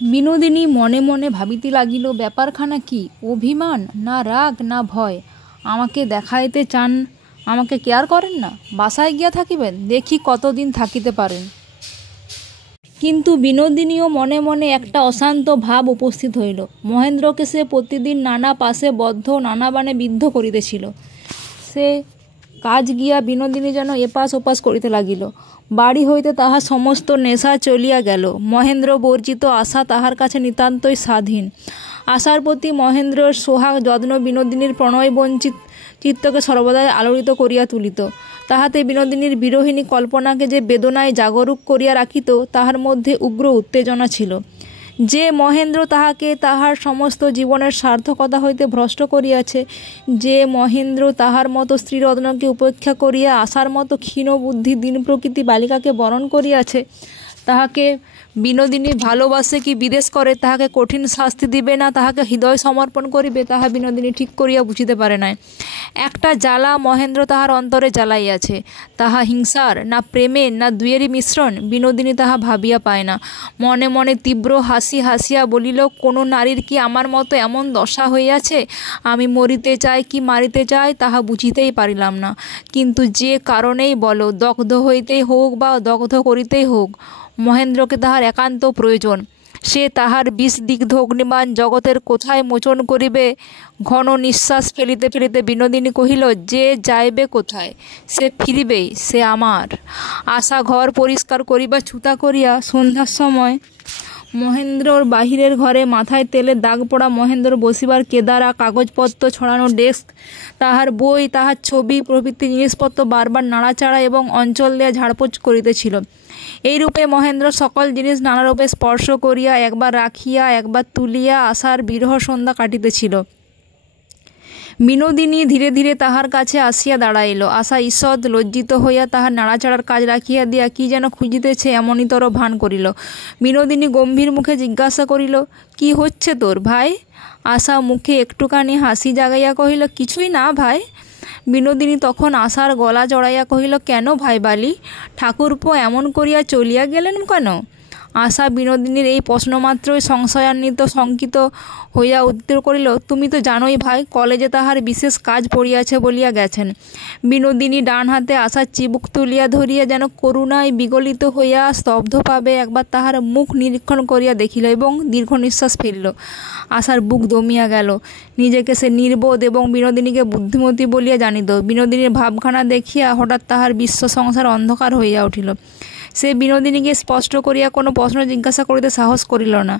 বিনোদিনী মনে মনে ভাবিতে লাগিল, ব্যাপারখানা কি? অভিমান না রাগ না ভয়? আমাকে দেখাইতে চান আমাকে কেয়ার করেন না? বাসায় গিয়া থাকিবেন, দেখি কতদিন থাকিতে পারেন। কিন্তু বিনোদিনীও মনে মনে একটা অশান্ত ভাব উপস্থিত হইল। মহেন্দ্রকে সে প্রতিদিন নানা পাশে বদ্ধ, নানা বানে বিদ্ধ করিতেছিল। সে কাজ গিয়া বিনোদিনী যেন এপাশ ওপাশ করিতে লাগিল। বাড়ি হইতে তাহার সমস্ত নেশা চলিয়া গেল। মহেন্দ্র বর্জিত আশা তাহার কাছে নিতান্তই স্বাধীন। আশার প্রতি মহেন্দ্রের সোহাগ যত্ন বিনোদিনীর প্রণয় বঞ্চিত চিত্তকে সর্বদাই আলোড়িত করিয়া তুলিত। তাহাতে বিনোদিনীর বিরোহিণী কল্পনাকে যে বেদনায় জাগরূক করিয়া রাখিত, তাহার মধ্যে উগ্র উত্তেজনা ছিল। যে মহেন্দ্র তাহাকে তাহার সমস্ত জীবনের সার্থকতা হইতে ভ্রষ্ট করিয়াছে, যে মহেন্দ্র তাহার মতো স্ত্রীরত্নকে উপেক্ষা করিয়া আশার মতো ক্ষীণ বুদ্ধি দিন প্রকৃতি বালিকাকে বরণ করিয়াছে, তাহাকে বিনোদিনী ভালোবাসে কি বিদেশ করে, তাহাকে কঠিন শাস্তি দিবে না তাহাকে হৃদয় সমর্পণ করিবে, তাহা বিনোদিনী ঠিক করিয়া বুঝিতে পারে নাই। একটা জ্বালা মহেন্দ্র তাহার অন্তরে জ্বালাইয়াছে। তাহা হিংসার না প্রেমের না দুয়েরই মিশ্রণ, বিনোদিনী তাহা ভাবিয়া পায় না। মনে মনে তীব্র হাসি হাসিয়া বলিল, কোনো নারীর কি আমার মতো এমন দশা হইয়াছে? আমি মরিতে চাই কি মারিতে চাই তাহা বুঝিতেই পারিলাম না। কিন্তু যে কারণেই বলো, দগ্ধ হইতেই হোক বা দগ্ধ করিতেই হোক, মহেন্দ্রকে তাহার একান্ত প্রয়োজন। সে তাহার বিষদিগ্ধ অগ্নিবাণ জগতের কোথায় মোচন করিবে। ঘন নিঃশ্বাস ফেলিতে ফেলিতে বিনোদিনী কহিল, যে যাইবে কোথায়, সে ফিরিবেই, সে আমার। আশা ঘর পরিষ্কার করিবা ছুতা করিয়া সন্ধ্যার সময় মহেন্দ্রর বাহিরের ঘরে মাথায় তেলের দাগ পড়া মহেন্দ্র বসিবার কেদারা, কাগজপত্র ছড়ানো ডেস্ক, তাহার বই, তাহার ছবি প্রভৃতি জিনিসপত্র বারবার নাড়াচাড়া এবং অঞ্চল দিয়া ঝাড়পোছ করিতেছিল। এইরূপে মহেন্দ্র সকল জিনিস নানারূপে স্পর্শ করিয়া একবার রাখিয়া একবার তুলিয়া আশার বিরহ সন্ধ্যা কাটিতেছিল। বিনোদিনী ধীরে ধীরে তাহার কাছে আসিয়া দাঁড়াইল। আশা ঈষৎ লজ্জিত হইয়া তাহার নাড়াচাড়ার কাজ রাখিয়া দিয়া কি যেন খুঁজিতেছে এমনিতর ভান করিল। বিনোদিনী গম্ভীর মুখে জিজ্ঞাসা করিল, কি হচ্ছে তোর ভাই? আশা মুখে একটুখানি হাসি জাগাইয়া কহিল, কিছুই না ভাই। বিনোদিনী তখন আশার গলা জড়াইয়া কহিল, কেন ভাই বালি, ঠাকুরপো এমন করিয়া চলিয়া গেলেন কেন? আশা বিনোদিনীর এই প্রশ্নমাত্রই সংশয়ান্বিত শঙ্কিত হইয়া উত্তর করিল, তুমি তো জানোই ভাই, কলেজে তাহার বিশেষ কাজ পড়িয়াছে বলিয়া গেছেন। বিনোদিনী ডান হাতে আশার চিবুক তুলিয়া ধরিয়া যেন করুণায় বিগলিত হইয়া স্তব্ধভাবে একবার তাহার মুখ নিরীক্ষণ করিয়া দেখিল এবং দীর্ঘ নিঃশ্বাস ফেলিল। আশার বুক দমিয়া গেল। নিজেকে সে নির্বোধ এবং বিনোদিনীকে বুদ্ধিমতী বলিয়া জানিত। বিনোদিনীর ভাবখানা দেখিয়া হঠাৎ তাহার বিশ্ব সংসার অন্ধকার হইয়া উঠিল। সে বিনোদিনীকে স্পষ্ট করিয়া কোনো প্রশ্ন জিজ্ঞাসা করিতে সাহস করিল না।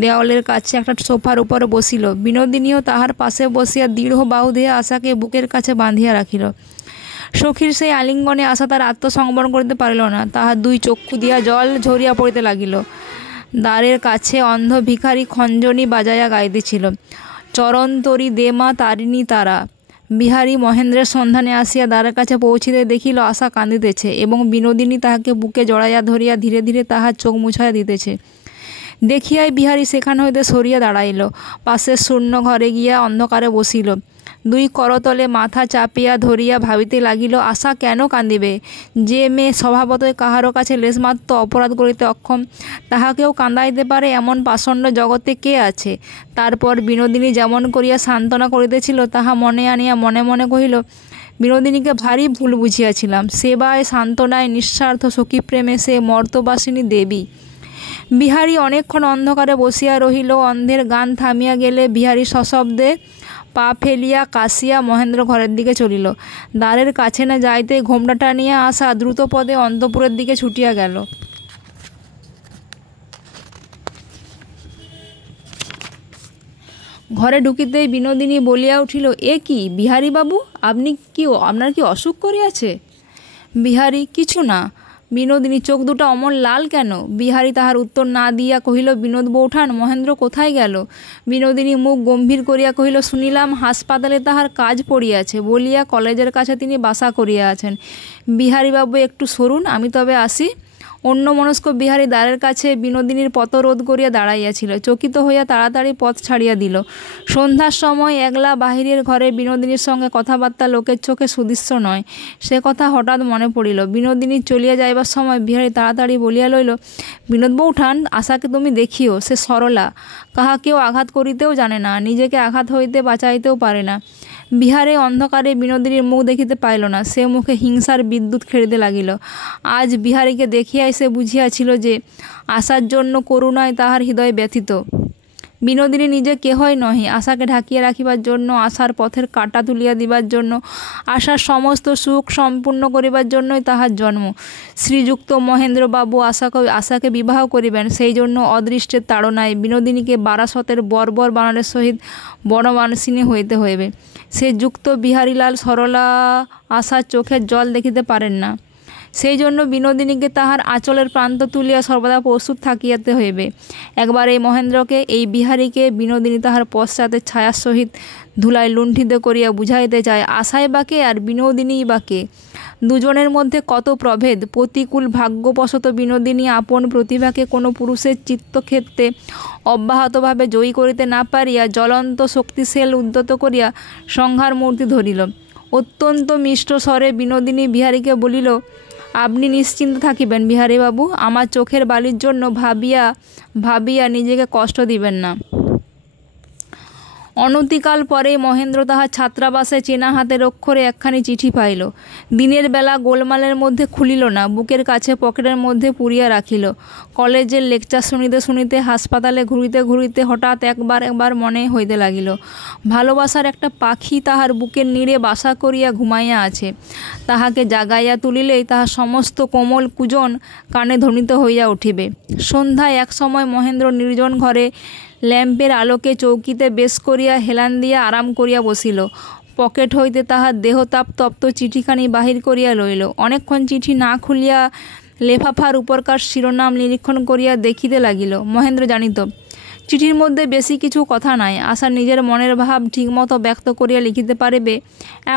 দেওয়ালের কাছে একটা সোফার উপরে বসিল। বিনোদিনীও তাহার পাশে বসিয়া দৃঢ় বাহু দিয়া আশাকে বুকের কাছে বাঁধিয়া রাখিল। সখীর সেই আলিঙ্গনে আশা তার আত্মসংবরণ করিতে পারিল না। তাহার দুই চক্ষু দিয়া জল ঝরিয়া পড়িতে লাগিল। দ্বারের কাছে অন্ধ ভিখারি খঞ্জনি বাজাইয়া গাইতেছিল, চরণতরি দে মা তারিণী তারা। বিহারী মহেন্দ্রের সন্ধানে আসিয়া দ্বারের কাছে পৌঁছিতে দেখিল আশা কাঁদিতেছে এবং বিনোদিনী তাহাকে বুকে জড়াইয়া ধরিয়া ধীরে ধীরে তাহার চোখ মুছাইয়া দিতেছে। দেখিয়াই বিহারী সেখান হইতে সরিয়া দাঁড়াইল। পাশের শূন্য ঘরে গিয়া অন্ধকারে বসিল। দুই করতলে মাথা চাপিয়া ধরিয়া ভাবিতে লাগিল, আশা কেন কাঁদিবে? যে মেয়ে স্বভাবতই কাহারও কাছে লেশমাত্র অপরাধ করিতে অক্ষম, তাহাকেও কাঁদাইতে পারে এমন পাষণ্ড জগতে কে আছে? তারপর বিনোদিনী যেমন করিয়া সান্ত্বনা করিতেছিল তাহা মনে আনিয়া মনে মনে কহিল, বিনোদিনীকে ভারী ভুল বুঝিয়াছিলাম। সেবায়, সান্ত্বনায়, নিঃস্বার্থ সখীপ্রেমে সে মর্তবাসিনী দেবী। বিহারী অনেকক্ষণ অন্ধকারে বসিয়া রহিল। অন্ধের গান থামিয়া গেলে বিহারী সশব্দে পা ফেলিয়া কাশিয়া মহেন্দ্র ঘরের দিকে চলিল। দ্বারের কাছে না যাইতে ঘোমটা টানিয়া আসা দ্রুত পদে অন্তঃপুরের দিকে ছুটিয়া গেল। ঘরে ঢুকিতেই বিনোদিনী বলিয়া উঠিল, এ কি বিহারীবাবু, আপনার কি অসুখ করিয়াছে? বিহারী, কিছু না। বিনোদিনী, চোখ দুটা অমন লাল কেন? বিহারী তাহার উত্তর না দিয়া কহিল, বিনোদ বৌঠান, মহেন্দ্র কোথায় গেল? বিনোদিনী মুখ গম্ভীর করিয়া কহিল, শুনিলাম হাসপাতালে তাহার কাজ পড়িয়াছে বলিয়া কলেজের কাছে তিনি বাসা করিয়া আছেন। বিহারীবাবু একটু সরুন, আমি তবে আসি। অন্যমনস্ক বিহারী দ্বারের কাছে বিনোদিনীর পথরোধ করিয়া দাঁড়াইয়াছিল। চকিত হইয়া তাড়াতাড়ি পথ ছাড়িয়া দিল। সন্ধ্যার সময় একলা বাহিরের ঘরে বিনোদিনীর সঙ্গে কথাবার্তা লোকের চোখে সুদৃশ্য নয়, সে কথা হঠাৎ মনে পড়িল। বিনোদিনী চলিয়া যাইবার সময় বিহারী তাড়াতাড়ি বলিয়া লইল, বিনোদ বউঠান, আশাকে তুমি দেখিও, সে সরলা, কাহাকেও আঘাত করিতেও জানে না, নিজেকে আঘাত হইতে বাঁচাইতেও পারে না। বিহারে অন্ধকারে বিনোদিনীর মুখ দেখিতে পাইল না, সে মুখে হিংসার বিদ্যুৎ খেলিতে লাগিল। আজ বিহারীকে দেখিয়াই সে বুঝিয়াছিল যে আশার জন্য করুণায় তাহার হৃদয় ব্যথিত। বিনোদিনী নিজে কেহই নহে, আশাকে ঢাকিয়া রাখিবার জন্য, আশার পথের কাঁটা তুলিয়া দিবার জন্য, আশার সমস্ত সুখ সম্পূর্ণ করিবার জন্যই তাহার জন্ম। শ্রীযুক্ত মহেন্দ্রবাবু আশাকে বিবাহ করিবেন, সেই জন্য অদৃষ্টের তাড়নায় বিনোদিনীকে বারাসতের বর্বর বানরের সহিত বনবাসিনী হইতে হইবে। সে যুক্ত বিহারীলাল সরলা আশার চোখের জল দেখিতে পারেন না, সেই জন্য বিনোদিনীকে তাহার আঁচলের প্রান্ত তুলিয়া সর্বদা প্রস্তুত থাকিয়াতে হইবে। একবার এই মহেন্দ্রকে, এই বিহারীকে বিনোদিনী তাহার পশ্চাতের ছায়ার সহিত ধুলায় লুণ্ঠিত করিয়া বুঝাইতে চায় আশাই বাকে আর বিনোদিনীই বাকে। দুজনের মধ্যে কত প্রভেদ। প্রতিকূল ভাগ্যবশত বিনোদিনী আপন প্রতিভাকে কোনো পুরুষের চিত্তক্ষেত্রে অব্যাহতভাবে জয়ী করিতে না পারিয়া জ্বলন্ত শক্তিশীল উদ্যত করিয়া সংহার মূর্তি ধরিল। অত্যন্ত মিষ্ট স্বরে বিনোদিনী বিহারীকে বলিল, আপনি নিশ্চিন্ত থাকিবেন বিহারীবাবু, আমার চোখের বালির জন্য ভাবিয়া ভাবিয়া নিজেকে কষ্ট দিবেন না। অনতিকাল পরেই মহেন্দ্র তাহার ছাত্রাবাসে চেনা হাতের অক্ষরে একখানি চিঠি পাইল। দিনের বেলা গোলমালের মধ্যে খুলিল না, বুকের কাছে পকেটের মধ্যে পুরিয়া রাখিল। কলেজের লেকচার শুনিতে শুনিতে, হাসপাতালে ঘুরিতে ঘুরিতে হঠাৎ একবার মনে হইতে লাগিল, ভালোবাসার একটা পাখি তাহার বুকের নীড়ে বাসা করিয়া ঘুমাইয়া আছে। তাহাকে জাগাইয়া তুলিলেই তাহার সমস্ত কোমল কুজন কানে ধ্বনিত হইয়া উঠিবে। সন্ধ্যায় এক সময় মহেন্দ্র নির্জন ঘরে ল্যাম্পের আলোকে চৌকিতে বেশ করিয়া হেলান দিয়া আরাম করিয়া বসিল। পকেট হইতে তাহার দেহতাপ তপ্ত চিঠিখানি বাহির করিয়া লইল। অনেকক্ষণ চিঠি না খুলিয়া লেফাফার উপরকার শিরোনাম নিরীক্ষণ করিয়া দেখিতে লাগিল। মহেন্দ্র জানিত চিঠির মধ্যে বেশি কিছু কথা নাই। আশা নিজের মনের ভাব ঠিকমতো ব্যক্ত করিয়া লিখিতে পারিবে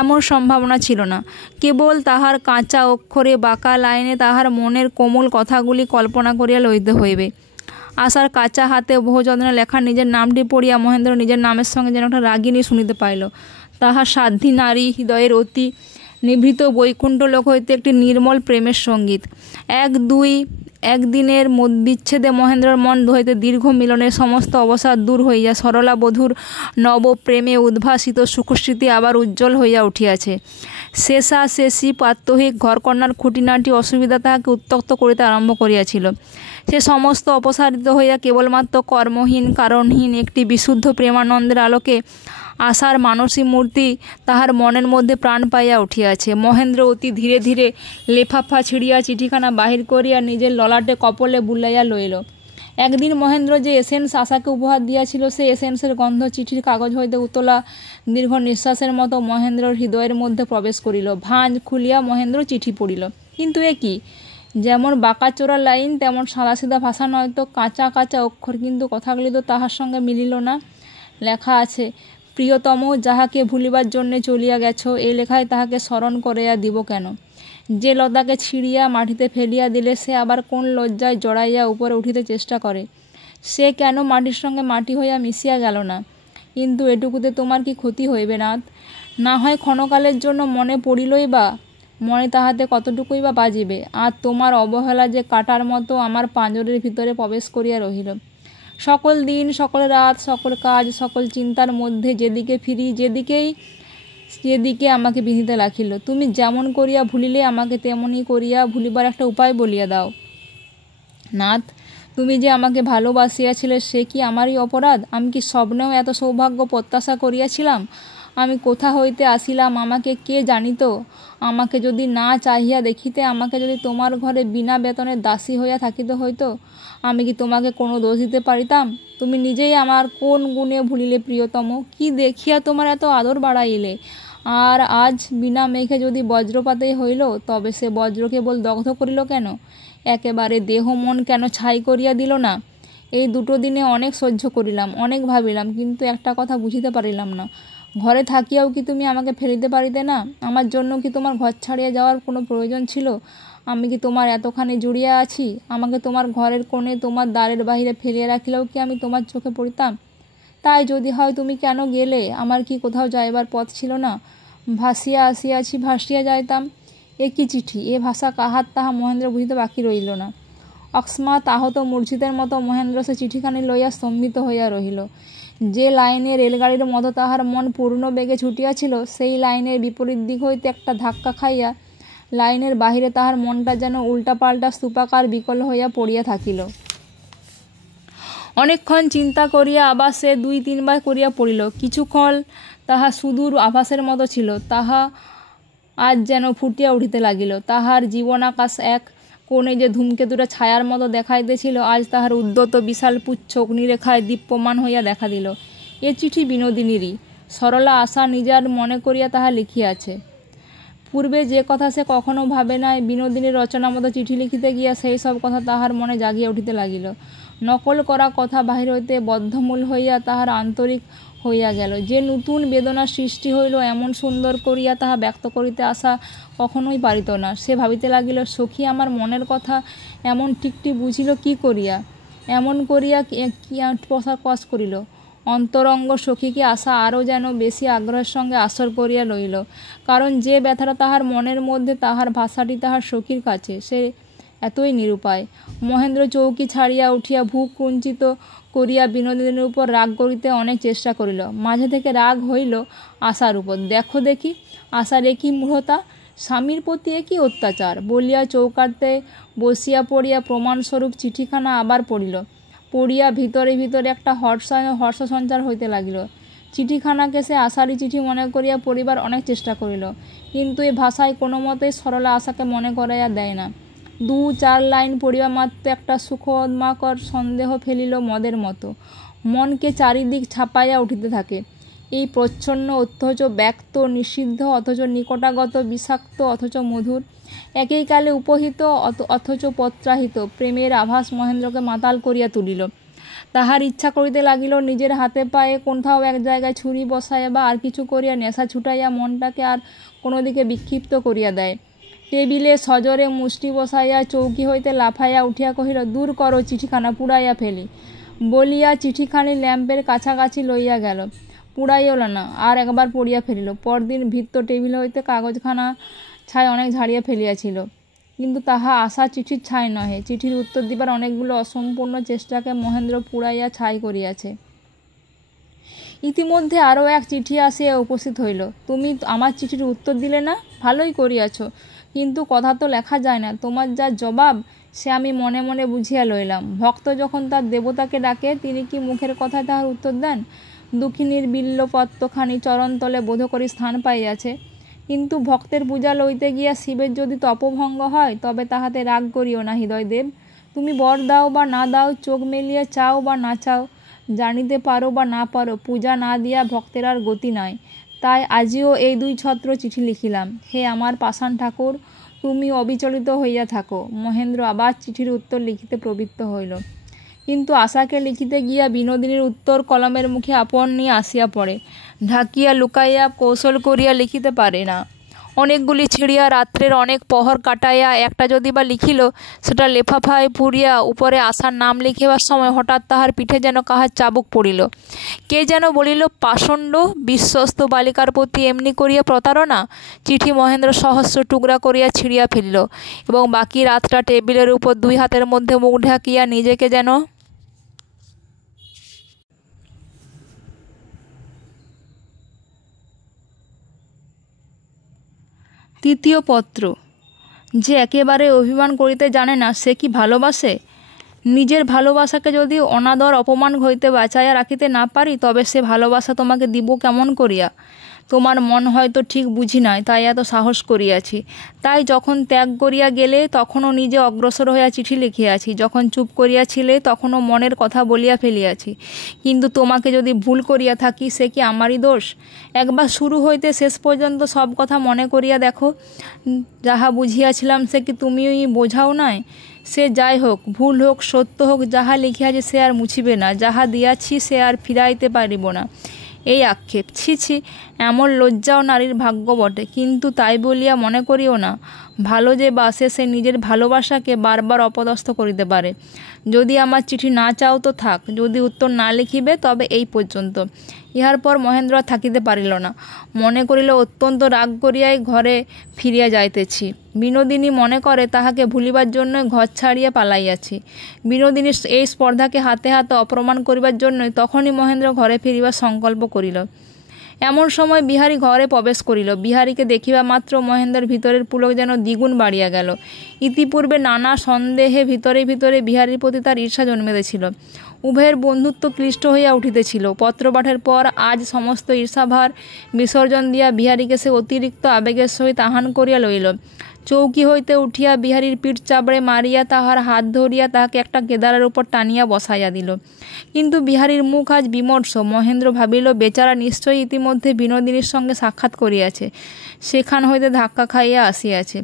এমন সম্ভাবনা ছিল না। কেবল তাহার কাঁচা অক্ষরে বাঁকা লাইনে তাহার মনের কোমল কথাগুলি কল্পনা করিয়া লইতে হইবে। আশার কাঁচা হাতে বহু যত্নে লেখা নিজের নামটি পড়িয়া মহেন্দ্র নিজের নামের সঙ্গে যেন একটা রাগিনী শুনিতে পাইল। তাহার সাধ্বী নারী হৃদয়ের অতি নিভৃত বৈকুণ্ঠ লোক হইতে একটি নির্মল প্রেমের সঙ্গীত। একদিনের বিচ্ছেদে মহেন্দ্রর মন হইতে দীর্ঘ মিলনের সমস্ত অবসাদ দূর হইয়া সরলা বধূর নব প্রেমে উদ্ভাসিত সুখস্মৃতি আবার উজ্জ্বল হইয়া উঠিয়াছে। শেষাশেষি প্রাত্যহিক ঘরকন্যার খুঁটিনাটি অসুবিধা তাহাকে উত্ত্যক্ত করিতে আরম্ভ করিয়াছিল। সে সমস্ত অপসারিত হইয়া কেবলমাত্র কর্মহীন কারণহীন একটি বিশুদ্ধ প্রেমানন্দের আলোকে আশার মানসী মূর্তি তাহার মনের মধ্যে প্রাণ পাইয়া উঠিয়াছে। মহেন্দ্র অতি ধীরে ধীরে লেফাফা ছিঁড়িয়া চিঠিখানা বাহির করিয়া নিজের ললাটে কপলে বুলাইয়া লইল। একদিন মহেন্দ্র যে এসেন্স আশাকে উপহার দিয়াছিল, সে এসেন্সের গন্ধ চিঠির কাগজ হইতে উতলা দীর্ঘ নিঃশ্বাসের মতো মহেন্দ্রর হৃদয়ের মধ্যে প্রবেশ করিল। ভাঁজ খুলিয়া মহেন্দ্র চিঠি পড়িল। কিন্তু এ কি, যেমন বাঁকাচোরা লাইন তেমন সাদাসিধা ভাষা নয়তো, কাঁচা কাঁচা অক্ষর, কিন্তু কথাগুলি তো তাহার সঙ্গে মিলিল না। লেখা আছে, প্রিয়তম, যাহাকে ভুলিবার জন্যে চলিয়া গেছ, এই লেখায় তাহাকে স্মরণ করিয়া দিব কেন? যে লতাকে ছিঁড়িয়া মাটিতে ফেলিয়া দিলে সে আবার কোন লজ্জায় জড়াইয়া উপরে উঠিতে চেষ্টা করে, সে কেন মাটির সঙ্গে মাটি হইয়া মিশিয়া গেল না? কিন্তু এটুকুতে তোমার কি ক্ষতি হইবে নাথ? না হয় ক্ষণকালের জন্য মনে পড়িলই বা, মনে তাহাতে কতটুকুই বা বাজিবে। আর তোমার অবহেলা যে কাটার মতো আমার পাঁজরের ভিতরে প্রবেশ করিয়া রহিল। সকল দিন, সকল রাত, সকল কাজ, সকল চিন্তার মধ্যে যেদিকে ফিরি, যেদিকে আমাকে বিঁধিতে রাখিল। তুমি যেমন করিয়া ভুলিলে আমাকে তেমনই করিয়া ভুলিবার একটা উপায় বলিয়া দাও নাথ। তুমি যে আমাকে ভালোবাসিয়াছিলে সে কি আমারই অপরাধ? আমি কি স্বপ্নেও এত সৌভাগ্য প্রত্যাশা করিয়াছিলাম? আমি কোথা হইতে আসিলাম আমাকে কে জানিত? আমাকে যদি না চাহিয়া দেখিতে, আমাকে যদি তোমার ঘরে বিনা বেতনের দাসী হইয়া থাকিতে হইতো, আমি কি তোমাকে কোনো দোষ দিতে পারিতাম? তুমি নিজেই আমার কোন গুণে ভুলিলে প্রিয়তম? কি দেখিয়া তোমার এত আদর বাড়াইলে? আর আজ বিনা মেঘে যদি বজ্রপাতেই হইল, তবে সে বজ্র কেবল দগ্ধ করিল কেন? একেবারে দেহ মন কেন ছাই করিয়া দিল না? এই দুটো দিনে অনেক সহ্য করিলাম, অনেক ভাবিলাম, কিন্তু একটা কথা বুঝিতে পারিলাম না। ঘরে থাকিয়াও কি তুমি আমাকে ফেলিতে পারিতে না? আমার জন্য কি তোমার ঘর ছাড়িয়া যাওয়ার কোনো প্রয়োজন ছিল? আমি কি তোমার এতখানি জুড়িয়া আছি? আমাকে তোমার ঘরের কোণে তোমার দ্বারের বাহিরে ফেলিয়া রাখিলেও কি আমি তোমার চোখে পড়িতাম? তাই যদি হয় তুমি কেন গেলে? আমার কি কোথাও যাইবার পথ ছিল না? ভাসিয়া আসিয়াছি, ভাসিয়া যাইতাম। এ কি চিঠি? এ ভাষা কাহার তাহা মহেন্দ্র বুঝিতে বাকি রইল না। অকস্মাৎ আহত মূর্ছিতের মতো মহেন্দ্র সে চিঠিখানি লইয়া স্তম্ভিত হইয়া রহিল। যে লাইনে রেলগাড়ির মতো তাহার মন পূর্ণ বেগে ছুটিয়াছিল, সেই লাইনের বিপরীত দিক হইতে একটা ধাক্কা খাইয়া লাইনের বাহিরে তাহার মনটা যেন উল্টাপাল্টা স্তূপাকার বিকল হইয়া পড়িয়া থাকিল। অনেকক্ষণ চিন্তা করিয়া আবার সে 2-3 বার করিয়া পড়িল। কিছুক্ষণ তাহা সুদূর আভাসের মতো ছিল, তাহা আজ যেন ফুটিয়া উঠিতে লাগিল। তাহার জীবন আকাশ এক কোণে যে ধূমকেতুটা ছায়ার মতো দেখাইতেছিল, আজ তাহার উদ্যত বিশাল পুচ্ছ অগ্নিরেখায় দীপ্যমান হইয়া দেখা দিল। এ চিঠি বিনোদিনীরই। সরলা আশা নিজার মনে করিয়া তাহা লিখিয়াছে। পূর্বে যে কথা সে কখনো ভাবে নাই, বিনোদিনীর রচনা মতো চিঠি লিখিতে গিয়া সেই সব কথা তাহার মনে জাগিয়া উঠিতে লাগিল। নকল করা কথা বাহির হইতে বদ্ধমূল হইয়া তাহার আন্তরিক হইয়া গেল। যে নূতন বেদনার সৃষ্টি হইল, এমন সুন্দর করিয়া তাহা ব্যক্ত করিতে আশা কখনোই পারিত না। সে ভাবিতে লাগিল, সখী আমার মনের কথা এমন ঠিকটি বুঝিল কি করিয়া? এমন করিয়া কি প্রকাশ করিল? অন্তরঙ্গ সখীকে আশা আরও যেন বেশি আগ্রহের সঙ্গে আসর করিয়া লইল। কারণ যে ব্যথাটা তাহার মনের মধ্যে, তাহার ভাষাটি তাহার সখীর কাছে সে এতই নিরুপায়। মহেন্দ্র চৌকি ছাড়িয়া উঠিয়া বুক কুঞ্চিত করিয়া বিনোদিনীর উপর রাগ করিতে অনেক চেষ্টা করিল। মাঝে থেকে রাগ হইল আশার উপর। দেখো দেখি আশার একই মূঢ়তা, স্বামীর প্রতি একই অত্যাচার বলিয়া চৌকাতে বসিয়া পড়িয়া প্রমাণস্বরূপ চিঠিখানা আবার পড়িল। পড়িয়া ভিতরে ভিতরে একটা হর্ষ সঞ্চার হইতে লাগিল। চিঠিখানাকে সে আশারই চিঠি মনে করিয়া পড়িবার অনেক চেষ্টা করিল, কিন্তু এ ভাষায় কোনো মতেই সরলা আশাকে মনে করাইয়া দেয় না। 2-4 লাইন পড়িবা মাত্র একটা সুখোন্মাকর সন্দেহ ফেলিল মদের মতো। মনকে চারিদিক ছাপাইয়া উঠিতে থাকে। এই প্রচ্ছন্ন অথচ ব্যক্ত, নিষিদ্ধ অথচ নিকটাগত, বিষাক্ত অথচ মধুর, একই কালে উপহিত অথচ পত্রাহিত প্রেমের আভাস মহেন্দ্রকে মাতাল করিয়া তুলিল। তাহার ইচ্ছা করিতে লাগিল নিজের হাতে পায়ে কোথাও এক জায়গায় ছুরি বসাইয়া বা আর কিছু করিয়া নেশা ছুটাইয়া মনটাকে আর কোনো দিকে বিক্ষিপ্ত করিয়া দেয়। টেবিলে সজরে মুষ্টি বসাইয়া চৌকি হইতে লাফাইয়া উঠিয়া কহিল, দূর করো, চিঠিখানা পুড়াইয়া ফেলি বলিয়া চিঠিখানি ল্যাম্পের কাছাকাছি লইয়া গেল। পুড়াইল না, আর একবার পড়িয়া ফেলিল। পরদিন ভৃত্য টেবিল হইতে কাগজখানা ছাই অনেক ঝাড়িয়া ফেলিয়াছিল, কিন্তু তাহা আশা চিঠির ছাই নহে। চিঠির উত্তর দিবার অনেকগুলো অসম্পূর্ণ চেষ্টাকে মহেন্দ্র পুড়াইয়া ছাই করিয়াছে। ইতিমধ্যে আরও এক চিঠি আসিয়া উপস্থিত হইল। তুমি আমার চিঠির উত্তর দিলে না? ভালোই করিয়াছ, কিন্তু কথা তো লেখা যায় না। তোমার যা জবাব সে আমি মনে মনে বুঝিয়া লইলাম। ভক্ত যখন তার দেবতাকে ডাকে, তিনি কি মুখের কথায় তাহার উত্তর দেন? দুঃখিনীর বিল্লপত্রখানি চরণতলে বোধ করি স্থান পাইয়াছে, কিন্তু ভক্তের পূজা লইতে গিয়া শিবের যদি তপভঙ্গ হয়, তবে তাহাতে রাগ করিও না হৃদয়দেব। তুমি বর দাও বা না দাও, চোখ মেলিয়ে চাও বা না চাও, জানিতে পারো বা না পারো, পূজা না দিয়া ভক্তের আর গতি নাই। তাই আজিও এই 2 ছত্র চিঠি লিখিলাম। হে আমার পাষাণ ঠাকুর, তুমি অবিচলিত হইয়া থাকো। মহেন্দ্র আবার চিঠির উত্তর লিখিতে প্রবৃত্ত হইল, কিন্তু আশাকে লিখিতে গিয়া বিনোদিনীর উত্তর কলমের মুখে আপন নিয়ে আসিয়া পড়ে। ঢাকিয়া লুকাইয়া কৌশল করিয়া লিখিতে পারে না। অনেকগুলি ছিঁড়িয়া রাত্রের অনেক প্রহর কাটাইয়া একটা যদি বা লিখিল, সেটা লেফাফায় পুরিয়া উপরে আশার নাম লিখিবার সময় হঠাৎ তাহার পিঠে যেন কাহার চাবুক পড়িল। কে যেন বলিল, পাষণ্ড, বিশ্বস্ত বালিকার প্রতি এমনি করিয়া প্রতারণা। চিঠি মহেন্দ্র সহস্র টুকরা করিয়া ছিঁড়িয়া ফেলিল এবং বাকি রাতটা টেবিলের উপর 2 হাতের মধ্যে মুখ ঢাকিয়া নিজেকে যেন তৃতীয় পত্র। যে একেবারে অভিমান করিতে জানে না, সে কি ভালোবাসে? নিজের ভালোবাসাকে যদি অনাদর অপমান হইতে বাঁচাইয়া রাখিতে না পারি, তবে সে ভালোবাসা তোমাকে দিব কেমন করিয়া? তোমার মন হয়তো ঠিক বুঝি নাই, তাই এত সাহস করিয়াছি। তাই যখন ত্যাগ করিয়া গেলে, তখনও নিজে অগ্রসর হইয়া চিঠি লিখিয়াছি। যখন চুপ করিয়াছিলে, তখনও মনের কথা বলিয়া ফেলিয়াছি। কিন্তু তোমাকে যদি ভুল করিয়া থাকি, সে কি আমারই দোষ? একবার শুরু হইতে শেষ পর্যন্ত সব কথা মনে করিয়া দেখো। যাহা বুঝিয়াছিলাম সে কি তুমিই বোঝাও নাই? সে যাই হোক, ভুল হোক, সত্য হোক, যাহা লিখিয়াছে সে আর মুছিবে না, যাহা দিয়াছি সে আর ফিরাইতে পারিব না, এই আক্ষেপ। ছি ছি, এমন লজ্জাও নারীর ভাগ্য বটে। কিন্তু তাই বলিয়া মনে করিও না ভালো যে বাসে সে নিজের ভালোবাসাকে বারবার অপদস্থ করিতে পারে। যদি আমার চিঠি না চাও তো থাক, যদি উত্তর না লিখিবে তবে এই পর্যন্ত। ইহার পর মহেন্দ্র আর থাকিতে পারিল না। মনে করিল অত্যন্ত রাগ করিয়াই ঘরে ফিরিয়া যাইতেছি। বিনোদিনী মনে করে তাহাকে ভুলিবার জন্য ঘর ছাড়িয়া পালাইয়াছি। বিনোদিনীর এই স্পর্ধাকে হাতে হাতে অপমান করিবার জন্যই তখনই মহেন্দ্র ঘরে ফিরিবার সংকল্প করিল। এমন সময় বিহারী ঘরে প্রবেশ করিল। বিহারীকে দেখিবা মাত্র মহেন্দ্রের ভিতরের পুলক যেন দ্বিগুণ বাড়িয়া গেল। ইতিপূর্বে নানা সন্দেহে ভিতরে ভিতরে বিহারীর প্রতি তার ঈর্ষা জন্মিতেছিল। উভয়ের বন্ধুত্ব ক্লিষ্ট হইয়া উঠিতেছিল। পত্রপাঠের পর আজ সমস্ত ঈর্ষাভার বিসর্জন দিয়া বিহারীকে সে অতিরিক্ত আবেগের সহিত আহ্বান করিয়া লইল। চৌকি হইতে উঠিয়া বিহারীর পিঠ চাপড়ে মারিয়া তাহার হাত ধরিয়া তাহাকে একটা কেদারের উপর টানিয়া বসাইয়া দিল। কিন্তু বিহারীর মুখ আজ বিমর্ষ। মহেন্দ্র ভাবিল বেচারা নিশ্চয়ই ইতিমধ্যে বিনোদিনীর সঙ্গে সাক্ষাৎ করিয়াছে, সেখান হইতে ধাক্কা খাইয়া আসিয়াছে।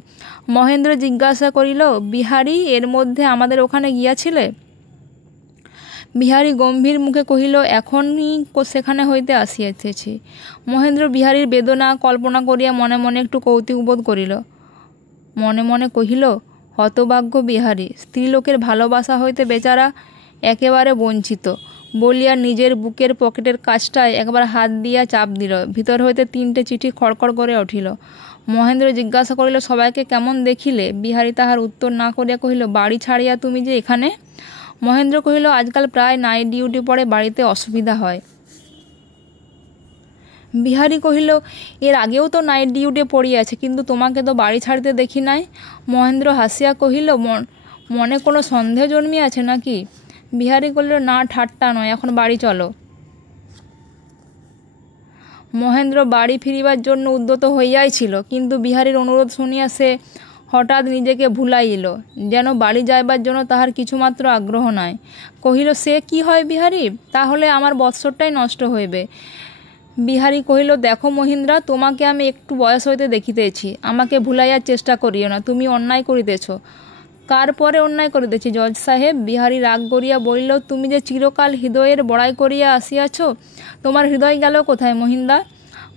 মহেন্দ্র জিজ্ঞাসা করিল, বিহারী, এর মধ্যে আমাদের ওখানে গিয়াছিলে? বিহারী গম্ভীর মুখে কহিল, এখনই সেখানে হইতে আসিয়াছি। মহেন্দ্র বিহারীর বেদনা কল্পনা করিয়া মনে মনে একটু কৌতুক বোধ করিল। মনে মনে কহিল, হতভাগ্য বিহারী, স্ত্রীলোকের ভালোবাসা হইতে বেচারা একেবারে বঞ্চিত বলিয়া নিজের বুকের পকেটের কাছটায় একবার হাত দিয়া চাপ দিল। ভিতর হইতে 3টে চিঠি খড়খড় করে উঠিল। মহেন্দ্র জিজ্ঞাসা করিল, সবাইকে কেমন দেখিলে? বিহারী তাহার উত্তর না করিয়া কহিল, বাড়ি ছাড়িয়া তুমি যে এখানে? মহেন্দ্র কহিল, আজকাল প্রায় নাইট ডিউটি পড়ে, বাড়িতে অসুবিধা হয়। বিহারী কহিল, এর আগেও তো নাইট ডিউটি পড়িয়াছে, কিন্তু তোমাকে তো বাড়ি ছাড়িতে দেখি নাই। মহেন্দ্র হাসিয়া কহিল, মনে কোনো সন্দেহ জন্মিয়াছে নাকি? বিহারী কহিল, না, ঠাট্টা নয়, এখন বাড়ি চলো। মহেন্দ্র বাড়ি ফিরিবার জন্য উদ্যত হইয়াই ছিল, কিন্তু বিহারীর অনুরোধ শুনিয়া সে হঠাৎ নিজেকে ভুলাইল, যেন বাড়ি যাইবার জন্য তাহার কিছুমাত্র আগ্রহ নাই। কহিল, সে কি হয় বিহারী, তাহলে আমার বৎসরটাই নষ্ট হইবে। বিহারী কহিল, দেখো মহিন্দ্রা, তোমাকে আমি একটু বয়স হইতে দেখিতেছি, আমাকে ভুলাইয়ার চেষ্টা করিও না। তুমি অন্যায় করিতেছ। কার পরে অন্যায় করিতেছি জজ সাহেব? বিহারী রাগ করিয়া বলিল, তুমি যে চিরকাল হৃদয়ের বড়াই করিয়া আসিয়াছ, তোমার হৃদয় গেল কোথায় মহিন্দা?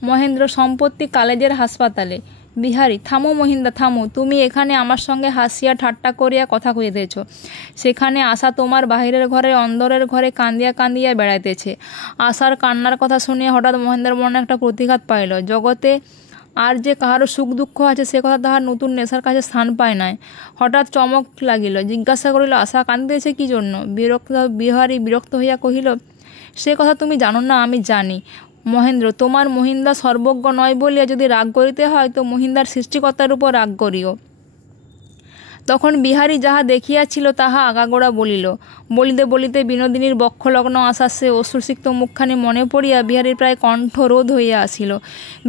মহেন্দ্র, সম্পত্তি কালেজের হাসপাতালে। বিহারী, থামো মহিন্দা, থামো। তুমি এখানে আমার সঙ্গে হাসিয়া ঠাট্টা করিয়া কথা কহিতেছ, সেখানে আশা তোমার বাহিরের ঘরে অন্দরের ঘরে কান্দিয়া কান্দিয়া বেড়াইতেছে। আশার কান্নার কথা শুনিয়া হঠাৎ মহেন্দ্রের মনে একটা প্রতিঘাত পাইল। জগতে আর যে কাহারও সুখ দুঃখ আছে সে কথা তাহার নতুন নেশার কাছে স্থান পায় নাই। হঠাৎ চমক লাগিল। জিজ্ঞাসা করিল, আশা কান্দিতেছে কি জন্য? বিহারী বিরক্ত হইয়া কহিল, সে কথা তুমি জানো না, আমি জানি। মহেন্দ্র, তোমার মহিন্দা সর্বজ্ঞ নয় বলিয়া যদি রাগ করিতে হয় তো মহিন্দার সৃষ্টিকর্তার উপর রাগ করিও। তখন বিহারী যাহা দেখিয়াছিল তাহা আগাগোড়া বলিতে বলিতে বিনোদিনীর বক্ষলগ্ন আসা সে অশ্রুসিক্ত মুখখানি মনে পড়িয়া বিহারীর প্রায় কণ্ঠরোধ হইয়া আসিল।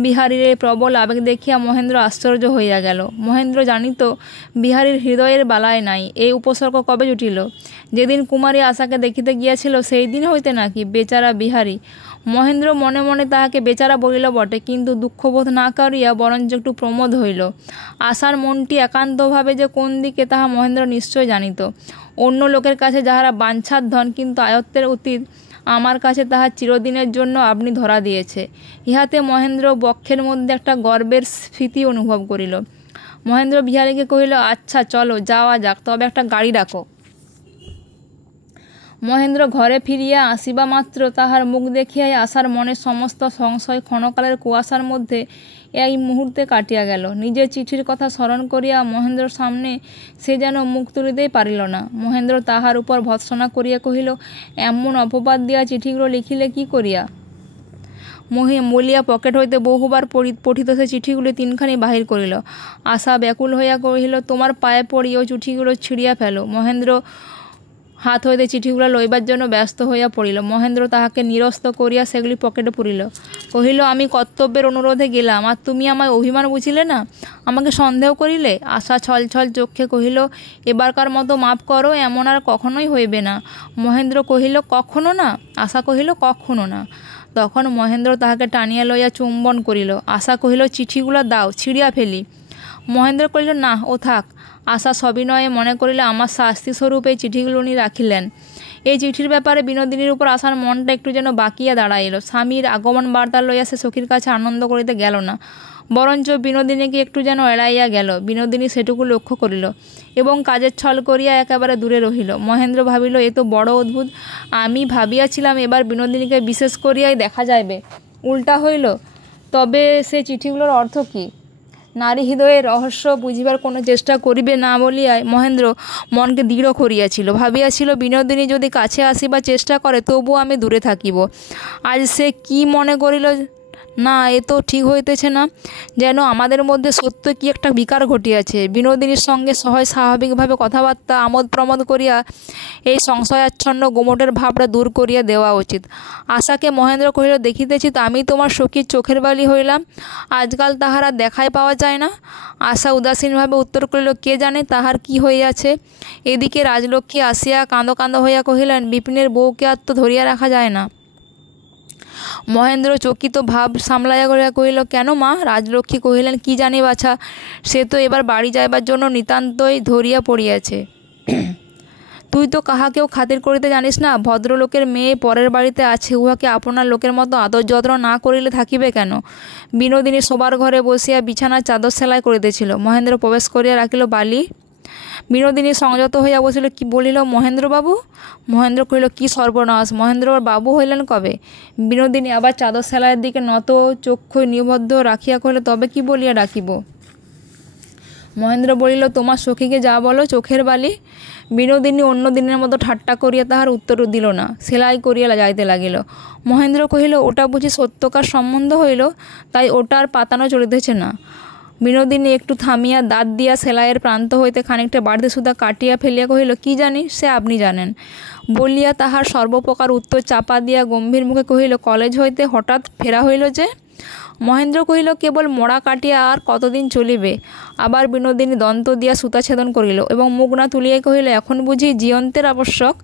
বিহারীর এই প্রবল আবেগ দেখিয়া মহেন্দ্র আশ্চর্য হইয়া গেল। মহেন্দ্র জানিত বিহারীর হৃদয়ের বালায় নাই। এই উপসর্গ কবে জুটিল? যেদিন কুমারী আশাকে দেখিতে গিয়াছিল সেই দিন হইতে নাকি? বেচারা বিহারী। মহেন্দ্র মনে মনে তাহাকে বেচারা বলিল বটে, কিন্তু দুঃখবোধ না করিয়া বরঞ্চ একটু প্রমোদ হইল। আশার মনটি একান্তভাবে যে কোন দিকে তাহা মহেন্দ্র নিশ্চয় জানিত। অন্য লোকের কাছে যাহারা বাঞ্ছার ধন কিন্তু আয়ত্তের অতীত, আমার কাছে তাহা চিরদিনের জন্য আপনি ধরা দিয়েছে। ইহাতে মহেন্দ্র বক্ষের মধ্যে একটা গর্বের স্ফীতি অনুভব করিল। মহেন্দ্র বিহারীকে কহিল, আচ্ছা চলো যাওয়া যাক, তবে একটা গাড়ি ডাকো। মহেন্দ্র ঘরে ফিরিয়া আসিবা মাত্র তাহার মুখ দেখিয়াই আশার মনের সমস্ত সংশয় ক্ষণকালের কুয়াশার মধ্যে এই মুহূর্তে কাটিয়া গেল। নিজের চিঠির কথা স্মরণ করিয়া মহেন্দ্রর সামনে সে যেন মুখ তুলিতেই পারিল না। মহেন্দ্র তাহার উপর ভৎসনা করিয়া কহিল, এমন অপবাদ দিয়া চিঠিগুলো লিখিলে কি করিয়া? বলিয়া পকেট হইতে বহুবার পঠিত সে চিঠিগুলি 3খানি বাহির করিল। আশা ব্যাকুল হইয়া কহিল, তোমার পায়ে পড়ি ওই চিঠিগুলো ছিঁড়িয়া ফেলো। মহেন্দ্র হাত হইতে চিঠিগুলো লইবার জন্য ব্যস্ত হইয়া পড়িল। মহেন্দ্র তাহাকে নিরস্ত করিয়া সেগুলি পকেটে পুরিল। কহিল, আমি কর্তব্যের অনুরোধে গেলাম, আর তুমি আমায় অভিমান বুঝিলে না, আমাকে সন্দেহ করিলে? আশা ছলছল চক্ষে কহিল, এবারকার মতো মাপ করো, এমন আর কখনোই হইবে না। মহেন্দ্র কহিল, কখনো না? আশা কহিল, কখনো না। তখন মহেন্দ্র তাহাকে টানিয়া লইয়া চুম্বন করিল। আশা কহিল, চিঠিগুলো দাও, ছিঁড়িয়া ফেলি। মহেন্দ্র কহিল, না, ও থাক। আশা সবিনয়ে মনে করিলে আমার শাস্তিস্বরূপ এই চিঠিগুলো উনি রাখিলেন। এই চিঠির ব্যাপারে বিনোদিনীর উপর আশার মনটা একটু যেন বাকিয়া দাঁড়াইল। স্বামীর আগমন বার্তা লইয়া সে সখীর কাছে আনন্দ করিতে গেল না। বরঞ্চ বিনোদিনীকে একটু যেন এড়াইয়া গেল। বিনোদিনী সেটুকু লক্ষ্য করিল এবং কাজের ছল করিয়া একেবারে দূরে রহিল। মহেন্দ্র ভাবিল, এ তো বড় অদ্ভুত। আমি ভাবিয়াছিলাম এবার বিনোদিনীকে বিশেষ করিয়াই দেখা যাইবে, উল্টা হইল। তবে সে চিঠিগুলোর অর্থ কী? নারী হৃদয়ের রহস্য বুঝিবার কোনো চেষ্টা করিবে না বলিয়াই মহেন্দ্র মনকে দৃঢ় করিয়াছিল। ভাবিয়াছিল, বিনোদিনী যদি কাছে আসিবার চেষ্টা করে তবুও আমি দূরে থাকিব। আজ সে কি মনে করিল, না, এ তো ঠিক হইতেছে না, যেন আমাদের মধ্যে সত্য কি একটা বিকার ঘটিয়াছে। বিনোদিনীর সঙ্গে সহজ স্বাভাবিকভাবে কথাবার্তা আমোদ প্রমোদ করিয়া এই সংশয়াচ্ছন্ন গোমটের ভাবটা দূর করিয়া দেওয়া উচিত। আশাকে মহেন্দ্র কহিল, দেখিতেছি তো আমি তোমার সখীর চোখের বালি হইলাম, আজকাল তাহারা দেখাই পাওয়া যায় না। আশা উদাসীনভাবে উত্তর করিল, কে জানে তাহার কি হইয়াছে। এদিকে রাজলক্ষ্মী আসিয়া কাঁদো কাঁদো হইয়া কহিলেন, বিপিনের বউকে আর তো ধরিয়া রাখা যায় না। মহেন্দ্র চকিত ভাব সামলাইয়া করিয়া কহিল, কেন মা? রাজলক্ষ্মী কহিলেন, কি জানি বাছা, সে তো এবার বাড়ি যাইবার জন্য নিতান্তই ধরিয়া পড়িয়াছে। তুই তো কাহাকেও খাতির করিতে জানিস না। ভদ্রলোকের মেয়ে পরের বাড়িতে আছে, উহাকে আপনার লোকের মতো আদর যত্ন না করিলে থাকিবে কেন? বিনোদিনী শোবার ঘরে বসিয়া বিছানার চাদর সেলাই করিতেছিল। মহেন্দ্র প্রবেশ করিয়া রাখিল, বালি। বিনোদিনী সংযত হইয়া বসিল। কি বলিল মহেন্দ্রবাবু? মহেন্দ্র কহিল, কি সর্বনাশ! মহেন্দ্র বাবু হইলেন কবে? বিনোদিনী আবার চাদর সেলাইয়ের দিকে নত চক্ষু নিবদ্ধ রাখিয়া কহিল, তবে কি বলিয়া ডাকিব? মহেন্দ্র বলিল, তোমার সখীকে যা বলো, চোখের বালি। বিনোদিনী অন্য দিনের মতো ঠাট্টা করিয়া তাহার উত্তর দিল না, সেলাই করিয়া যাইতে লাগিল। মহেন্দ্র কহিল, ওটা বুঝি সত্যকার সম্বন্ধ হইল, তাই ওটা আর পাতানো চলিতেছে না। বিনোদিনী একটু থামিয়া দাঁত দিয়া সেলাইয়ের প্রান্ত হইতে খানিকটা বাড়তি সুতা কাটিয়া ফেলিয়া কহিল, কি জানি, সে আপনি জানেন বলিয়া তাহার সর্বপ্রকার উত্তর চাপা দিয়া গম্ভীর মুখে কহিল, কলেজ হইতে হঠাৎ ফেরা হইল যে? মহেন্দ্র কহিল, কেবল মোড়া কাটিয়া আর কতদিন চলিবে? আবার বিনোদিনী দন্ত দিয়া সুতা ছেদন করিল এবং মুখ না তুলিয়াই কহিল, এখন বুঝি জীয়ন্তের আবশ্যক?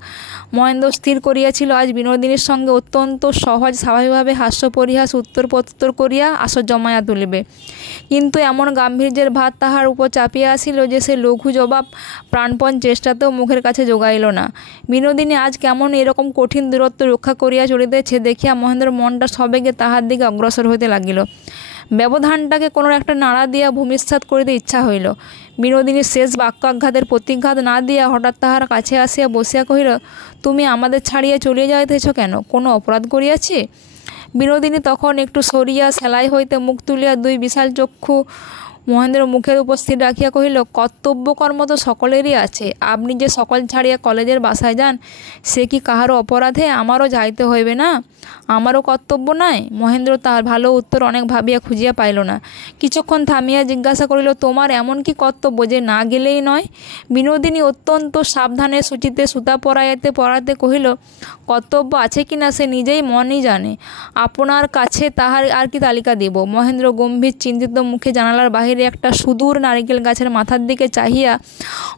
মহেন্দ্র স্থির করিয়াছিল আজ বিনোদিনীর সঙ্গে অত্যন্ত সহজ স্বাভাবিকভাবে হাস্য পরিহাস উত্তর প্রত্যুত্তর করিয়া আসর জমাইয়া তুলিবে, কিন্তু এমন গাম্ভীর্যের ভাত তাহার উপর চাপিয়া আসিল যে সে লঘু জবাব প্রাণপণ চেষ্টাতেও মুখের কাছে জোগাইল না। বিনোদিনী আজ কেমন এরকম কঠিন দূরত্ব রক্ষা করিয়া চলিতেছে দেখিয়া মহেন্দ্র মনটা সবেগে তাহার দিকে অগ্রসর হইতে লাগিল। ব্যবধানটাকে কোনো একটা নাড়া দিয়া ভূমিষ্যাৎ করিতে ইচ্ছা হইল। বিনোদিনীর শেষ বাক্যাঘাতের প্রতিঘাত না দিয়া হঠাৎ তাহার কাছে আসিয়া বসিয়া কহিল, তুমি আমাদের ছাড়িয়া চলিয়া যাইতেছ কেন? কোনো অপরাধ করিয়াছি? বিনোদিনী তখন একটু সরিয়া সেলাই হইতে মুখ তুলিয়া দুই বিশাল চক্ষু মহেন্দ্র মুখের উপর স্থির রাখিয়া কহিল, কর্তব্যকর্ম তো সকলেরই আছে। আপনি যে সকল ছাড়িয়া কলেজের বাসায় যান, সে কি কাহারও অপরাধে? আমারও যাইতে হইবে না? আমারও কর্তব্য নাই? মহেন্দ্র তাহার ভালো উত্তর অনেক ভাবিয়া খুঁজিয়া পাইল না। কিছুক্ষণ থামিয়া জিজ্ঞাসা করিল, তোমার এমন কি কর্তব্য যে না গেলেই নয়? বিনোদিনী অত্যন্ত সাবধানে সূচিতে সুতা পরাইতে পরাইতে কহিল, কর্তব্য আছে কিনা সে নিজেই মনই জানে, আপনার কাছে তাহার আর কি তালিকা দিব? মহেন্দ্র গম্ভীর চিন্তিত মুখে জানালার বাহিরে একটা সুদূর নারিকেল গাছের মাথার দিকে চাহিয়া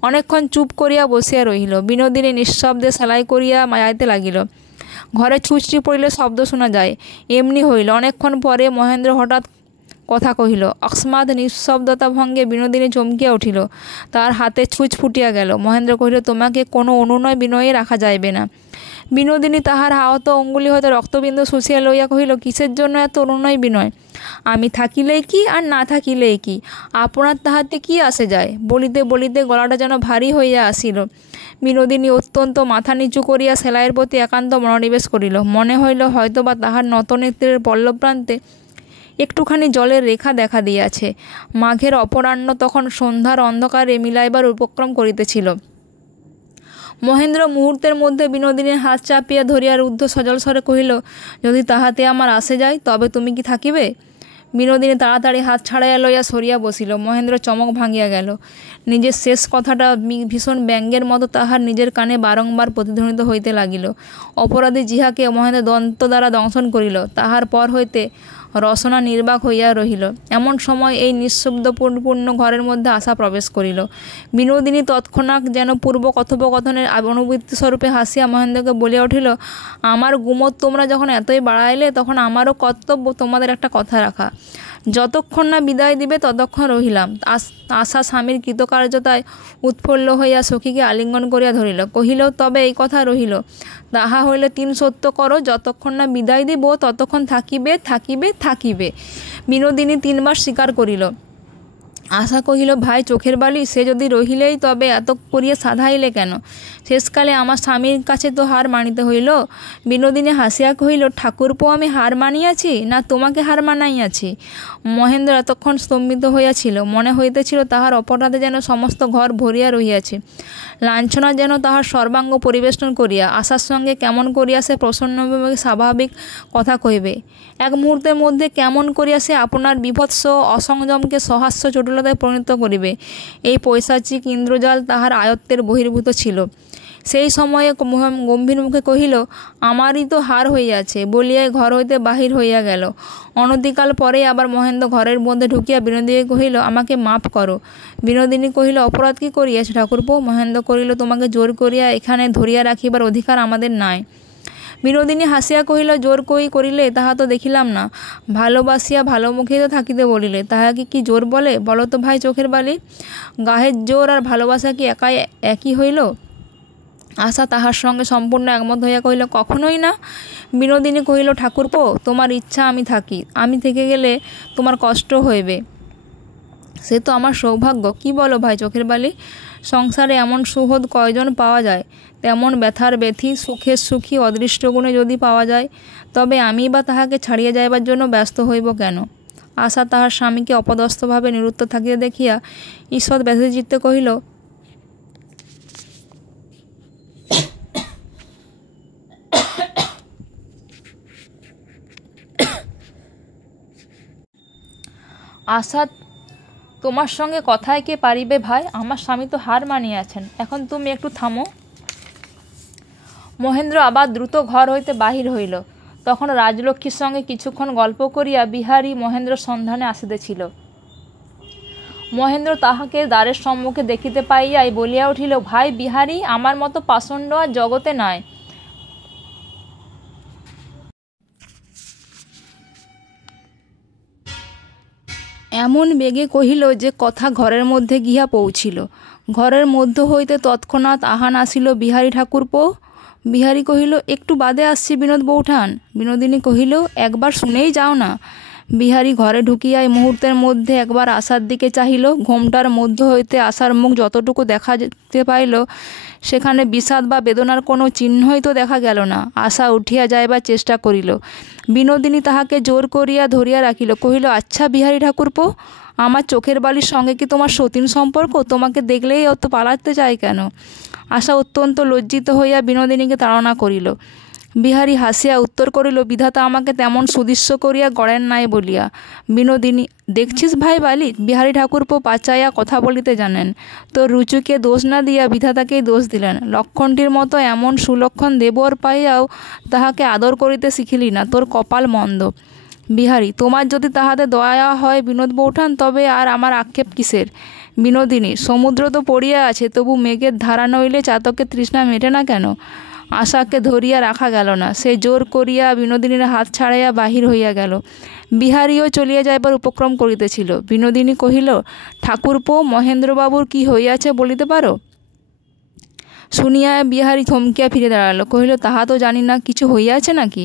অনেকক্ষণ চুপ করিয়া বসিয়া রহিল। বিনোদিনী নিঃশব্দে সেলাই করিয়া যাইতে লাগিল। ঘরে ছুঁচড়ি পড়িলে শব্দ শোনা যায়, এমনি হইল। অনেকক্ষণ পরে মহেন্দ্র হঠাৎ কথা কহিল। অকস্মাৎ নিঃশব্দতা ভঙ্গে বিনোদিনী চমকিয়া উঠিল, তার হাতে ছুঁচ ফুটিয়া গেল। মহেন্দ্র কহিল, তোমাকে কোনো অনুনয় বিনয়ে রাখা যাইবে না। বিনোদিনী তাহার আহত অঙ্গুলি হইতে রক্তবিন্দু শুষিয়া লইয়া কহিল, কিসের জন্য এত অনুনয় বিনয়? আমি থাকিলেই কি আর না থাকিলেই কি, আপনার তাহাতে কি আসে যায়? বলিতে বলিতে গলাটা যেন ভারী হইয়া আসিল। বিনোদিনী অত্যন্ত মাথা নিচু করিয়া সেলাইয়ের প্রতি একান্ত মনোনিবেশ করিল। মনে হইল হয়তোবা তাহার নতনেত্রের পল্লব প্রান্তে একটুখানি জলের রেখা দেখা দিয়াছে। মাঘের অপরাহ্ন তখন সন্ধ্যার অন্ধকারে মিলাইবার উপক্রম করিতেছিল। মহেন্দ্র মুহূর্তের মধ্যে বিনোদিনীর হাত চাপিয়া ধরিয়া রুদ্ধ সজল স্বরে কহিল, যদি তাহাতে আমার আসে যায় তবে তুমি কি থাকিবে? বিনোদিনী তাড়াতাড়ি হাত ছাড়াইয়া লইয়া সরিয়া বসিল। মহেন্দ্র চমক ভাঙিয়া গেল। নিজের শেষ কথাটা ভীষণ ব্যঙ্গের মতো তাহার নিজের কানে বারংবার প্রতিধ্বনিত হইতে লাগিল। অপরাধী জিহাকে মহেন্দ্র দন্ত দ্বারা দংশন করিল, তাহার পর হইতে রসনা নির্বাক হইয়া রহিল। এমন সময় এই নিঃশব্দপূর্ণ ঘরের মধ্যে আশা প্রবেশ করিল। বিনোদিনী তৎক্ষণাৎ যেন পূর্ব কথোপকথনের অনুবৃত্তি স্বরূপে হাসিয়া মহেন্দ্রকে বলিয়া উঠিল, আমার গুমত তোমরা যখন এতই বাড়াইলে তখন আমারও কর্তব্য তোমাদের একটা কথা রাখা। যতক্ষণ না বিদায় দিবে ততক্ষণ রহিলাম। আশা স্বামীর কৃতকার্যতায় উৎফুল্ল হইয়া সখীকে আলিঙ্গন করিয়া ধরিল, কহিল, তবে এই কথা রহিল, তাহা হইলে 3 সত্য করো, যতক্ষণ না বিদায় দিব ততক্ষণ থাকিবে থাকিবে থাকিবে। বিনোদিনী 3 বার স্বীকার করিল। আশা কহিল, ভাই চোখের বালি, সে যদি রহিলেই তবে এত করিয়া সাধাইলে কেন? শেষকালে আমার স্বামীর কাছে তো হার মানিতে হইল। বিনোদিনী হাসিয়া কহিল, ঠাকুরপো, আমি হার মানিয়াছি না তোমাকে হার মানাইয়াছি? মহেন্দ্র এতক্ষণ স্তম্ভিত হইয়াছিল। মনে হইতেছিল তাহার অপরাধে যেন সমস্ত ঘর ভরিয়া রহিয়াছে, লাঞ্ছনা যেন তাহার সর্বাঙ্গ পরিবেষ্টন করিয়া। আশার সঙ্গে কেমন করিয়া সে প্রসন্নভাবে স্বাভাবিক কথা কহিবে, এক মুহূর্তের মধ্যে কেমন করিয়া সে আপনার বিভৎস অসংযমকে সহাস্য চটুলতায় পরিণত করিবে, এই পৈশাচিক ইন্দ্রজাল তাহার আয়ত্তের বহির্ভূত ছিল। সেই সময়ে গম্ভীর মুখে কহিল, আমারই তো হার হইয়াছে, বলিয়াই ঘর হইতে বাহির হইয়া গেল। অনতিকাল পরেই আবার মহেন্দ্র ঘরের মধ্যে ঢুকিয়া বিনোদিনীকে কহিল, আমাকে মাপ করো। বিনোদিনী কহিল, অপরাধ কি করিয়াছে ঠাকুরপো? মহেন্দ্র কহিল, তোমাকে জোর করিয়া এখানে ধরিয়া রাখিবার অধিকার আমাদের নাই। বিনোদিনী হাসিয়া কহিল, জোর করিলে তাহা তো দেখিলাম না, ভালোবাসিয়া ভালো মুখেই তো থাকিতে বলিলে, তাহাকে কি জোর বলে? বলো তো ভাই চোখের বালি, গায়ের জোর আর ভালোবাসা কি একই হইল? আশা তাহার সঙ্গে সম্পূর্ণ একমত হইয়া কহিল, কখনোই না। বিনোদিনী কহিল, ঠাকুরপো, তোমার ইচ্ছা আমি থাকি, আমি থেকে গেলে তোমার কষ্ট হইবে, সে তো আমার সৌভাগ্য। কি বলো ভাই চোখের বালি? সংসারে এমন সুহৃদ কয়জন পাওয়া যায়? তেমন ব্যথার ব্যথী, সুখের সুখী অদৃষ্টগুণে যদি পাওয়া যায়, তবে আমি বা তাহাকে ছাড়িয়া যাইবার জন্য ব্যস্ত হইব কেন? আশা তাহার স্বামীকে অপদস্থভাবে নিরুত্তর থাকিতে দেখিয়া ঈষৎ ব্যথিতচিত্তে কহিল, আশা, তোমার সঙ্গে কথায় কে পারিবে ভাই? আমার স্বামী তো হার মানিয়াছেন, এখন তুমি একটু থামো। মহেন্দ্র আবার দ্রুত ঘর হইতে বাহির হইল। তখন রাজলক্ষ্মীর সঙ্গে কিছুক্ষণ গল্প করিয়া বিহারী মহেন্দ্র সন্ধানে আসিতেছিল। মহেন্দ্র তাহাকে দ্বারের সম্মুখে দেখিতে পাইয়াই বলিয়া উঠিল, ভাই বিহারী, আমার মতো পাষণ্ড আর জগতে নাই। এমন বেগে কহিল যে কথা ঘরের মধ্যে গিয়া পৌঁছিল। ঘরের মধ্য হইতে তৎক্ষণাৎ আহান আসিল, বিহারী ঠাকুরপো। বিহারী কহিল, একটু বাদে আসছি বিনোদ বৌঠান। বিনোদিনী কহিল, একবার শুনেই যাও না। বিহারী ঘরে ঢুকিয়াই মুহূর্তের মধ্যে একবার আশার দিকে চাহিল। ঘোমটার মধ্য হইতে আশার মুখ যতটুকু দেখা যেতে পাইল, সেখানে বিষাদ বা বেদনার কোনো চিহ্নই তো দেখা গেল না। আশা উঠিয়া যাইবার চেষ্টা করিল। বিনোদিনী তাহাকে জোর করিয়া ধরিয়া রাখিল, কহিল, আচ্ছা বিহারী ঠাকুরপো, আমার চোখের বালির সঙ্গে কি তোমার সতীন সম্পর্ক? তোমাকে দেখলেই অত পালাতে চাই কেন? আশা অত্যন্ত লজ্জিত হইয়া বিনোদিনীকে তাড়না করিল। বিহারী হাসিয়া উত্তর করিল, বিধাতা আমাকে তেমন সুদৃশ্য করিয়া গড়েন নাই বলিয়া। বিনোদিনী, দেখছিস ভাই বালি, বিহারী ঠাকুরপো পাচাইয়া কথা বলিতে জানেন। তোর রুচুকে দোষ না দিয়া বিধাতাকেই দোষ দিলেন। লক্ষণটির মতো এমন সুলক্ষণ দেবর পাইয়াও তাহাকে আদর করিতে শিখিলি না, তোর কপাল মন্দ। বিহারী, তোমার যদি তাহাতে দয়া হয় বিনোদ বৌঠান, তবে আর আমার আক্ষেপ কিসের? বিনোদিনী, সমুদ্র তো পড়িয়া আছে, তবু মেঘের ধারা নইলে চাতকের তৃষ্ণা মেটে না কেন? আশাকে ধরিয়া রাখা গেল না। সে জোর করিয়া বিনোদিনীর হাত ছাড়াইয়া বাহির হইয়া গেল। বিহারীও চলিয়া যাইবার উপক্রম করিতেছিল। বিনোদিনী কহিল, ঠাকুরপো, মহেন্দ্রবাবুর কি হইয়াছে বলিতে পারো? শুনিয়া বিহারী থমকিয়া ফিরে দাঁড়াল, কহিল, তাহা তো জানি না, কিছু হইয়াছে নাকি?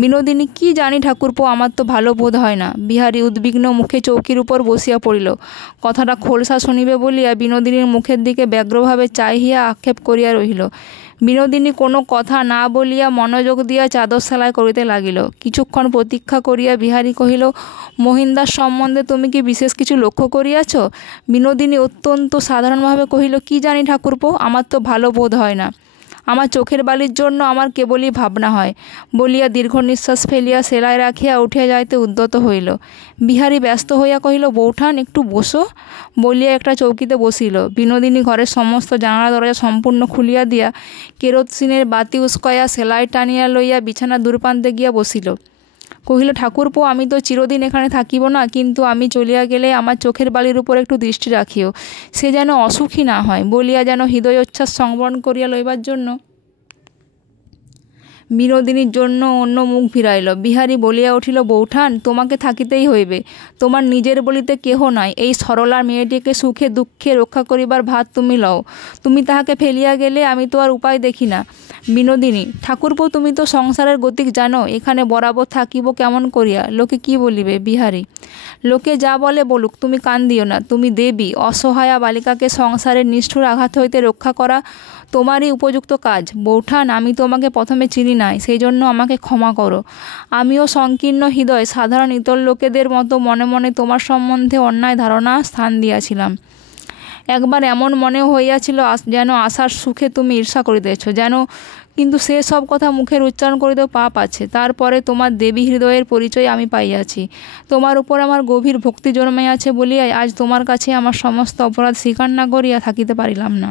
বিনোদিনী, কি জানি ঠাকুরপো, আমার তো ভালো বোধ হয় না। বিহারী উদ্বিগ্ন মুখে চৌকির উপর বসিয়া পড়িল। কথাটা খোলসা শুনিবে বলিয়া বিনোদিনীর মুখের দিকে ব্যগ্রভাবে চাহিয়া আক্ষেপ করিয়া রহিল। বিনোদিনী কোনো কথা না বলিয়া মনোযোগ দিয়া চাদর সেলাই করিতে লাগিল। কিছুক্ষণ প্রতীক্ষা করিয়া বিহারী কহিল, মহিন্দার সম্বন্ধে তুমি কি বিশেষ কিছু লক্ষ্য করিয়াছ? বিনোদিনী অত্যন্ত সাধারণভাবে কহিল, কি জানি ঠাকুরপো, আমার তো ভালো বোধ হয় না। আমার চোখের বালির জন্য আমার কেবলই ভাবনা হয়, বলিয়া দীর্ঘ নিঃশ্বাস ফেলিয়া সেলাই রাখিয়া উঠিয়া যাইতে উদ্যত হইল। বিহারী ব্যস্ত হইয়া কহিল, বৌঠান, একটু বসো, বলিয়া একটা চৌকিতে বসিল। বিনোদিনী ঘরের সমস্ত জানালা দরজা সম্পূর্ণ খুলিয়া দিয়া কেরোসিনের বাতি উস্কাইয়া সেলাই টানিয়া লইয়া বিছানার দূরপ্রান্তে গিয়া বসিল। কহিল, ঠাকুরপো, আমি তো চিরদিন এখানে থাকিব না, কিন্তু আমি চলিয়া গেলে আমার চোখের বালির উপর একটু দৃষ্টি রাখিও, সে যেন অসুখী না হয়, বলিয়া যেন হৃদয়োচ্ছ্বাস সংবরণ করিয়া লইবার জন্য বিনোদিনীর জন্য অন্য মুখ ফিরাইল। বিহারী বলিয়া উঠিল, বৌঠান, তোমাকে থাকিতেই হইবে। তোমার নিজের বলিতে কেহ নাই। এই সরলা মেয়েটিকে সুখে দুঃখে রক্ষা করিবার ভার তুমি লও। তুমি তাহাকে ফেলিয়া গেলে আমি তো আর উপায় দেখি না। বিনোদিনী, ঠাকুরপো, তুমি তো সংসারের গতিক জানো, এখানে বরাবর থাকিব কেমন করিয়া? লোকে কি বলিবে? বিহারী, লোকে যা বলে বলুক, তুমি কান দিও না। তুমি দেবী, অসহায়া বালিকাকে সংসারের নিষ্ঠুর আঘাত হইতে রক্ষা করা তোমারই উপযুক্ত কাজ। বৌঠান, আমি তোমাকে প্রথমে চিনি নাই, সেই জন্য আমাকে ক্ষমা করো। আমিও সংকীর্ণ হৃদয় সাধারণ ইতর লোকেদের মতো মনে মনে তোমার সম্বন্ধে অন্যায় ধারণা স্থান দিয়াছিলাম। একবার এমন মনে হইয়াছিল যেন আশার সুখে তুমি ঈর্ষা করিতেছ, কিন্তু সে সব কথা মুখের উচ্চারণ করিতেও পাপ আছে। তারপরে তোমার দেবী হৃদয়ের পরিচয় আমি পাইয়াছি। তোমার উপর আমার গভীর ভক্তি জন্মাইয়াছে বলিয়াই আজ তোমার কাছে আমার সমস্ত অপরাধ স্বীকার না করিয়া থাকিতে পারিলাম না।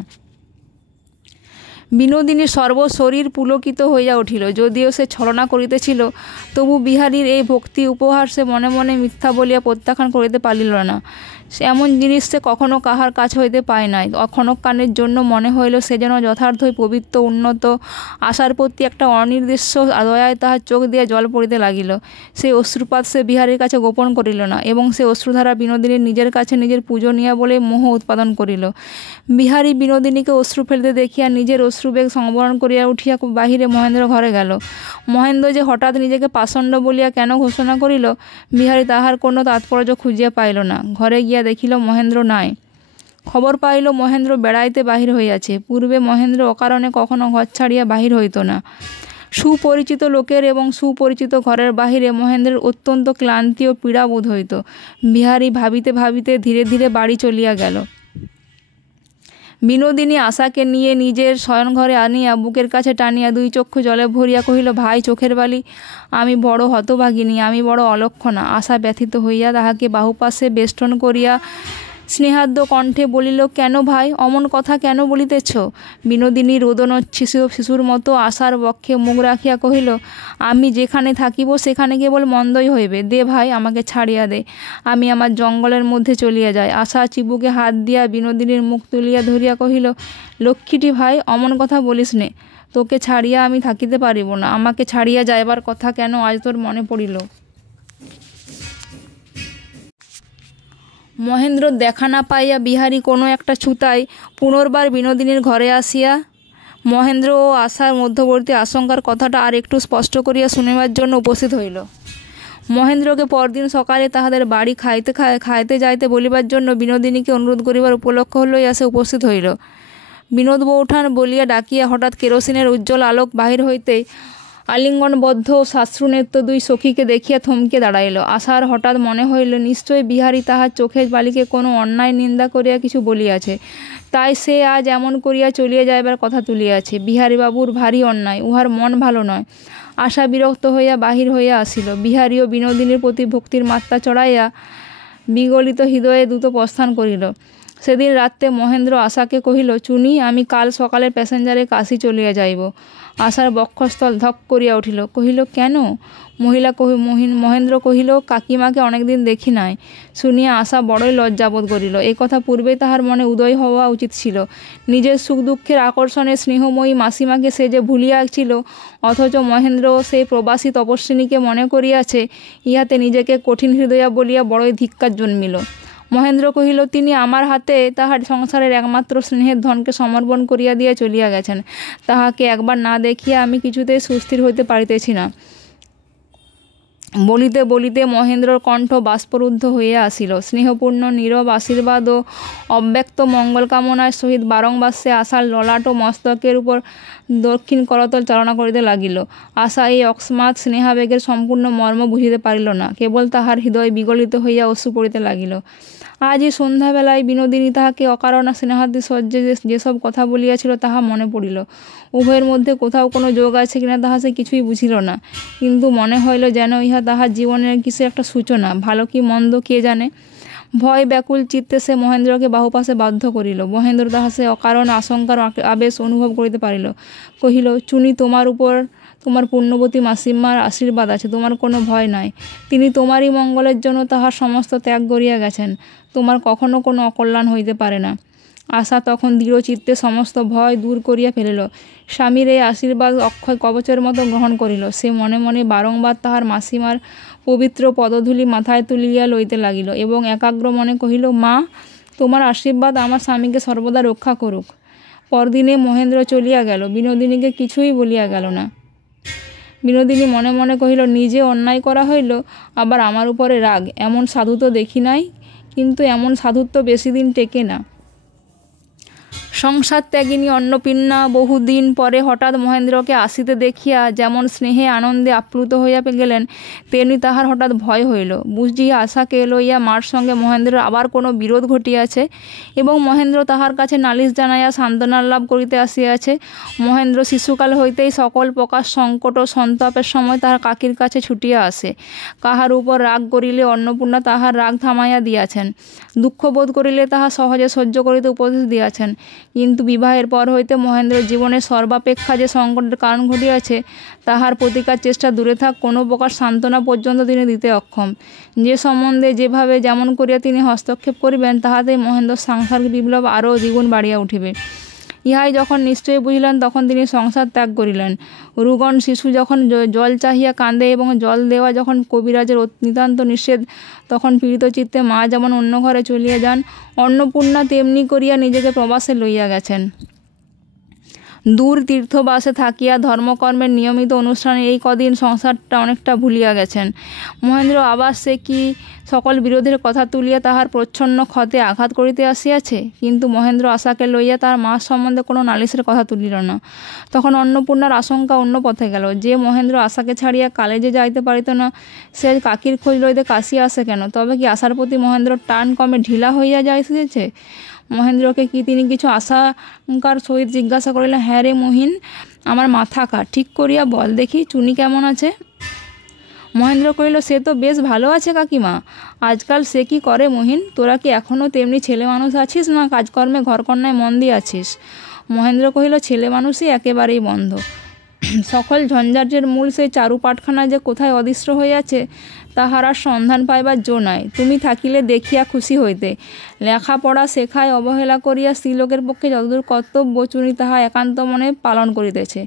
বিনোদিনীর সর্বশরীর পুলকিত হইয়া উঠিল। যদিও সে ছলনা করিতেছিল, তবু বিহারীর এই ভক্তি উপহার সে মনে মনে মিথ্যা বলিয়া প্রত্যাখ্যান করিতে পারিল না। এমন জিনিস সে কখনো কাহার কাছ হইতে পায় নাই। ক্ষণকালের জন্য মনে হইল সে যেন যথার্থই পবিত্র, উন্নত। আশার প্রতি একটা অনির্দিষ্ট দয়ায় তাহার চোখ দিয়া জল পড়িতে লাগিল। সেই অশ্রুপাত সে বিহারীর কাছে গোপন করিল না, এবং সে অশ্রুধারা বিনোদিনীর নিজের কাছে নিজের পূজনীয়া বলে মোহ উৎপাদন করিল। বিহারী বিনোদিনীকে অশ্রু ফেলতে দেখিয়া নিজের অশ্রুবেগ সংবরণ করিয়া উঠিয়া বাহিরে মহেন্দ্র ঘরে গেল। মহেন্দ্র যে হঠাৎ নিজেকে পাষণ্ড বলিয়া কেন ঘোষণা করিল, বিহারী তাহার কোনো তাৎপর্য খুঁজিয়া পাইল না। ঘরে গিয়া দেখিল মহেন্দ্র নাই। খবর পাইল মহেন্দ্র বেড়াইতে বাহির হইয়াছে। পূর্বে মহেন্দ্র অকারণে কখনো ঘর ছাড়িয়া বাহির হইত না। সুপরিচিত লোকের এবং সুপরিচিত ঘরের বাহিরে মহেন্দ্রের অত্যন্ত ক্লান্তি ও পীড়া বোধ হইত। বিহারী ভাবিতে ভাবিতে ধীরে ধীরে বাড়ি চলিয়া গেল। বিনোদিনী আশাকে নিয়ে নিজের শয়নঘরে আনিয়া বুকের কাছে টানিয়া দুই চক্ষু জলে ভরিয়া কহিল, ভাই চোখের বালি, আমি বড় হতভাগিনী, আমি বড় অলক্ষণা। আশা ব্যথিত হইয়া তাহাকে বাহুপাশে বেষ্টন করিয়া স্নেহাদ্য কণ্ঠে বলিল, কেন ভাই, অমন কথা কেন বলিতেছ? বিনোদিনী রোদনোচ্ছ্বসিত শিশুর মতো আশার বক্ষে মুখ রাখিয়া কহিল, আমি যেখানে থাকিব সেখানে কেবল মন্দই হইবে। দে ভাই, আমাকে ছাড়িয়া দে, আমি আমার জঙ্গলের মধ্যে চলিয়া যাই। আশা চিবুকে হাত দিয়া বিনোদিনীর মুখ তুলিয়া ধরিয়া কহিল, লক্ষ্মীটি ভাই, অমন কথা বলিস নে। তোকে ছাড়িয়া আমি থাকিতে পারিব না। আমাকে ছাড়িয়া যাইবার কথা কেন আজ তোর মনে পড়িল? মহেন্দ্র দেখা না পাইয়া বিহারী কোনো একটা ছুতায় পুনর্বার বিনোদিনীর ঘরে আসিয়া মহেন্দ্র ও আশার মধ্যবর্তী আশঙ্কার কথাটা আর একটু স্পষ্ট করিয়া শুনিবার জন্য উপস্থিত হইল। মহেন্দ্রকে পরদিন সকালে তাহাদের বাড়ি খাইতে যাইতে বলিবার জন্য বিনোদিনীকে অনুরোধ করিবার উপলক্ষ লইয়া সে উপস্থিত হইল। বিনোদ বৌঠান বলিয়া ডাকিয়া হঠাৎ কেরোসিনের উজ্জ্বল আলোক বাহির হইতেই আলিঙ্গনবদ্ধ ও সাশ্রুনেত্র দুই সখীকে দেখিয়া থমকে দাঁড়াইল। আশার হঠাৎ মনে হইল নিশ্চয়ই বিহারী তাহার চোখের বালিকে কোনো অন্যায় নিন্দা করিয়া কিছু বলিয়াছে, তাই সে আজ এমন করিয়া চলিয়া যাইবার কথা তুলিয়াছে। বিহারীবাবুর ভারী অন্যায়, উহার মন ভালো নয়। আশা বিরক্ত হইয়া বাহির হইয়া আসিল। বিহারী ও বিনোদিনীর প্রতি ভক্তির মাত্রা চড়াইয়া বিগলিত হৃদয়ে দ্রুত প্রস্থান করিল। সেদিন রাত্রে মহেন্দ্র আশাকে কহিল, চুনি, আমি কাল সকালে প্যাসেঞ্জারে কাশী চলিয়া যাইব। আশার বক্ষস্থল ধক করিয়া উঠিল। কহিল, কেন? মহেন্দ্র কহিল, কাকিমাকে অনেকদিন দেখি নাই। শুনিয়া আশা বড়ই লজ্জাবোধ করিল। এ কথা পূর্বেই তাহার মনে উদয় হওয়া উচিত ছিল। নিজের সুখ দুঃখের আকর্ষণে স্নেহময়ী মাসিমাকে সে যে ভুলিয়াছিল, অথচ মহেন্দ্র সেই প্রবাসী তপস্বিনীকে মনে করিয়াছে, ইহাতে নিজেকে কঠিন হৃদয়া বলিয়া বড়ই ধিক্কার জন্মিল। মহেন্দ্র কহিল, তিনি আমার হাতে তাহার সংসারের একমাত্র স্নেহের ধনকে সমর্পণ করিয়া দিয়া চলিয়া গেছেন। তাহাকে একবার না দেখিয়া আমি কিছুতেই সুস্থির হইতে পারিতেছি না। বলিতে বলিতে মহেন্দ্রর কণ্ঠ বাষ্পরুদ্ধ হইয়া আসিল। স্নেহপূর্ণ নীরব আশীর্বাদ ও অব্যক্ত মঙ্গল কামনার সহিত বারংবার সে আশার ললাট ও মস্তকের উপর দক্ষিণ করতল চালনা করিতে লাগিল। আশা এই অকস্মাৎ স্নেহাবেগের সম্পূর্ণ মর্ম বুঝিতে পারিল না। কেবল তাহার হৃদয় বিগলিত হইয়া অশ্রু পড়িতে লাগিল। আজ এই সন্ধ্যাবেলায় বিনোদিনী তাহাকে অকারণা স্নেহাদ্রি সহ্যে যেসব কথা বলিয়াছিল তাহা মনে পড়িল। উভয়ের মধ্যে কোথাও কোনো যোগ আছে কিনা তাহা সে কিছুই বুঝিল না, কিন্তু মনে হইল যেন ইহা তাহার জীবনের কিছু একটা সূচনা। ভালো কি মন্দ কে জানে। ভয় ব্যাকুল চিত্তে সে মহেন্দ্রকে বাহুপাশে বাধ্য করিল। মহেন্দ্র তাহা সে অকারণ আশঙ্কার আবেশ অনুভব করিতে পারিল। কহিল, চুনি, তোমার উপর তোমার পুণ্যবতী মাসিমার আশীর্বাদ আছে, তোমার কোনো ভয় নাই। তিনি তোমারই মঙ্গলের জন্য তাহার সমস্ত ত্যাগ করিয়া গেছেন। তোমার কখনো কোনো অকল্যাণ হইতে পারে না। আশা তখন দৃঢ়চিত্তে সমস্ত ভয় দূর করিয়া ফেলিল। স্বামীর এই আশীর্বাদ অক্ষয় কবচের মতো গ্রহণ করিল। সে মনে মনে বারংবার তাহার মাসিমার পবিত্র পদধূলি মাথায় তুলিয়া লইতে লাগিল এবং একাগ্র মনে কহিল, মা, তোমার আশীর্বাদ আমার স্বামীকে সর্বদা রক্ষা করুক। পরদিনে মহেন্দ্র চলিয়া গেল। বিনোদিনীকে কিছুই বলিয়া গেল না। বিনোদিনী মনে মনে কহিল, নিজে অন্যায় করা হইল, আবার আমার উপরে রাগ। এমন সাধু তো দেখি নাই, কিন্তু এমন সাধুত্ব বেশি দিন টেকে না। সংসার ত্যাগিনী অন্নপূর্ণা বহুদিন পরে হঠাৎ মহেন্দ্রকে আসিতে দেখিয়া যেমন স্নেহে আনন্দে আপ্লুত হইয়া গেলেন, তেমনি তাহার হঠাৎ ভয় হইল। বুঝিয়া আশাকে লইয়া মার সঙ্গে মহেন্দ্রের আবার কোনো বিরোধ ঘটিয়াছে এবং মহেন্দ্র তাহার কাছে নালিশ জানাইয়া সান্ত্বনা লাভ করিতে আসিয়াছে। মহেন্দ্র শিশুকাল হইতেই সকল প্রকার সংকট ও সন্তাপের সময় তাহার কাকির কাছে ছুটিয়া আসে। কাহার উপর রাগ করিলে অন্নপূর্ণা তাহার রাগ থামাইয়া দিয়াছেন, দুঃখ বোধ করিলে তাহা সহজে সহ্য করিতে উপদেশ দিয়াছেন। কিন্তু বিবাহের পর হইতে মহেন্দ্রের জীবনে সর্বাপেক্ষা যে সংকটের কারণ ঘটিয়াছে, তাহার প্রতিকার চেষ্টা দূরে থাক, কোনো প্রকার সান্ত্বনা পর্যন্ত তিনি দিতে অক্ষম। যে সম্বন্ধে যেভাবে যেমন করিয়া তিনি হস্তক্ষেপ করিবেন, তাহাতেই মহেন্দ্র সাংসারিক বিপ্লব আরও দ্বিগুণ বাড়িয়া উঠিবে। ইহাই যখন নিশ্চয়ই বুঝলেন, তখন তিনি সংসার ত্যাগ করিলেন। রুগণ শিশু যখন জল চাহিয়া কাঁদে এবং জল দেওয়া যখন কবিরাজের নিতান্ত নিষেধ, তখন পীড়িত চিত্তে মা যেমন অন্য ঘরে চলিয়া যান, অন্নপূর্ণা তেমনি করিয়া নিজেকে প্রবাসে লইয়া গেছেন। দূর তীর্থবাসে থাকিয়া ধর্মকর্মের নিয়মিত অনুষ্ঠানে এই কদিন সংসারটা অনেকটা ভুলিয়া গেছেন। মহেন্দ্র আবার সে কি সকল বিরোধের কথা তুলিয়া তাহার প্রচ্ছন্ন ক্ষতে আঘাত করিতে আসিয়াছে? কিন্তু মহেন্দ্র আশাকে লইয়া তার মার সম্বন্ধে কোনো নালিশের কথা তুলিল না। তখন অন্নপূর্ণার আশঙ্কা অন্য পথে গেল। যে মহেন্দ্র আশাকে ছাড়িয়া কালেজে যাইতে পারিত না, সে কাকির খোঁজ লইতে কাশিয়া আসে কেন? তবে কি আশার প্রতি মহেন্দ্র টান কমে ঢিলা হইয়া যাইতেছে? মহেন্দ্রকে কি তিনি কিছু আশঙ্কার সহিত জিজ্ঞাসা করিলেন, হ্যাঁ রে মহিন, আমার মাথা কাট, ঠিক করিয়া বল দেখি চুনি কেমন আছে? মহেন্দ্র কহিল, সে তো বেশ ভালো আছে কাকিমা। আজকাল সে কি করে মহিন? তোরা কি এখনও তেমনি ছেলে মানুষ আছিস, না কাজকর্মে ঘরকন্যায় মন দিয়াছিস? মহেন্দ্র কহিল, ছেলে মানুষই একেবারেই বন্ধ। সকল ঝঞ্ঝাটের মূল সেই চারু পাটখানা যে কোথায় অদৃশ্য হইয়াছে, তাহার আর সন্ধান পাইবার জো নাই। তুমি থাকিলে দেখিয়া খুশি হইতে। লেখাপড়া শেখায় অবহেলা করিয়া স্ত্রীলোকের পক্ষে যতদূর কর্তব্য, চুনি তাহা একান্ত মনে পালন করিতেছে।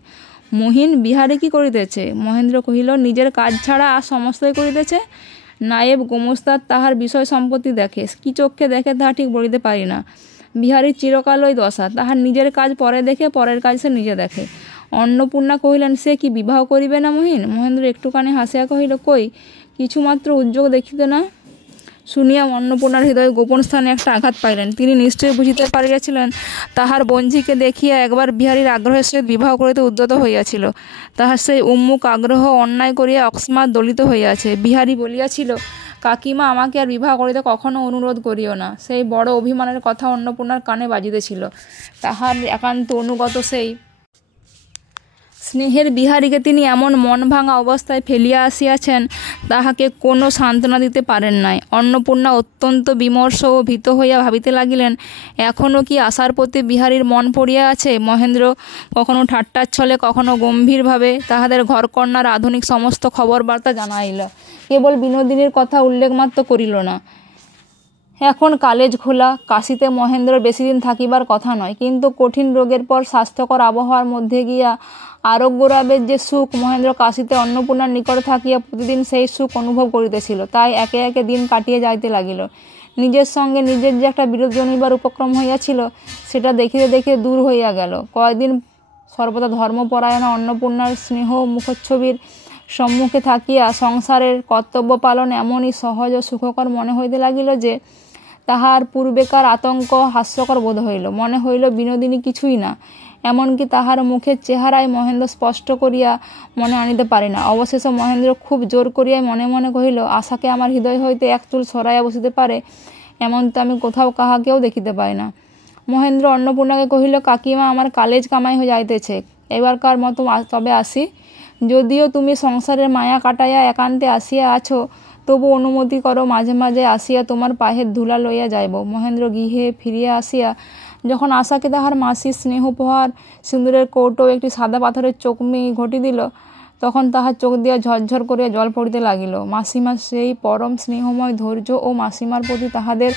মহিন, বিহারে কি করিতেছে? মহেন্দ্র কহিল, নিজের কাজ ছাড়া আর সমস্তই করিতেছে। নায়েব গোমস্তার তাহার বিষয় সম্পত্তি দেখে, কি চক্ষে দেখে তাহা ঠিক বলিতে পারি না। বিহারীর চিরকালই দশা, তাহার নিজের কাজ পরে দেখে, পরের কাজ সে নিজে দেখে। অন্নপূর্ণা কহিলেন, সে কি বিবাহ করিবে না মহিন? মহেন্দ্র একটুখানি হাসিয়া কহিল, কই, কিছুমাত্র উদ্যোগ দেখিতে না। শুনিয়া অন্নপূর্ণার হৃদয়ে গোপন স্থানে একটা আঘাত পাইলেন। তিনি নিশ্চয়ই বুঝিতে পারিয়াছিলেন, তাহার বঞ্ঝিকে দেখিয়া একবার বিহারীর আগ্রহের সহিত বিবাহ করিতে উদ্যত হইয়াছিল। তাহার সেই উন্মুখ আগ্রহ অন্যায় করিয়া অকস্মাৎ দলিত হইয়াছে। বিহারী বলিয়াছিল, কাকিমা, আমাকে আর বিবাহ করিতে কখনো অনুরোধ করিও না। সেই বড় অভিমানের কথা অন্নপূর্ণার কানে বাজিতেছিল। তাহার একান্ত অনুগত সেই স্নেহের বিহারীকে তিনি এমন মন ভাঙা অবস্থায় ফেলিয়া আসিয়াছেন, তাহাকে কোনো সান্ত্বনা দিতে পারেন নাই। অন্নপূর্ণা অত্যন্ত বিমর্ষ ও ভীত হইয়া ভাবিতে লাগিলেন, এখনও কি আশার প্রতি বিহারীর মন পড়িয়া আছে? মহেন্দ্র কখনো ঠাট্টার ছলে, কখনো গম্ভীরভাবে তাহাদের ঘরকন্যার আধুনিক সমস্ত খবর বার্তা জানাইল, কেবল বিনোদিনীর কথা উল্লেখ মাত্র করিল না। এখন কালেজ খোলা, কাশীতে মহেন্দ্র বেশি দিন থাকিবার কথা নয়, কিন্তু কঠিন রোগের পর স্বাস্থ্যকর আবহাওয়ার মধ্যে গিয়া আরোগ্যলাভের যে সুখ, মহেন্দ্র কাশীতে অন্নপূর্ণার নিকটে থাকিয়া প্রতিদিন সেই সুখ অনুভব করিতেছিল। তাই একে একে দিন কাটিয়ে যাইতে লাগিল। নিজের সঙ্গে নিজের যে একটা বিরোধ জনিবার উপক্রম হইয়াছিল, সেটা দেখিতে দেখিতে দূর হইয়া গেল। কয়েকদিন সর্বদা ধর্মপরায়ণা অন্নপূর্ণার স্নেহ মুখচ্ছবির সম্মুখে থাকিয়া সংসারের কর্তব্য পালন এমনই সহজ ও সুখকর মনে হইতে লাগিল যে, তাহার পূর্বেকার আতঙ্ক হাস্যকর বোধ হইল। মনে হইল বিনোদিনী কিছুই না। এমনকি তাহার মুখের চেহারায় মহেন্দ্র স্পষ্ট করিয়া মনে আনিতে পারে না। অবশেষে মহেন্দ্র খুব জোর করিয়া মনে মনে কহিল, আশাকে আমার হৃদয় হইতে এক চুল সরাইয়া বসিতে পারে এমন তো আমি কোথাও কাহাকেও দেখিতে পাই না। মহেন্দ্র অন্নপূর্ণাকে কহিল, কাকিমা, আমার কালেজ কামাই হয়ে যাইতেছে, এবারকার মতো তবে আসি। যদিও তুমি সংসারের মায়া কাটাইয়া একান্তে আসিয়া আছো, তবু অনুমতি করো মাঝে মাঝে আসিয়া তোমার পায়ের ধুলা লইয়া যাইব। মহেন্দ্র গৃহে ফিরিয়া আসিয়া যখন আশাকে তাহার মাসির স্নেহ উপহার সিঁদুরের কৌটো একটি সাদা পাথরের চোখমি ঘটি দিল, তখন তাহার চোখ দিয়া ঝরঝর করিয়া জল পড়িতে লাগিল। মাসিমার সেই পরম স্নেহময় ধৈর্য ও মাসিমার প্রতি তাহাদের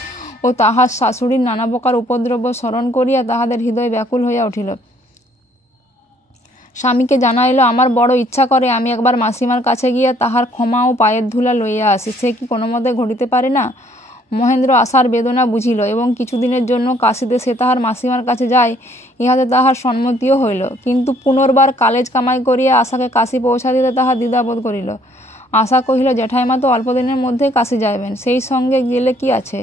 ও তাহার শাশুড়ির নানা প্রকার উপদ্রব্য স্মরণ করিয়া তাহাদের হৃদয় ব্যাকুল হইয়া উঠিল। স্বামীকে জানাইল, আমার বড় ইচ্ছা করে আমি একবার মাসিমার কাছে গিয়া তাহার ক্ষমা ও পায়ের ধুলা লইয়া আসি, সে কি কোনো মতে ঘটিতে পারে না? মহেন্দ্র আশার বেদনা বুঝিল এবং কিছুদিনের জন্য কাশীতে সে তাহার মাসিমার কাছে যায়, ইহাতে তাহার সম্মতিও হইল। কিন্তু পুনর্বার কালেজ কামাই করিয়া আশাকে কাশী পৌঁছা দিতে তাহার দ্বিধাবোধ করিল। আশা কহিল, জ্যাঠাইমা তো অল্পদিনের মধ্যেই কাশী যাইবেন, সেই সঙ্গে গেলে কি আছে?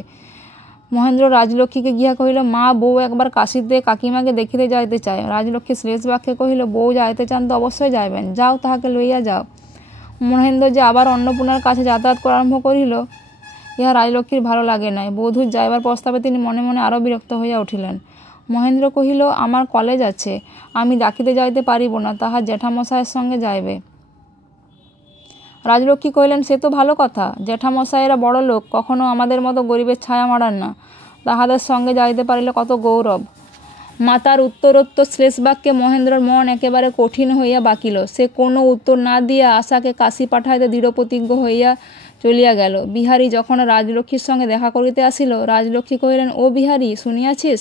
মহেন্দ্র রাজলক্ষ্মীকে গিয়া কহিল, মা, বউ একবার কাশীতে কাকিমাকে দেখিতে যাইতে চায়। রাজলক্ষ্মী শ্লেষ বাক্যে কহিল, বউ যাইতে চান তো অবশ্যই যাইবেন, যাও, তাহাকে লইয়া যাও। মহেন্দ্র যে আবার অন্নপূর্ণার কাছে যাতায়াত করা আরম্ভ করিল, ইহা রাজলক্ষ্মীর ভালো লাগে নাই। বধূর যাইবার প্রস্তাবে তিনি মনে মনে আরও বিরক্ত হইয়া উঠিলেন। মহেন্দ্র কহিল, আমার কলেজ আছে, আমি ডাকিতে যাইতে পারিব না, তাহার জ্যাঠামশায়ের সঙ্গে যাইবে। রাজলক্ষ্মী কহিলেন, সে তো ভালো কথা, জ্যাঠামশায়েরা বড় লোক, কখনো আমাদের মতো গরিবের ছায়া মারান না, তাহাদের সঙ্গে যাইতে পারিলে কত গৌরব। মাতার উত্তরোত্তর শ্লেষবাক্যে মহেন্দ্রর মন একেবারে কঠিন হইয়া বাকিল। সে কোনো উত্তর না দিয়া আশাকে কাশী পাঠাইতে দৃঢ়প্রতিজ্ঞ হইয়া চলিয়া গেল। বিহারী যখন রাজলক্ষ্মীর সঙ্গে দেখা করিতে আসিল, রাজলক্ষ্মী কহিলেন, ও বিহারী, শুনিয়াছিস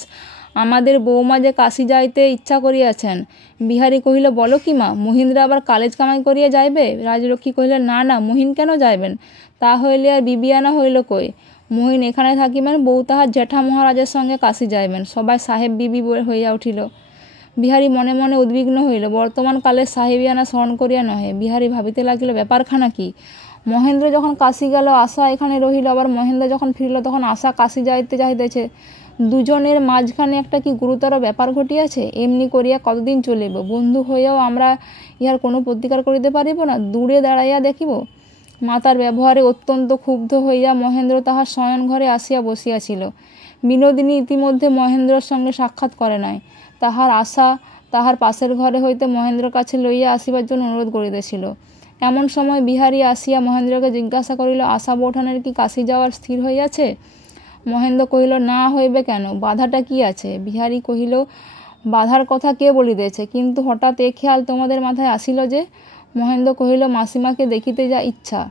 আমাদের বৌমা যে কাশী যাইতে ইচ্ছা করিয়াছেন? বিহারী কহিল, বলো কি মা, মহিন্দ্র আবার কালেজ কামাই করিয়া যাইবে? রাজলক্ষ্মী কহিলেন, না না, মহিন কেন যাইবেন? তা হইলে আর বিবিয়ানা হইল কই? মহিন এখানে থাকিবেন, বউ তাহার জ্যাঠা মহারাজের সঙ্গে কাশী যাইবেন। সবাই সাহেব বিবি হইয়া উঠিল। বিহারী মনে মনে উদ্বিগ্ন হইল। বর্তমান কালে সাহেবিয়ানা স্মরণ করিয়া নহে। বিহারী ভাবিতে লাগিল, ব্যাপারখানা কি? মহেন্দ্র যখন কাশী গেল, আশা এখানে রহিল, আবার মহেন্দ্র যখন ফিরিল তখন আশা কাশী যাইতে চাহিতেছে। দুজনের মাঝখানে একটা কি গুরুতর ব্যাপার ঘটিয়াছে। এমনি করিয়া কতদিন চলিব? বন্ধু হইয়াও আমরা ইহার কোনো প্রতিকার করিতে পারিব না, দূরে দাঁড়াইয়া দেখিব। মাতার ব্যবহারে অত্যন্ত ক্ষুব্ধ হইয়া মহেন্দ্র তাহার শয়ন ঘরে আসিয়া বসিয়াছিল। বিনোদিনী ইতিমধ্যে মহেন্দ্রর সঙ্গে সাক্ষাৎ করে নাই। তাহার আশা তাহার পাশের ঘরে হইতে মহেন্দ্রের কাছে লইয়া আসিবার জন্য অনুরোধ করিতেছিল। এমন সময় বিহারী আসিয়া মহেন্দ্রকে জিজ্ঞাসা করিল, আশা বৌঠানের কি কাশী যাওয়ার স্থির হইয়াছে? মহেন্দ্র কহিল, না হইবে কেন, বাধাটা কি আছে? বিহারী কহিল, বাধার কথা কে বলিতেছে, কিন্তু হঠাৎ এ খেয়াল তোমাদের মাথায় আসিল যে? মহেন্দ্র কহিল, মাসিমাকে দেখিতে যা ইচ্ছা,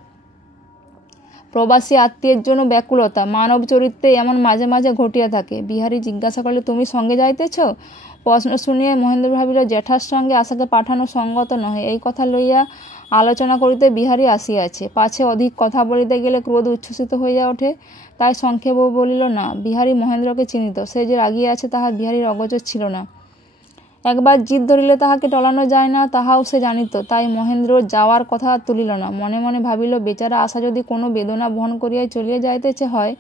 প্রবাসী আত্মীয়ের জন্য ব্যাকুলতা, মানব চরিত্রে এমন মাঝে মাঝে ঘটিয়া থাকে। বিহারী জিজ্ঞাসা করিল, তুমি সঙ্গে যাইতেছ? প্রশ্ন শুনিয়া মহেন্দ্র ভাবিল, জ্যাঠার সঙ্গে আশাকে পাঠানো সঙ্গত নহে। এই কথা লইয়া আলোচনা করিতে বিহারী আসিয়াছে, পাছে অধিক কথা বলিতে গেলে ক্রোধ উচ্ছ্বসিত হইয়া ওঠে, তাই সংক্ষেপে বলিল না। বিহারী মহেন্দ্রকে চিনিত, সে যে রাগিয়া আছে তাহা বিহারীর অগোচর ছিল না। একবার জিদ ধরিলে তাহাকে টলানো যায় না, তাহাও সে জানিত। তাই মহেন্দ্র যাওয়ার কথা আর তুলিল না। মনে মনে ভাবিল, বেচারা আশা যদি কোনো বেদনা বহন করিয়া চলিয়া যাইতেছে হয়,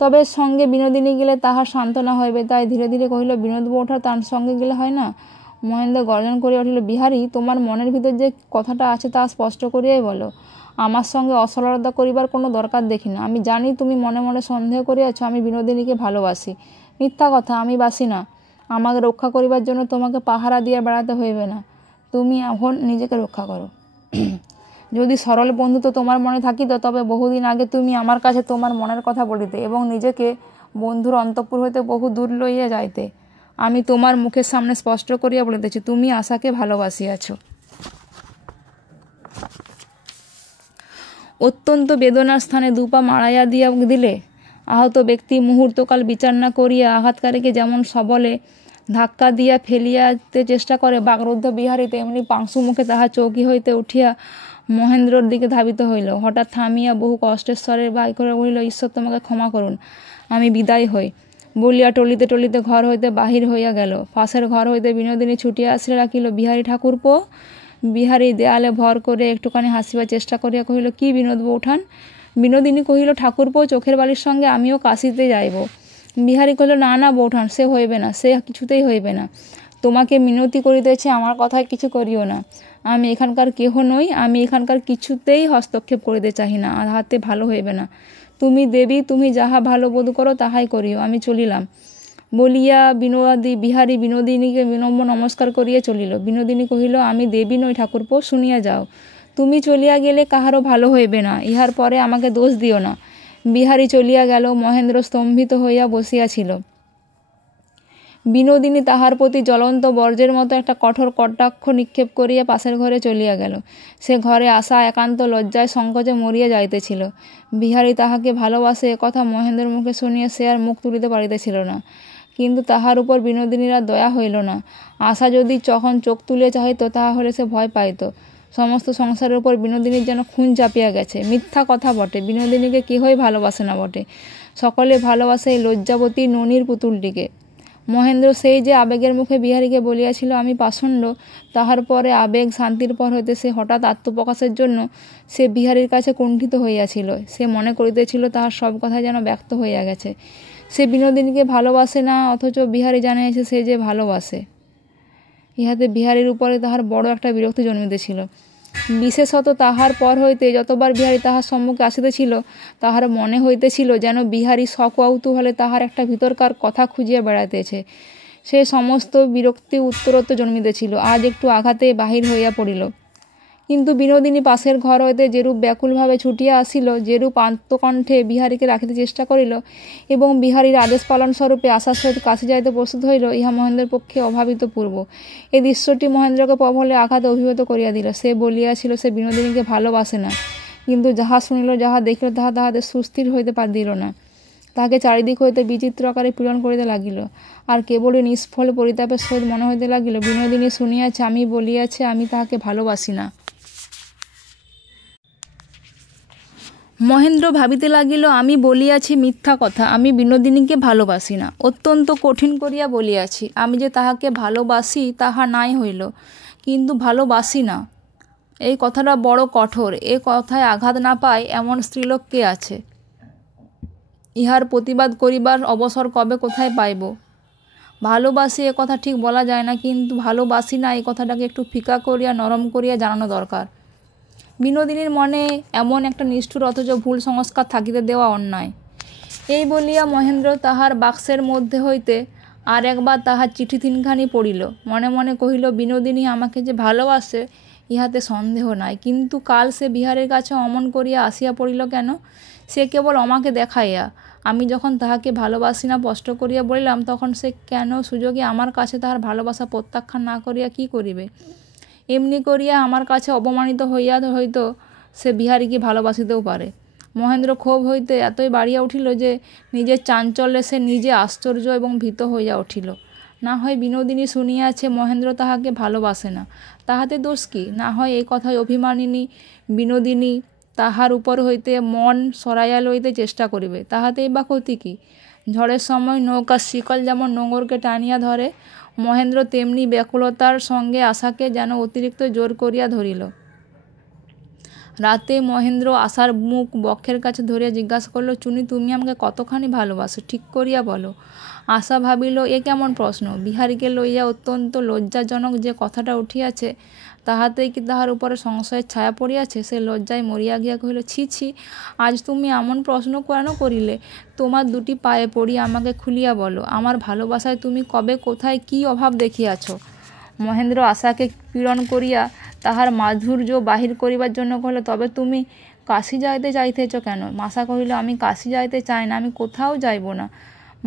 তবে সঙ্গে বিনোদিনী গেলে তাহার সান্ত্বনা হইবে। তাই ধীরে ধীরে কহিল, বিনোদ বৌঠার তার সঙ্গে গেলে হয় না? মহেন্দ্র গর্জন করিয়া উঠিল, বিহারী, তোমার মনের ভিতর যে কথাটা আছে তা স্পষ্ট করিয়াই বলো। আমার সঙ্গে অসরলতা করিবার কোনো দরকার দেখি না। আমি জানি তুমি মনে মনে সন্দেহ করিয়াছ আমি বিনোদিনীকে ভালোবাসি। মিথ্যা কথা, আমি বাসি না। আমাকে রক্ষা করিবার জন্য তোমাকে পাহারা দিয়া বেড়াতে হইবে না। তুমি এখন নিজেকে রক্ষা করো। যদি সরল বন্ধুত্ব তোমার মনে থাকিত, তবে বহুদিন আগে তুমি আমার কাছে তোমার মনের কথা বলিতে এবং নিজেকে বন্ধুর অন্তঃপুর হইতে বহু দূর লইয়া যাইতে। আমি তোমার মুখের সামনে স্পষ্ট করিয়া বলিতেছি, তুমি আশাকে ভালোবাসিয়াছ। অত্যন্ত বেদনার স্থানে দুপা মাড়াইয়া দিয়া দিলে আহত ব্যক্তি মুহূর্তকাল বিচার না করিয়া আঘাতকারীকে যেমন সবলে ধাক্কা দিয়া ফেলিয়াতে চেষ্টা করে, বাগরুদ্ধ বিহারী তেমনি পাংশু মুখে তাহার চৌকি হইতে উঠিয়া মহেন্দ্রর দিকে ধাবিত হইল। হঠাৎ থামিয়া বহু কষ্টের স্বরে বাই করে বলিল, ঈশ্বর তোমাকে ক্ষমা করুন, আমি বিদায় হই। বলিয়া টলিতে টলিতে ঘর হইতে বাহির হইয়া গেল। পাশের ঘর হইতে বিনোদিনী ছুটিয়া আসিয়া ডাকিল, বিহারী ঠাকুরপো। বিহারী দেয়ালে ভর করে একটুখানি হাসিবার চেষ্টা করিয়া কহিল, কি বিনোদ বৌঠান? বিনোদিনী কহিল, ঠাকুরপো, চোখের বালির সঙ্গে আমিও কাশীতে যাইব। বিহারী কহিল, না না বৌঠান, সে হইবে না, সে কিছুতেই হইবে না। তোমাকে মিনতি করিতেছে, আমার কথায় কিছু করিও না। আমি এখানকার কেহ নই, আমি এখানকার কিছুতেই হস্তক্ষেপ করিতে চাহি না, হাতে ভালো হইবে না। তুমি দেবী, তুমি যাহা ভালো বোধ করো তাহাই করিও, আমি চলিলাম। বলিয়া বিহারী বিনোদিনীকে বিনম্র নমস্কার করিয়া চলিল। বিনোদিনী কহিল, আমি দেবী নই ঠাকুরপো, শুনিয়া যাও। তুমি চলিয়া গেলে কাহারও ভালো হইবে না, ইহার পরে আমাকে দোষ দিও না। বিহারী চলিয়া গেল। মহেন্দ্র স্তম্ভিত হইয়া বসিয়াছিল। বিনোদিনী তাহার প্রতি জ্বলন্ত বর্জ্যের মতো একটা কঠোর কটাক্ষ নিক্ষেপ করিয়া পাশের ঘরে চলিয়া গেল। সে ঘরে আশা একান্ত লজ্জায় সংকোচে মরিয়া যাইতেছিল। বিহারী তাহাকে ভালোবাসে কথা মহেন্দ্রের মুখে শুনিয়া সে আর মুখ তুলিতে পারিতেছিল না। কিন্তু তাহার উপর বিনোদিনীর আর দয়া হইল না। আশা যদি যখন চোখ তুলিয়া চাহিত তাহা হলে সে ভয় পাইত। সমস্ত সংসারের উপর বিনোদিনীর যেন খুন চাপিয়া গেছে। মিথ্যা কথা বটে, বিনোদিনীকে কেহই ভালোবাসে না বটে, সকলে ভালোবাসে এই লজ্জাবতী ননির পুতুলটিকে। মহেন্দ্র সেই যে আবেগের মুখে বিহারীকে বলিয়াছিল আমি পাষণ্ড, তাহার পরে আবেগ শান্তির পর হইতে সে হঠাৎ আত্মপ্রকাশের জন্য সে বিহারীর কাছে কুণ্ঠিত হইয়াছিল। সে মনে করিতেছিল তাহার সব কথা যেন ব্যক্ত হইয়া গেছে। সে বিনোদিনীকে ভালোবাসে না, অথচ বিহারী জানিয়াছে সে যে ভালোবাসে। ইহাতে বিহারীর উপরে তাহার বড় একটা বিরক্তি জন্মিতেছিল। বিশেষত তাহার পর হইতে যতবার বিহারী তাহার সম্মুখে আসিতেছিল তাহার মনে হইতেছিল যেন বিহারী সকৌতূহলে তাহার একটা ভিতরকার কথা খুঁজিয়া বেড়াইতেছে। সে সমস্ত বিরক্তি উত্তরোত্তর জন্মিতেছিল, আজ একটু আঘাতে বাহির হইয়া পড়িল। কিন্তু বিনোদিনী পাশের ঘর হইতে যেরূপ ব্যাকুলভাবে ছুটিয়া আসিল, যেরূপ আত্মকণ্ঠে বিহারীকে রাখিতে চেষ্টা করিল এবং বিহারীর আদেশ পালন স্বরূপে আশার সহিত কাশী যাইতে প্রস্তুত হইল, ইহা মহেন্দ্রের পক্ষে অভাবিত পূর্ব। এই দৃশ্যটি মহেন্দ্রকে প্রবলে আঘাতে অভিভূত করিয়া দিল। সে বলিয়াছিল সে বিনোদিনীকে ভালোবাসে না, কিন্তু যাহা শুনিল যাহা দেখিল তাহা তাহাতে সুস্থির হইতে দিল না। তাহাকে চারিদিক হইতে বিচিত্র আকারে পীড়ন করিতে লাগিল, আর কেবলই নিষ্ফল পরিতাপের সহিত মনে হইতে লাগিল বিনোদিনী শুনিয়াছে আমি বলিয়াছে আমি তাহাকে ভালোবাসি না। মহেন্দ্র ভাবিতে লাগিল আমি বলিয়াছি মিথ্যা কথা, আমি বিনোদিনীকে ভালোবাসি না, অত্যন্ত কঠিন করিয়া বলিয়াছি। আমি যে তাহাকে ভালোবাসি তাহা নাই হইল, কিন্তু ভালোবাসি না এই কথাটা বড় কঠোর। এ কথায় আঘাত না পায় এমন স্ত্রীলোক কে আছে? ইহার প্রতিবাদ করিবার অবসর কবে কোথায় পাইব? ভালোবাসি এ কথা ঠিক বলা যায় না, কিন্তু ভালোবাসি না এই কথাটাকে একটু ফিকা করিয়া নরম করিয়া জানানো দরকার। বিনোদিনীর মনে এমন একটা নিষ্ঠুর অথচ ভুল সংস্কার থাকিতে দেওয়া অন্যায়। এই বলিয়া মহেন্দ্র তাহার বাক্সের মধ্যে হইতে আর একবার তাহার চিঠি তিনখানি পড়িল। মনে মনে কহিল বিনোদিনী আমাকে যে ভালোবাসে ইহাতে সন্দেহ নাই, কিন্তু কাল সে বিহারের কাছে অমন করিয়া আসিয়া পড়িল কেন? সে কেবল আমাকে দেখাইয়া। আমি যখন তাহাকে ভালোবাসি না স্পষ্ট করিয়া বলিলাম, তখন সে কেন সুযোগে আমার কাছে তাহার ভালোবাসা প্রত্যাখ্যান না করিয়া কি করিবে? এমনি করিয়া আমার কাছে অপমানিত হইয়া হয়তো সে বিহারীকে ভালোবাসিতেও পারে। মহেন্দ্র ক্ষোভ হইতে এতই বাড়িয়া উঠিল যে নিজের চাঞ্চল্যে সে নিজে আশ্চর্য এবং ভীত হইয়া উঠিল। না হয় বিনোদিনী শুনিয়াছে মহেন্দ্র তাহাকে ভালোবাসে না, তাহাতে দোষ কি? না হয় এই কথায় অভিমানিনী বিনোদিনী তাহার উপর হইতে মন সরাইয়া লইতে চেষ্টা করিবে, তাহাতেই বা ক্ষতি কি? ঝড়ের সময় নৌকার শিকল যেমন নোঙরকে টানিয়া ধরে, মহেন্দ্র তেমনি ব্যাকুলতার সঙ্গে আশাকে যেন অতিরিক্ত জোর করিয়া ধরিল। রাতে মহেন্দ্র আশার মুখ বক্ষের কাছে ধরিয়া জিজ্ঞাসা করিল, চুনি তুমি আমাকে কতখানি ভালোবাসো, ঠিক করিয়া বলো। আশা ভাবিল এ কেমন প্রশ্ন? বিহারীকে লইয়া অত্যন্ত লজ্জাজনক যে কথাটা উঠিয়াছে তাহাতেই কি তাহার উপরে সংশয়ের ছায়া পড়িয়াছে? সে লজ্জায় মরিয়া গিয়া কহিল, ছি ছি, আজ তুমি এমন প্রশ্ন কেন করিলে? তোমার দুটি পায়ে পড়ি, আমাকে খুলিয়া বলো, আমার ভালোবাসায় তুমি কবে কোথায় কি অভাব দেখিয়াছ? মহেন্দ্র আশাকে পীড়ন করিয়া তাহার মাধুর্য বাহির করিবার জন্য কহিল, তবে তুমি কাশী যাইতে চাইতেছ কেন? আশা কহিল, আমি কাশী যাইতে চাই না, আমি কোথাও যাইব না।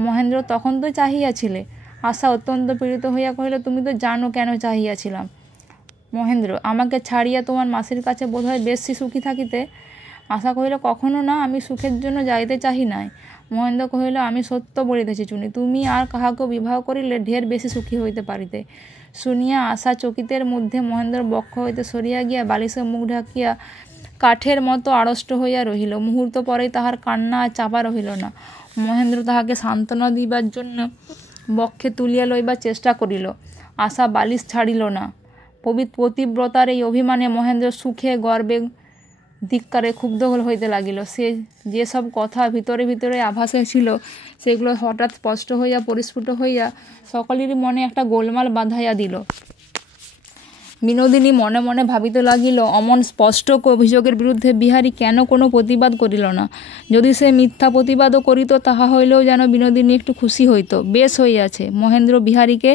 মহেন্দ্র তখন তো চাহিয়াছিলে। আশা অত্যন্ত পীড়িত হইয়া কহিল, তুমি তো জানো কেন চাহিয়াছিলাম। মহেন্দ্র, আমাকে ছাড়িয়া তোমার মাসির কাছে বোধহয় বেশি সুখী থাকিতে। আশা কহিল, কখনো না, আমি সুখের জন্য যাইতে চাহি নাই। মহেন্দ্র কহিল, আমি সত্য বলিতেছি চুনি, তুমি আর কাহাকেও বিবাহ করিলে ঢের বেশি সুখী হইতে পারিতে। শুনিয়া আশা চকিতের মধ্যে মহেন্দ্র বক্ষ হইতে সরিয়া গিয়া বালিশে মুখ ঢাকিয়া কাঠের মতো আড়ষ্ট হইয়া রহিল। মুহূর্ত পরেই তাহার কান্না আর চাপা রহিল না। মহেন্দ্র তাহাকে সান্ত্বনা দিবার জন্য বক্ষে তুলিয়া লইবার চেষ্টা করিল। আশা বালিশ ছাড়িল না। পতিব্রতার এই অভিমানে মহেন্দ্র সুখে গর্বে ধিক্কারে ক্ষুব্ধ হইতে লাগিল। সে যেসব কথা ভিতরে ভিতরে আভাসে ছিল সেগুলো হঠাৎ স্পষ্ট হইয়া পরিস্ফুট হইয়া সকলেরই মনে একটা গোলমাল বাঁধাইয়া দিল। বিনোদিনী মনে মনে ভাবিতে লাগিল, অমন স্পষ্ট অভিযোগের বিরুদ্ধে বিহারী কেন কোনো প্রতিবাদ করিল না? যদি সে মিথ্যা প্রতিবাদও করিত তাহা হইলেও যেন বিনোদিনী একটু খুশি হইত। বেশ হইয়াছে, মহেন্দ্র বিহারীকে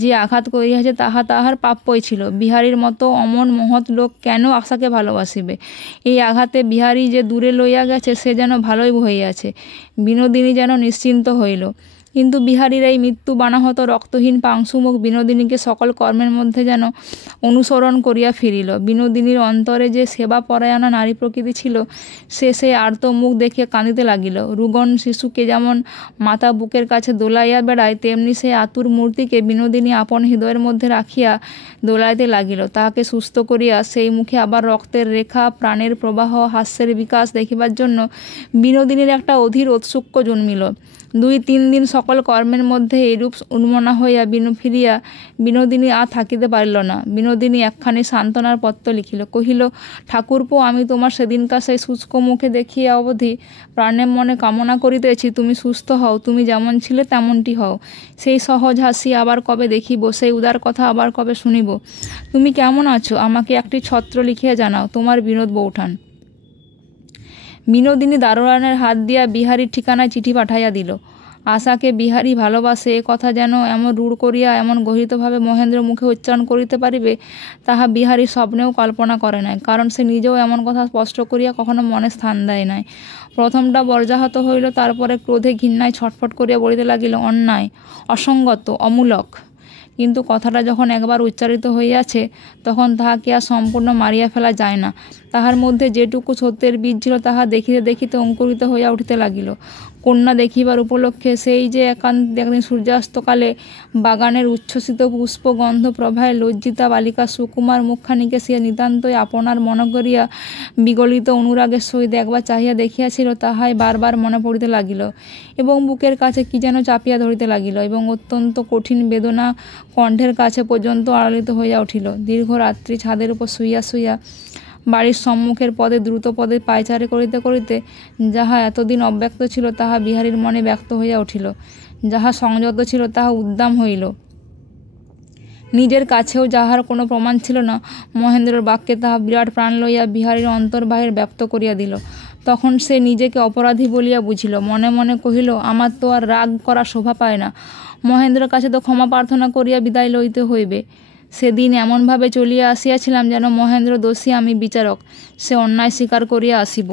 যে আঘাত করিয়াছে তাহা তাহার প্রাপ্যই ছিল। বিহারীর মতো অমন মহৎ লোক কেন আশাকে ভালোবাসিবে? এই আঘাতে বিহারী যে দূরে লইয়া গেছে সে যেন ভালোই হইয়াছে। বিনোদিনী যেন নিশ্চিন্ত হইল। কিন্তু বিহারীর এই মৃত্যু বানাহত রক্তহীন পাংশুমুখ বিনোদিনীকে সকল কর্মের মধ্যে যেন অনুসরণ করিয়া ফিরিল। বিনোদিনীর অন্তরে যে সেবা পরায়ণা নারী প্রকৃতি ছিল, সে সেই আর্ত মুখ দেখিয়া কাঁদিতে লাগিল। রুগন শিশুকে যেমন মাতা বুকের কাছে দোলাইয়া বেড়ায়, তেমনি সেই আতুর মূর্তিকে বিনোদিনী আপন হৃদয়ের মধ্যে রাখিয়া দোলাইতে লাগিল। তাহাকে সুস্থ করিয়া সেই মুখে আবার রক্তের রেখা, প্রাণের প্রবাহ, হাস্যের বিকাশ দেখিবার জন্য বিনোদিনীর একটা অধীর ঔৎসুক্য জন্মিল। 2-3 দিন সকল কর্মের মধ্যে এরূপ উন্মনা হইয়া ফিরিয়া বিনোদিনী আর থাকিতে পারিল না। বিনোদিনী একখানি সান্ত্বনার পত্র লিখিল, কহিল, ঠাকুরপো, আমি তোমার সেদিনকার সেই শুষ্ক মুখে দেখিয়া অবধি প্রাণের মনে কামনা করিতেছি তুমি সুস্থ হও, তুমি যেমন ছিলে তেমনটি হও। সেই সহজ হাসি আবার কবে দেখিব, সেই উদার কথা আবার কবে শুনিব। তুমি কেমন আছো, আমাকে একটি ছত্র লিখিয়া জানাও। তোমার বিনোদ বৌঠান। বিনোদিনী দারোয়ানের হাত দিয়া বিহারীর ঠিকানায় চিঠি পাঠাইয়া দিল। আশাকে বিহারী ভালোবাসে এ কথা যেন এমন রূঢ় করিয়া এমন গর্হিতভাবে মহেন্দ্র মুখে উচ্চারণ করিতে পারিবে, তাহা বিহারী স্বপ্নেও কল্পনা করে নাই। কারণ সে নিজেও এমন কথা স্পষ্ট করিয়া কখনো মনে স্থান দেয় নাই। প্রথমটা বর্জাহত হইল, তারপরে ক্রোধে ঘৃণায় ছটফট করিয়া বলিতে লাগিল, অন্যায়, অসঙ্গত, অমূলক। কিন্তু কথাটা যখন একবার উচ্চারিত হইয়াছে, তখন তাহাকে আর সম্পূর্ণ মারিয়া ফেলা যায় না। তাহার মধ্যে যেটুকু সত্যের বীজ ছিল, তাহা দেখিতে দেখিতে অঙ্কুরিত হইয়া উঠিতে লাগিল। কন্যা দেখিবার উপলক্ষে সেই যে একদিন সূর্যাস্তকালে বাগানের উচ্ছ্বসিত পুষ্পগন্ধ প্রভায় লজ্জিতা বালিকা সুকুমার মুখখানিকে সে নিতান্তই আপনার মনে করিয়া বিগলিত অনুরাগের সহিত একবার চাহিয়া দেখিয়াছিল, তাহাই বারবার মনে পড়িতে লাগিল এবং বুকের কাছে কি যেন চাপিয়া ধরিতে লাগিল এবং অত্যন্ত কঠিন বেদনা কণ্ঠের কাছে পর্যন্ত আড়ালিত হইয়া উঠিল। দীর্ঘ রাত্রি ছাদের উপর শুইয়া শুইয়া বাড়ির সম্মুখের পদে দ্রুত পদে পায়চারি করিতে করিতে যাহা এতদিন অব্যক্ত ছিল, তাহা বিহারীর মনে ব্যক্ত হইয়া উঠিল। যাহা সংযত ছিল, তাহা উদ্দাম হইল। নিজের কাছেও যাহার কোনো প্রমাণ ছিল না, মহেন্দ্রের বাক্যে তাহা বিরাট প্রাণ লইয়া বিহারীর অন্তর্বাহির ব্যক্ত করিয়া দিল। তখন সে নিজেকে অপরাধী বলিয়া বুঝিল। মনে মনে কহিল, আমার তো আর রাগ করা শোভা পায় না। মহেন্দ্রের কাছে তো ক্ষমা প্রার্থনা করিয়া বিদায় লইতে হইবে। সেদিন এমনভাবে চলিয়া আসিয়াছিলাম যেন মহেন্দ্র দোষী, আমি বিচারক। সে অন্যায় স্বীকার করিয়া আসিব।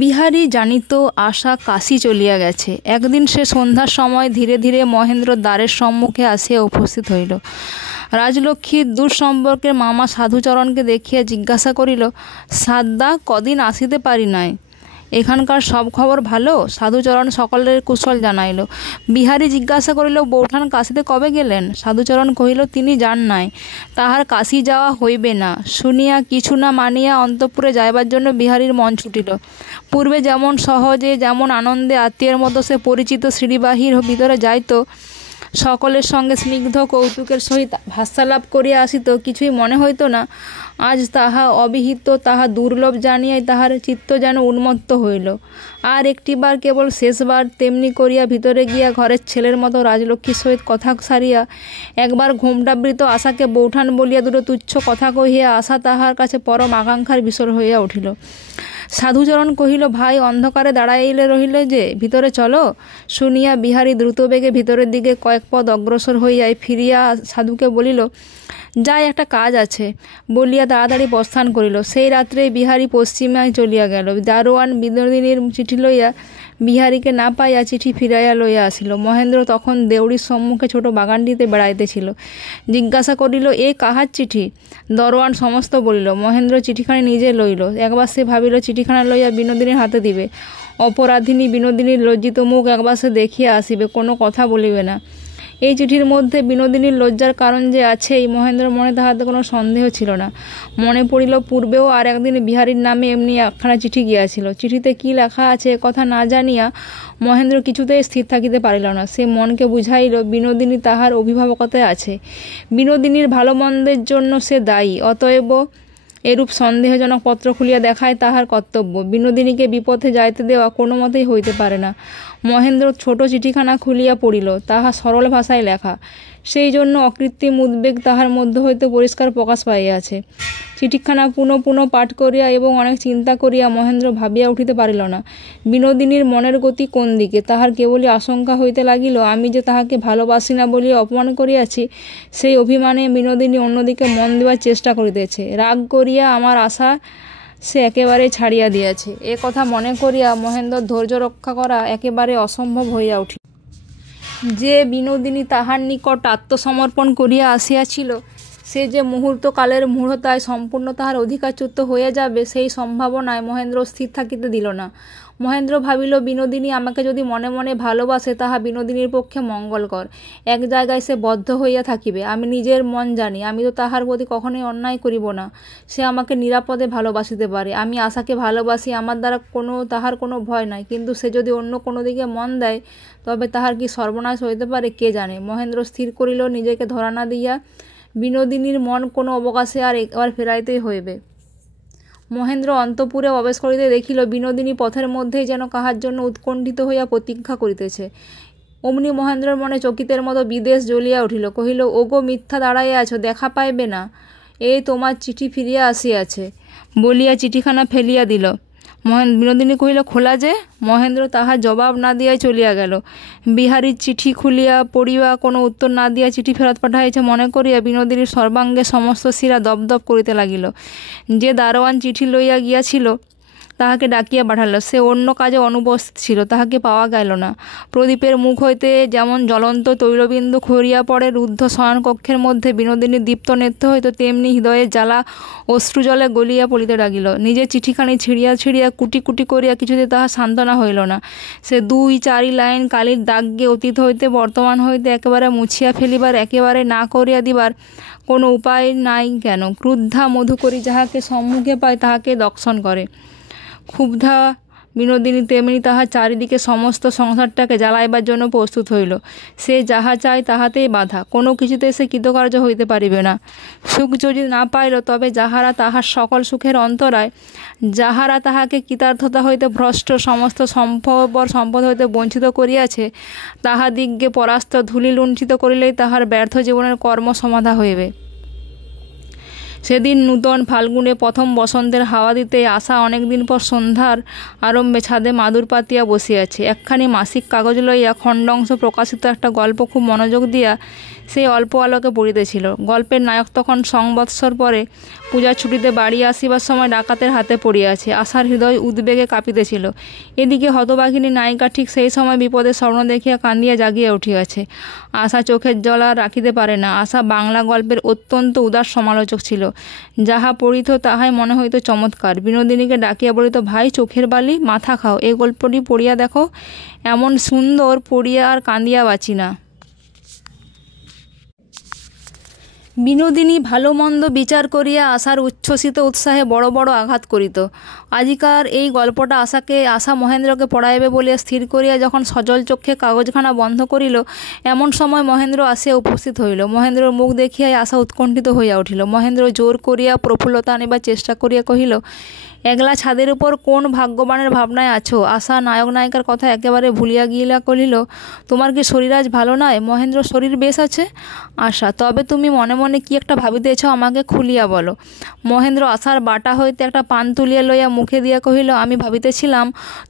বিহারী জানিত আশা কাশী চলিয়া গেছে। একদিন সে সন্ধ্যার সময় ধীরে ধীরে মহেন্দ্র দ্বারের সম্মুখে আসিয়া উপস্থিত হইল। রাজলক্ষ্মীর দূর সম্পর্কের মামা সাধুচরণকে দেখিয়া জিজ্ঞাসা করিল, সাদ্দা, কদিন আসিতে পারি নাই, এখানকার সব খবর ভালো? সাধুচরণ সকলের কুশল জানাইল। বিহারী জিজ্ঞাসা করিল, বৌঠান কাশীতে কবে গেলেন? সাধুচরণ কহিল, তিনি যান নাই, তাহার কাশী যাওয়া হইবে না। শুনিয়া কিছু না মানিয়া অন্তঃপুরে যাইবার জন্য বিহারীর মন ছুটিল। পূর্বে যেমন সহজে, যেমন আনন্দে আত্মীয়ের মতো সে পরিচিত সিঁড়িবাহির ভিতরে যাইত, সকলের সঙ্গে স্নিগ্ধ কৌতুকের সহিত ভাষ্যালাপ করিয়া আসিত, কিছুই মনে হইত না। আজ তাহা অবিহিত, তাহা দুর্লভ জানিয়াই তাহার চিত্ত যেন উন্মত্ত হইল। আর একটিবার, কেবল শেষবার তেমনি করিয়া ভিতরে গিয়া ঘরের ছেলের মতো রাজলক্ষ্মীর সহিত কথা সারিয়া একবার ঘোমটাবৃত আশাকে বৌঠান বলিয়া দুটো তুচ্ছ কথা কহিয়া আশা তাহার কাছে পরম আকাঙ্ক্ষার বিষয় হইয়া উঠিল। সাধুচরণ কহিল, ভাই, অন্ধকারে দাঁড়াইলে রহিলে যে, ভিতরে চলো। শুনিয়া বিহারী দ্রুতবেগে ভিতরের দিকে কয়েক পদ অগ্রসর হইয়াই ফিরিয়া সাধুকে বলিল, যাই, একটা কাজ আছে, বলিয়া তাড়াতাড়ি প্রস্থান করিল। সেই রাত্রে বিহারী পশ্চিমায় চলিয়া গেল। দারোয়ান বিনোদিনীর চিঠি লইয়া বিহারীকে না পাইয়া চিঠি ফিরাইয়া লইয়া আসিল। মহেন্দ্র তখন দেউড়ির সম্মুখে ছোট বাগানটিতে বেড়াইতেছিল। জিজ্ঞাসা করিল, এ কাহার চিঠি? দরোয়ান সমস্ত বলিল। মহেন্দ্র চিঠিখানি নিজে লইল। একবার সে ভাবিল চিঠিখানা লইয়া বিনোদিনীর হাতে দিবে। অপরাধিনী বিনোদিনীর লজ্জিত মুখ একবার সে দেখিয়া আসিবে, কোনো কথা বলিবে না। এই চিঠির মধ্যে বিনোদিনীর লজ্জার কারণ যে আছে, এই মহেন্দ্রের মনে তাহাতে কোনো সন্দেহ ছিল না। মনে পড়িল, পূর্বেও আর একদিন বিহারীর নামে এমনি একখানা চিঠি গিয়াছিল। চিঠিতে কি লেখা আছে এ কথা না জানিয়া মহেন্দ্র কিছুতেই স্থির থাকিতে পারিল না। সে মনকে বুঝাইল, বিনোদিনী তাহার অভিভাবকতায় আছে, বিনোদিনীর ভালো মন্দের জন্য সে দায়ী, অতএব এরূপ সন্দেহজনক পত্র খুলিয়া দেখায় তাহার কর্তব্য। বিনোদিনীকে বিপথে যাইতে দেওয়া কোনো মতেই হইতে পারে না। মহেন্দ্র ছোট চিঠিখানা খুলিয়া পড়িল। তাহা সরল ভাষায় লেখা, সেই জন্য অকৃত্রিম উদ্বেগ তাহার মধ্য হইতে পরিষ্কার প্রকাশ পাইয়াছে। চিঠিখানা পুনঃ পুনঃ পাঠ করিয়া এবং অনেক চিন্তা করিয়া মহেন্দ্র ভাবিয়া উঠিতে পারিল না, বিনোদিনীর মনের গতি কোন দিকে। তাহার কেবলই আশঙ্কা হইতে লাগিল, আমি যে তাহাকে ভালোবাসি না বলিয়া অপমান করিয়াছি, সেই অভিমানে বিনোদিনী অন্যদিকে মন দেওয়ার চেষ্টা করিতেছে। রাগ করিয়া আমার আশা সে একেবারে ছাড়িয়া দিয়াছে। এ কথা মনে করিয়া মহেন্দ্র ধৈর্য রক্ষা করা একেবারে অসম্ভব হইয়া উঠিল। যে বিনোদিনী তাহার নিকট আত্মসমর্পণ করিয়া আসিয়াছিল, সে যে মুহূর্তকালের মূঢ়তায় সম্পূর্ণ তাহার অধিকারচ্যুত হইয়া যাবে, সেই সম্ভাবনায় মহেন্দ্র স্থির থাকিতে দিল না। মহেন্দ্র ভাবিল, বিনোদিনী আমাকে যদি মনে মনে ভালোবাসে, তাহা বিনোদিনীর পক্ষে মঙ্গলকর। এক জায়গায় সে বদ্ধ হইয়া থাকিবে। আমি নিজের মন জানি, আমি তো তাহার প্রতি কখনোই অন্যায় করিব না। সে আমাকে নিরাপদে ভালোবাসিতে পারে। আমি আশাকে ভালোবাসি, আমার দ্বারা তাহার কোনো ভয় নাই। কিন্তু সে যদি অন্য কোনো দিকে মন দেয়, তবে তাহার কি সর্বনাশ হইতে পারে কে জানে। মহেন্দ্র স্থির করিল, নিজেকে ধরা না দিয়া বিনোদিনীর মন কোনো অবকাশে আর একবার ফেরাইতেই হইবে। মহেন্দ্র অন্তঃপুরে প্রবেশ করিতে দেখিল, বিনোদিনী পথের মধ্যেই যেন কাহার জন্য উৎকণ্ঠিত হইয়া প্রতীক্ষা করিতেছে। অমনি মহেন্দ্রের মনে চকিতের মতো বিদেশ জ্বলিয়া উঠিল। কহিল, ওগো মিথ্যা দাঁড়াইয়া আছো, দেখা পাইবে না? এই তোমার চিঠি ফিরিয়া আসিয়াছে, বলিয়া চিঠিখানা ফেলিয়া দিল। বিনোদিনী কহিল, খোলা যে? মহেন্দ্র তাহার জবাব না দিয়াই চলিয়া গেল। বিহারীর চিঠি খুলিয়া পড়িবা কোনো উত্তর না দিয়া চিঠি ফেরত পাঠাইয়াছে মনে করিয়া বিনোদিনীর সর্বাঙ্গে সমস্ত শিরা দপদপ করিতে লাগিল। যে দারোয়ান চিঠি লইয়া গিয়াছিল, তাহাকে ডাকিয়া পাঠাল। সে অন্য কাজে অনুপস্থিত ছিল, তাহাকে পাওয়া গেল না। প্রদীপের মুখ হইতে যেমন জ্বলন্ত তৈলবিন্দু খরিয়া পড়ে রুদ্ধ শয়নকক্ষের মধ্যে বিনোদিনীর দীপ্ত নেত্র হইত, তেমনি হৃদয়ের জ্বালা অশ্রুজলে গলিয়া পড়িতে লাগিল। নিজের চিঠিখানি ছিঁড়িয়া ছিঁড়িয়া কুটি কুটি করিয়া কিছুতে তাহার সান্ত্বনা হইল না। সে 2-4 লাইন কালির দাগকে অতীত হইতে বর্তমান হইতে একেবারে মুছিয়া ফেলিবার, একেবারে না করিয়া দিবার কোনো উপায় নাই কেন? ক্রুদ্ধা মধুকরী যাহাকে সম্মুখে পায়, তাহাকে দংশন করে। ক্ষুব্ধা বিনোদিনী তেমনি তাহার চারিদিকে সমস্ত সংসারটাকে জ্বালাইবার জন্য প্রস্তুত হইল। সে যাহা চায় তাহাতেই বাধা, কোনো কিছুতে সে কৃতকার্য হইতে পারিবে না। সুখ যদি না পাইল, তবে যাহারা তাহার সকল সুখের অন্তরায়, যাহারা তাহাকে কৃতার্থতা হইতে ভ্রষ্ট, সমস্ত সম্পদ হইতে বঞ্চিত করিয়াছে, তাহাদিগকে পরাস্ত ধূলি লুণ্ঠিত করিলেই তাহার ব্যর্থ জীবনের কর্ম সমাধা হইবে। সেদিন নূতন ফাল্গুনে প্রথম বসন্তের হাওয়া দিতে আশা অনেকদিন পর সন্ধ্যার আরম্ভে ছাদে মাদুর পাতিয়া বসিয়াছে। একখানি মাসিক কাগজ লইয়া খণ্ডাংশ প্রকাশিত একটা গল্প খুব মনোযোগ দিয়া সেই অল্প আলোকে পড়িতেছিল। গল্পের নায়ক তখন সংবৎসর পরে পূজার ছুটিতে বাড়ি আসিবার সময় ডাকাতের হাতে পড়িয়াছে। আশার হৃদয় উদ্বেগে কাঁপিতেছিল। এদিকে হতভাগিনী নায়িকা ঠিক সেই সময় বিপদের স্বপ্ন দেখিয়া কান্দিয়া জাগিয়া উঠিয়াছে। আশা চোখের জল আর রাখিতে পারে না। আশা বাংলা গল্পের অত্যন্ত উদার সমালোচক ছিল। যাহা পড়িত তাহাই মনে হইত চমৎকার। বিনোদিনীকে ডাকিয়া বলিত, ভাই চোখের বালি, মাথা খাও, এই গল্পটি পড়িয়া দেখো, এমন সুন্দর, পড়িয়া আর কান্দিয়া বাঁচি না। বিনোদিনী ভালো মন্দ বিচার করিয়া আশার উচ্ছ্বসিত উৎসাহে বড় বড় আঘাত করিত। আজিকার এই গল্পটা আশা মহেন্দ্রকে পড়াইবে বলিয়া স্থির করিয়া যখন সজল চক্ষে কাগজখানা বন্ধ করিল, এমন সময় মহেন্দ্র আসিয়া উপস্থিত হইল। মহেন্দ্রর মুখ দেখিয়াই আশা উৎকণ্ঠিত হইয়া উঠিল। মহেন্দ্র জোর করিয়া প্রফুল্লতা আনিবার চেষ্টা করিয়া কহিল, একলা ছাদের উপর কোন ভাগ্যবানের ভাবনায় আছো? আশা নায়ক নায়িকার কথা একেবারে ভুলিয়া গিয়া কহিল, তোমার কি শরীর আজ ভালো নয়? মহেন্দ্র, শরীর বেশ আছে। আশা, তবে তুমি মনে মনে কি একটা ভাবিতেছ, আমাকে খুলিয়া বলো। মহেন্দ্র আশার বাটা হইতে একটা পান তুলিয়া লইয়া মুখে দিয়া কহিল, আমি ভাবিতেছিলাম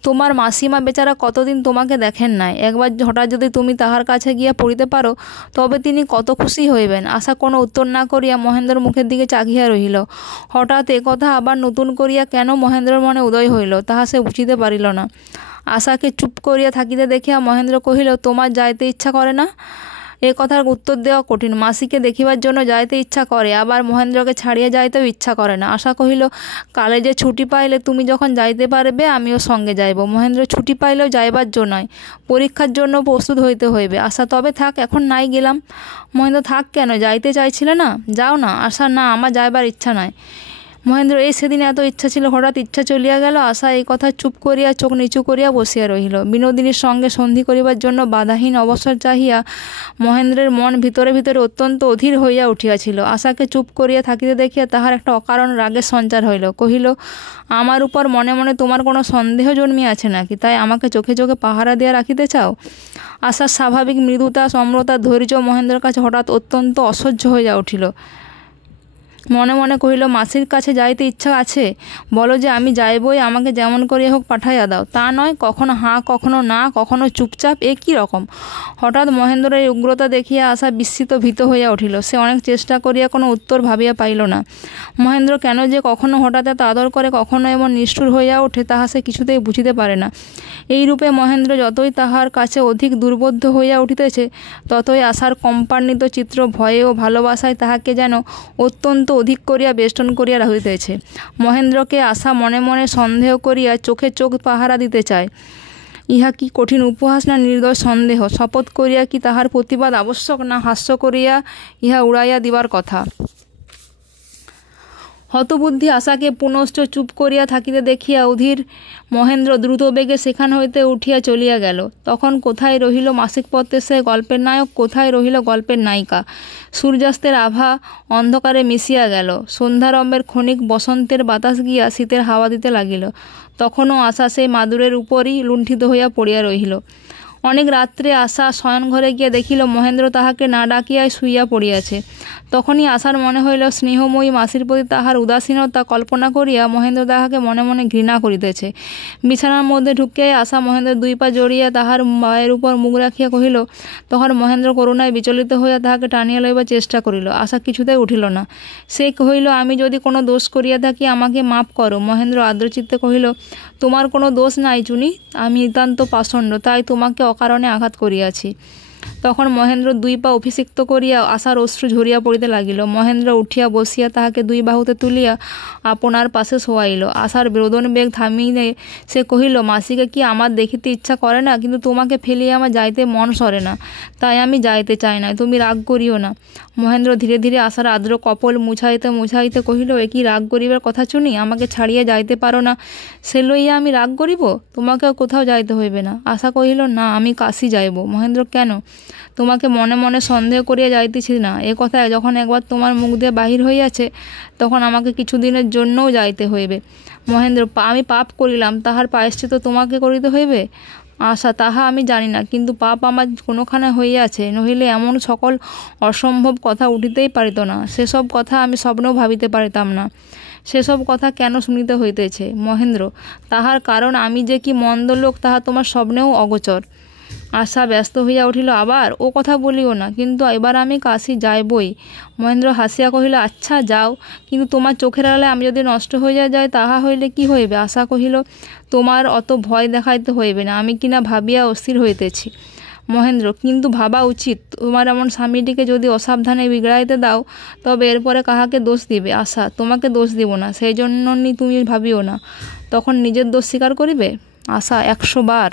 তোমার মাসিমা বেচারা কতদিন তোমাকে দেখেন নাই। একবার হঠাৎ যদি তুমি তাহার কাছে গিয়া পড়িতে পারো, তবে তিনি কত খুশি হইবেন। আশা কোনো উত্তর না করিয়া মহেন্দ্রর মুখের দিকে চাহিয়া রহিল। হঠাৎ এ কথা আবার নতুন করিয়া কেন মহেন্দ্রর মনে উদয় হইল, তাহা সে বুঝিতে পারিল না। আশাকে চুপ করিয়া থাকিতে দেখিয়া মহেন্দ্র কহিল, তোমার যাইতে ইচ্ছা করে না? এ কথার উত্তর দেওয়া কঠিন। মাসিকে দেখিবার জন্য যাইতে ইচ্ছা করে, আবার মহেন্দ্রকে ছাড়িয়া যাইতেও ইচ্ছা করে না। আশা কহিল, কালে যে ছুটি পাইলে তুমি যখন যাইতে পারবে, আমিও সঙ্গে যাইব। মহেন্দ্র, ছুটি পাইলেও যাইবার জন্য নয়, পরীক্ষার জন্য প্রস্তুত হইতে হইবে। আশা, তবে থাক, এখন নাই গেলাম। মহেন্দ্র, থাক কেন? যাইতে চাইছিলে না? যাও না। আশা, না, আমার যাইবার ইচ্ছা নাই। মহেন্দ্র, এই সেদিন এত ইচ্ছা ছিল, হঠাৎ ইচ্ছা চলিয়া গেল। আশা এই কথা চুপ করিয়া চোখ নিচু করিয়া বসিয়া রহিল। বিনোদিনীর সঙ্গে সন্ধি করিবার জন্য বাধাহীন অবসর চাহিয়া মহেন্দ্রের মন ভিতরে ভিতরে অত্যন্ত অধীর হইয়া উঠিয়াছিল। আশাকে চুপ করিয়া থাকিতে দেখিয়া তাহার একটা অকারণ রাগের সঞ্চার হইল। কহিল, আমার উপর মনে মনে তোমার কোনো সন্দেহ জন্মিয়াছে নাকি? তাই আমাকে চোখে চোখে পাহারা দিয়া রাখিতে চাও? আশার স্বাভাবিক মৃদুতা, নম্রতা, ধৈর্য মহেন্দ্রের কাছে হঠাৎ অত্যন্ত অসহ্য হইয়া উঠিল। মনে মনে কহিল, মাসির কাছে যাইতে ইচ্ছা আছে, বলো যে আমি যাইবই, আমাকে যেমন করে হোক পাঠাইয়া দাও। তা নয়, কখনো হাঁ কখনো না, কখনো চুপচাপ, এ কী রকম? হঠাৎ মহেন্দ্রের এই উগ্রতা দেখিয়া আশা বিস্মিত ভীত হইয়া উঠিল। সে অনেক চেষ্টা করিয়া কোনো উত্তর ভাবিয়া পাইল না। মহেন্দ্র কেন যে কখনো হঠাৎ এত আদর করে, কখনো এমন নিষ্ঠুর হইয়া ওঠে, তাহা সে কিছুতেই বুঝিতে পারে না। এইরূপে মহেন্দ্র যতই তাহার কাছে অধিক দুর্বোধ্য হইয়া উঠিতেছে, ততই আশার কম্পান্বিত চিত্র ভয়ে ও ভালোবাসায় তাহাকে যেন অত্যন্ত অধিক করিয়া বেষ্টন করিয়া রাখিতেছে। মহেন্দ্রকে আশা মনে মনে সন্দেহ করিয়া চোখে চোখ পাহারা দিতে চায়। ইহা কি কঠিন উপহাস না নির্দয় সন্দেহ? শপথ করিয়া কি তাহার প্রতিবাদ আবশ্যক, না হাস্য করিয়া ইহা উড়াইয়া দিবার কথা? হতবুদ্ধি আশাকে পুনশ্চ চুপ করিয়া থাকিতে দেখিয়া অধীর মহেন্দ্র দ্রুত বেগে সেখান হইতে উঠিয়া চলিয়া গেল। তখন কোথায় রহিল মাসিকপত্রের সে গল্পের নায়ক, কোথায় রহিল গল্পের নায়িকা? সূর্যাস্তের আভা অন্ধকারে মিশিয়া গেল। সন্ধ্যারম্ভের ক্ষণিক বসন্তের বাতাস গিয়া শীতের হাওয়া দিতে লাগিল। তখনও আশা সেই মাদুরের উপরই লুণ্ঠিত হইয়া পড়িয়া রহিল। অনেক রাত্রে আশা শয়নঘরে গিয়া দেখিল মহেন্দ্র তাহাকে না ডাকিয়াই শুইয়া পড়িয়াছে। তখনই আশার মনে হইল স্নেহময়ী মাসির প্রতি তাহার উদাসীনতা কল্পনা করিয়া মহেন্দ্র তাহাকে মনে মনে ঘৃণা করিতেছে। বিছানার মধ্যে ঢুকিয়াই আশা মহেন্দ্র দুই পা জড়িয়া তাহার পায়ের উপর মুখ রাখিয়া কহিল। তখন মহেন্দ্র করুণায় বিচলিত হইয়া তাহাকে টানিয়া লইবার চেষ্টা করিল। আশা কিছুতেই উঠিল না। সে কহিল, আমি যদি কোনো দোষ করিয়া থাকি আমাকে মাপ করো। মহেন্দ্র আর্দ্রচিত্তে কহিল, তোমার কোনো দোষ নাই চুনি, আমি নিতান্ত পাষণ্ড, তাই তোমাকে অকারণে আঘাত করিয়াছি। তখন মহেন্দ্র দুই পা অভিষিক্ত করিয়া আশার অশ্রু ঝরিয়া পড়িতে লাগিল। মহেন্দ্র উঠিয়া বসিয়া তাহাকে দুই বাহুতে তুলিয়া আপনার পাশে শোয়াইল। আশার বেদন বেগ থামিয়ে সে কহিল, মাসিকে কি আমার দেখিতে ইচ্ছা করে না? কিন্তু তোমাকে ফেলিয়া আমার যাইতে মন সরে না, তাই আমি যাইতে চাই না, তুমি রাগ করিও না। মহেন্দ্র ধীরে ধীরে আশার আর্দ্র কপল মুছাইতে মুছাইতে কহিল, এ কি রাগ করিবার কথা চুনি? আমাকে ছাড়িয়া যাইতে পারো না, সে লইয়া আমি রাগ করিব? তোমাকেও কোথাও যাইতে হইবে না। আশা কহিল, না, আমি কাশী যাইব। মহেন্দ্র, কেন? তোমাকে মনে মনে সন্দেহ করিয়া যাইতেছি না, এ কথা যখন একবার তোমার মুখ দিয়ে বাহির হইয়াছে, তখন আমাকে কিছুদিনের জন্যও যাইতে হইবে। মহেন্দ্র, আমি পাপ করিলাম, তাহার প্রায়শ্চিত্ত তোমাকে করিতে হইবে? আশা, তাহা আমি জানি না, কিন্তু পাপ আমার কোনোখানে হইয়াছে, নহিলে এমন সকল অসম্ভব কথা উঠিতেই পারিত না। সেসব কথা আমি স্বপ্নেও ভাবিতে পারিতাম না। সেসব কথা কেন শুনিতে হইতেছে? মহেন্দ্র, তাহার কারণ আমি যে কি মন্দ লোক তাহা তোমার স্বপ্নেও অগোচর। আশা ব্যস্ত হইয়া উঠিল, আবার ও কথা বলিও না, কিন্তু এবার আমি কাশী যাইবই। মহেন্দ্র হাসিয়া কহিল, আচ্ছা যাও, কিন্তু তোমার চোখের আড়ালে আমি যদি নষ্ট হইয়া যাই তাহা হইলে কি হইবে? আশা কহিল, তোমার অত ভয় দেখাইতে হইবে না, আমি কিনা ভাবিয়া অস্থির হইতেছি। মহেন্দ্র, কিন্তু ভাবা উচিত, তোমার এমন স্বামীটিকে যদি অসাবধানে বিগড়াইতে দাও, তবে এরপরে কাহাকে দোষ দিবে? আশা, তোমাকে দোষ দিব না, সেই জন্যই তুমি ভাবিও না। তখন নিজের দোষ স্বীকার করিবে? আশা, 100 বার।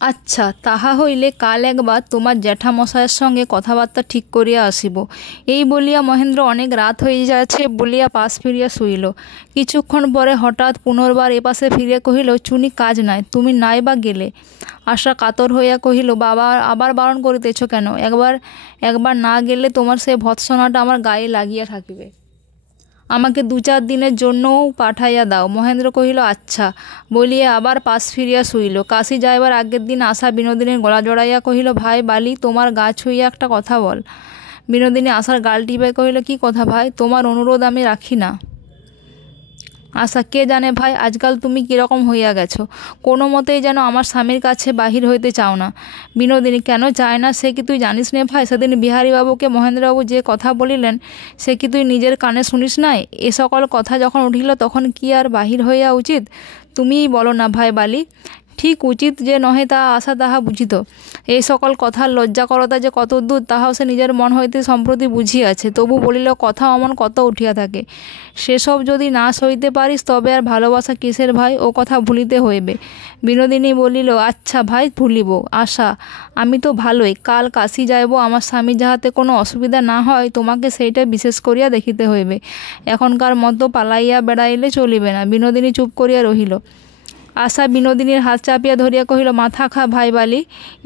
আচ্ছা, তাহা হইলে কাল একবার তোমার জ্যাঠামশায়ের সঙ্গে কথাবার্তা ঠিক করিয়া আসিব। এই বলিয়া মহেন্দ্র অনেক রাত হইয়াছে বলিয়া পাশ ফিরিয়া শুইল। কিছুক্ষণ পরে হঠাৎ পুনর্বার এপাশে ফিরিয়া কহিল, চুনি, কাজ নাই, তুমি নাই বা গেলে? আশা কাতর হইয়া কহিল, বাবা আবার বারণ করিতেছ কেন? একবার না গেলে তোমার সেই ভৎসনাটা আমার গায়ে লাগিয়া থাকিবে। আমাকে 2-4 দিনের জন্যও পাঠাইয়া দাও। মহেন্দ্র কহিল, আচ্ছা, বলিয়া আবার পাশ ফিরিয়া শুইল। কাশী যাইবার আগের দিন আশা বিনোদিনীর গলা জড়াইয়া কহিল, ভাই বালি, তোমার গা ছুঁইয়া একটা কথা বল। বিনোদিনী আশার গাল টিপাইয়া কহিল, কি কথা ভাই? তোমার অনুরোধ আমি রাখি না। আশা, কে জানে ভাই, আজকাল তুমি কীরকম হইয়া গেছো, কোনো মতেই যেন আমার স্বামীর কাছে বাহির হইতে চাও না। বিনোদিনী, কেন চায় না সে কি তুই জানিস নে ভাই? সেদিন বিহারীবাবুকে মহেন্দ্রবাবু যে কথা বলিলেন, সে কি তুই নিজের কানে শুনিস নাই? এ সকল কথা যখন উঠিল তখন কি আর বাহির হইয়া উচিত? তুমিই বলো না ভাই বালি। ঠিক উচিত যে নহে তা আশা তাহা বুঝিত। এই সকল কথার লজ্জাকরতা যে কত দূর তাহাও সে নিজের মন হইতে সম্প্রতি বুঝিয়াছে। তবু বলিল, কথা অমন কত উঠিয়া থাকে, সেসব যদি না সইতে পারিস তবে আর ভালোবাসা কিসের ভাই? ও কথা ভুলিতে হইবে। বিনোদিনী বলিল, আচ্ছা ভাই, ভুলিব। আশা, আমি তো ভালোই, কাল কাশী যাইব, আমার স্বামী যাহাতে কোনো অসুবিধা না হয় তোমাকে সেইটা বিশেষ করিয়া দেখিতে হইবে। এখনকার মতো পালাইয়া বেড়াইলে চলিবে না। বিনোদিনী চুপ করিয়া রহিল। আশা বিনোদিনীর হাত চাপিয়া ধরিয়া কহিল, মাথা খা ভাই বালি,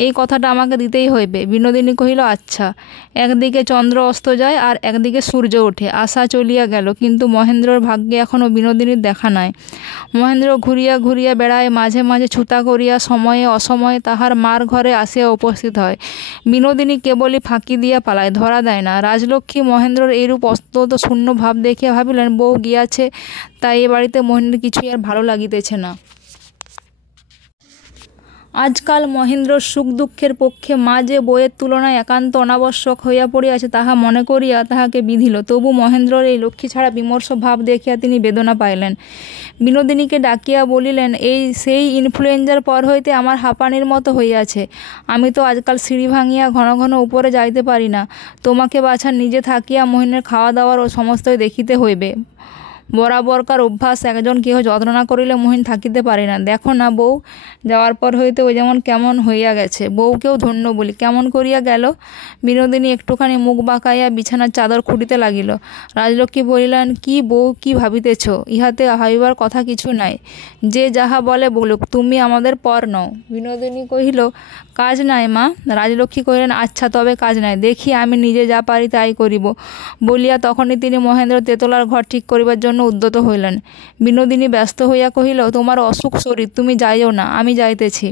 এই কথাটা আমাকে দিতেই হইবে। বিনোদিনী কহিল, আচ্ছা। একদিকে চন্দ্র অস্ত যায় আর একদিকে সূর্য ওঠে। আশা চলিয়া গেল, কিন্তু মহেন্দ্রর ভাগ্যে এখনও বিনোদিনীর দেখা নাই। মহেন্দ্র ঘুরিয়া ঘুরিয়া বেড়ায়, মাঝে মাঝে ছুতা করিয়া সময়ে অসময়ে তাহার মার ঘরে আসিয়া উপস্থিত হয়। বিনোদিনী কেবলই ফাঁকি দিয়া পালায়, ধরা দেয় না। রাজলক্ষ্মী মহেন্দ্রর এইরূপ অত্যন্ত শূন্য ভাব দেখিয়া ভাবিলেন, বউ গিয়াছে, তাই এ বাড়িতে মহেন্দ্রের কিছুই আর ভালো লাগিতেছে না। আজকাল মহেন্দ্রর সুখ দুঃখের পক্ষে মা যে বইয়ের তুলনায় একান্ত অনাবশ্যক হইয়া পড়িয়াছে তাহা মনে করিয়া তাহাকে বিধিল। তবু মহেন্দ্রর এই লক্ষ্মী ছাড়া বিমর্ষ ভাব দেখিয়া তিনি বেদনা পাইলেন। বিনোদিনীকে ডাকিয়া বলিলেন, এই সেই ইনফ্লুয়েঞ্জার পর হইতে আমার হাঁপানির মতো হইয়াছে। আমি তো আজকাল সিঁড়ি ভাঙিয়া ঘন ঘন উপরে যাইতে পারি না। তোমাকে বাছা নিজে থাকিয়া মহিনের খাওয়া দাওয়ার ও সমস্তই দেখিতে হইবে। বরাবরকার অভ্যাস, একজন কেহ যত্ন না করিলে মহিন থাকিতে পারে না। দেখো না বউ, যাওয়ার পর হইতে ও যেমন কেমন হইয়া গেছে। বউকেও ধন্য বলি, কেমন করিয়া গেল? বিনোদিনী একটুখানি মুখ বাঁকাইয়া বিছানার চাদর খুঁটিতে লাগিল। রাজলক্ষ্মী বলিলেন, কি বউ, কি ভাবিতেছ? ইহাতে ভাবিবার কথা কিছু নাই, যে যাহা বলে বলুক, তুমি আমাদের পর নও। বিনোদিনী কহিল, কাজ নাই মা। রাজলক্ষ্মী কহিলেন, আচ্ছা তবে কাজ নাই, দেখি আমি নিজে যা পারি তাই করিব। বলিয়া তখনই তিনি মহেন্দ্র তেতলার ঘর ঠিক করিবার জন্য উদ্যত হইলেন। বিনোদিনী ব্যস্ত হইয়া কহিল, তোমার অসুখ শরীর, তুমি যাইও না, আমি যাইতেছি।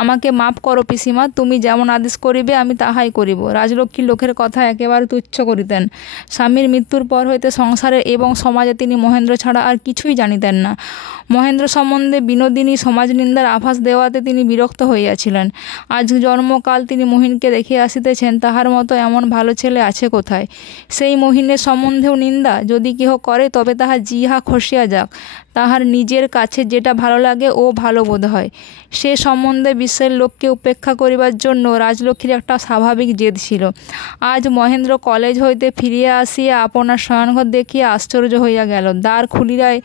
আমাকে মাপ করো পিসিমা, তুমি যেমন আদেশ করিবে আমি তাহাই করিব। রাজলক্ষ্মী লোকের কথা একেবারে তুচ্ছ করিতেন। স্বামীর মৃত্যুর পর হইতে সংসারে এবং সমাজে তিনি মহেন্দ্র ছাড়া আর কিছুই জানিতেন না। মহেন্দ্র সম্বন্ধে বিনোদিনী সমাজ নিন্দার আভাস দেওয়াতে তিনি বিরক্ত হইয়াছিলেন। আজ জন্মকাল তিনি মহিনকে দেখিয়া আসিতেছেন, তাহার মতো এমন ভালো ছেলে আছে কোথায়? সেই মহিনের সম্বন্ধেও নিন্দা যদি কেহ করে তবে তাহার জিহা খসিয়া যাক, তাহার নিজের কাছে যেটা ভালো লাগে ও ভালো বোধ হয়, সে সম্বন্ধে বিশ্বের লোককে উপেক্ষা করিবার জন্য রাজলক্ষ্মীর একটা স্বাভাবিক জেদ ছিল। আজ মহেন্দ্র কলেজ হইতে ফিরিয়া আসিয়া আপনার শয়নঘর দেখিয়া আশ্চর্য হইয়া গেল। দ্বার খুলিয়াই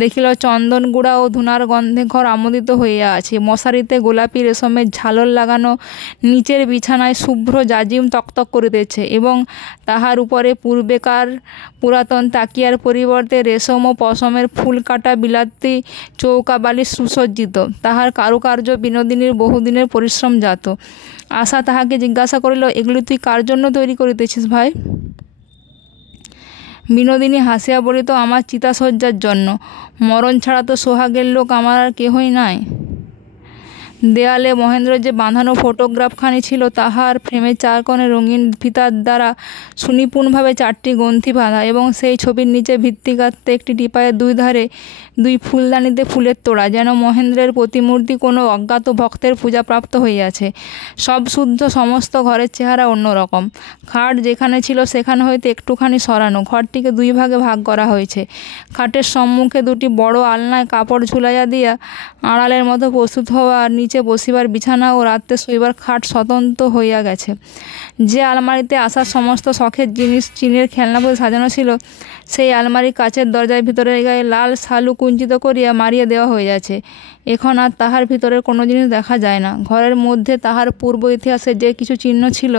দেখিল চন্দন গুঁড়া ও ধুনার গন্ধে ঘর আমোদিত হইয়া আছে। মশারিতে গোলাপি রেশমের ঝালর লাগানো নিচের বিছানায় শুভ্র জাজিম তকতক করিতেছে এবং তাহার উপরে পূর্বেকার পুরাতন তাকিয়ার পরিবর্তে রেশম ও পশমের ফুল কাটা বিলাতি চৌকা বালিশ সুসজ্জিত। তাহার কারুকার্য বিনোদিনীর বহুদিনের পরিশ্রমজাত। আশা তাহাকে জিজ্ঞাসা করিল, এগুলি তুই কার জন্য তৈরি করিতেছিস ভাই? বিনোদিনী হাসিয়া বলিত, আমার চিতাসজ্জার জন্য। মরণ ছাড়া তো সোহাগের লোক আমার আর কেহই নাই। দেয়ালে মহেন্দ্র যে বাঁধানো ফটোগ্রাফখানি ছিল তাহার ফ্রেমের চার কোণে রঙিন ফিতার দ্বারা সুনিপুণভাবে 4টি গ্রন্থি বাঁধা এবং সেই ছবির নিচে ভিত্তিগাত্রে একটি টিপায়ের দুই ধারে 2 ফুলদানিতে ফুলের তোড়া, যেন মহেন্দ্রের প্রতিমূর্তি কোনো অজ্ঞাত ভক্তের পূজাপ্রাপ্ত হইয়াছে। সব শুদ্ধ, সমস্ত ঘরের চেহারা অন্যরকম। খাট যেখানে ছিল সেখানে হইতে একটুখানি সরানো, ঘরটিকে 2 ভাগে ভাগ করা হয়েছে। খাটের সম্মুখে 2টি বড় আলনায় কাপড় ঝুলাইয়া দিয়া আড়ালের মতো প্রস্তুত হওয়া আর নিচে বসিবার বিছানা ও রাত্রে শোইবার খাট স্বতন্ত্র হইয়া গেছে। যে আলমারিতে আসার সমস্ত শখের জিনিস চিনের খেলনাপত্র সাজানো ছিল, সেই আলমারি কাচের দরজার ভিতরের গায়ে লাল শালু কুঞ্চিত করিয়া মারিয়া দেওয়া হইয়াছে। এখন আর তাহার ভিতরের কোনো জিনিস দেখা যায় না। ঘরের মধ্যে তাহার পূর্ব ইতিহাসে যে কিছু চিহ্ন ছিল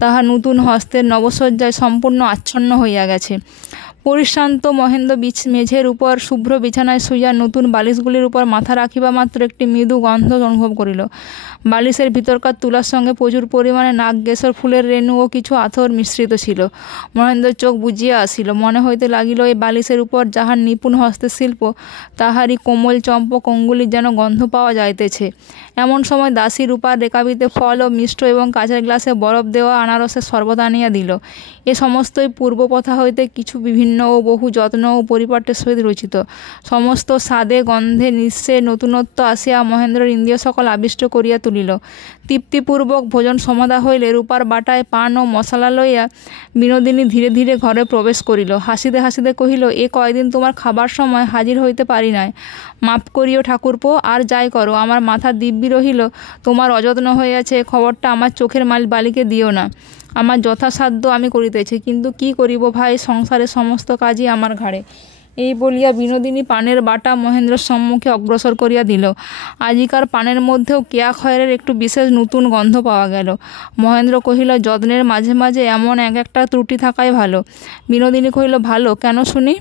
তাহা নূতন হস্তের নবসজ্জায় সম্পূর্ণ আচ্ছন্ন হইয়া গেছে। পরিশ্রান্ত মহেন্দ্র মেঝের উপর শুভ্র বিছানায় শুইয়া নতুন বালিশগুলির উপর মাথা রাখিবা মাত্র একটি মৃদু গন্ধ অনুভব করিল। বালিশের ভিতরকার তুলার সঙ্গে প্রচুর পরিমাণে নাগকেশর ফুলের রেণু ও কিছু আথর মিশ্রিত ছিল। মহেন্দ্রের চোখ বুজিয়া আসিল। মনে হইতে লাগিল এই বালিশের উপর যাহার নিপুণ হস্তের শিল্প তাহারই কোমল চম্পক অঙ্গুলির যেন গন্ধ পাওয়া যাইতেছে। এমন সময় দাসী রূপার রেকাবিতে ফল ও মিষ্ট এবং কাঁচের গ্লাসে বরফ দেওয়া আনারসের শরবত আনিয়া দিল। এ সমস্তই পূর্বপথা হইতে কিছু বিভিন্ন ও বহু যত্ন ও পরিপাটের সহিত রচিত। সমস্ত স্বাদে গন্ধে নিঃশ্বে নতুনত্ব আসিয়া মহেন্দ্রের ইন্দ্রিয় সকল আবিষ্ট করিয়া তুলিল। তৃপ্তিপূর্বক ভোজন সমাধা হইলে রূপার বাটায় পান ও মশলা লইয়া বিনোদিনী ধীরে ধীরে ঘরে প্রবেশ করিল। হাসিতে হাসিতে কহিল, এ কয়দিন তোমার খাবার সময় হাজির হইতে পারি নাই, মাপ করিও ঠাকুরপো। আর যাই করো, আমার মাথা দিব্যি রহিল তোমার অযত্ন হইয়াছে, খবরটা আমার চোখের বালিকে দিও না। আমার যথাসাধ্য আমি করিতেছি, কিন্তু কি করিব ভাই, সংসারের সমস্ত কাজই আমার ঘাড়ে। এই বলিয়া বিনোদিনী পানের বাটা মহেন্দ্রের সম্মুখে অগ্রসর করিয়া দিল। আজিকার পানের মধ্যেও কেয়া খয়েরের একটু বিশেষ নতুন গন্ধ পাওয়া গেল। মহেন্দ্র কহিল, যত্নের মাঝে মাঝে এমন একটা ত্রুটি থাকাই ভালো। বিনোদিনী কহিল, ভালো কেন শুনি?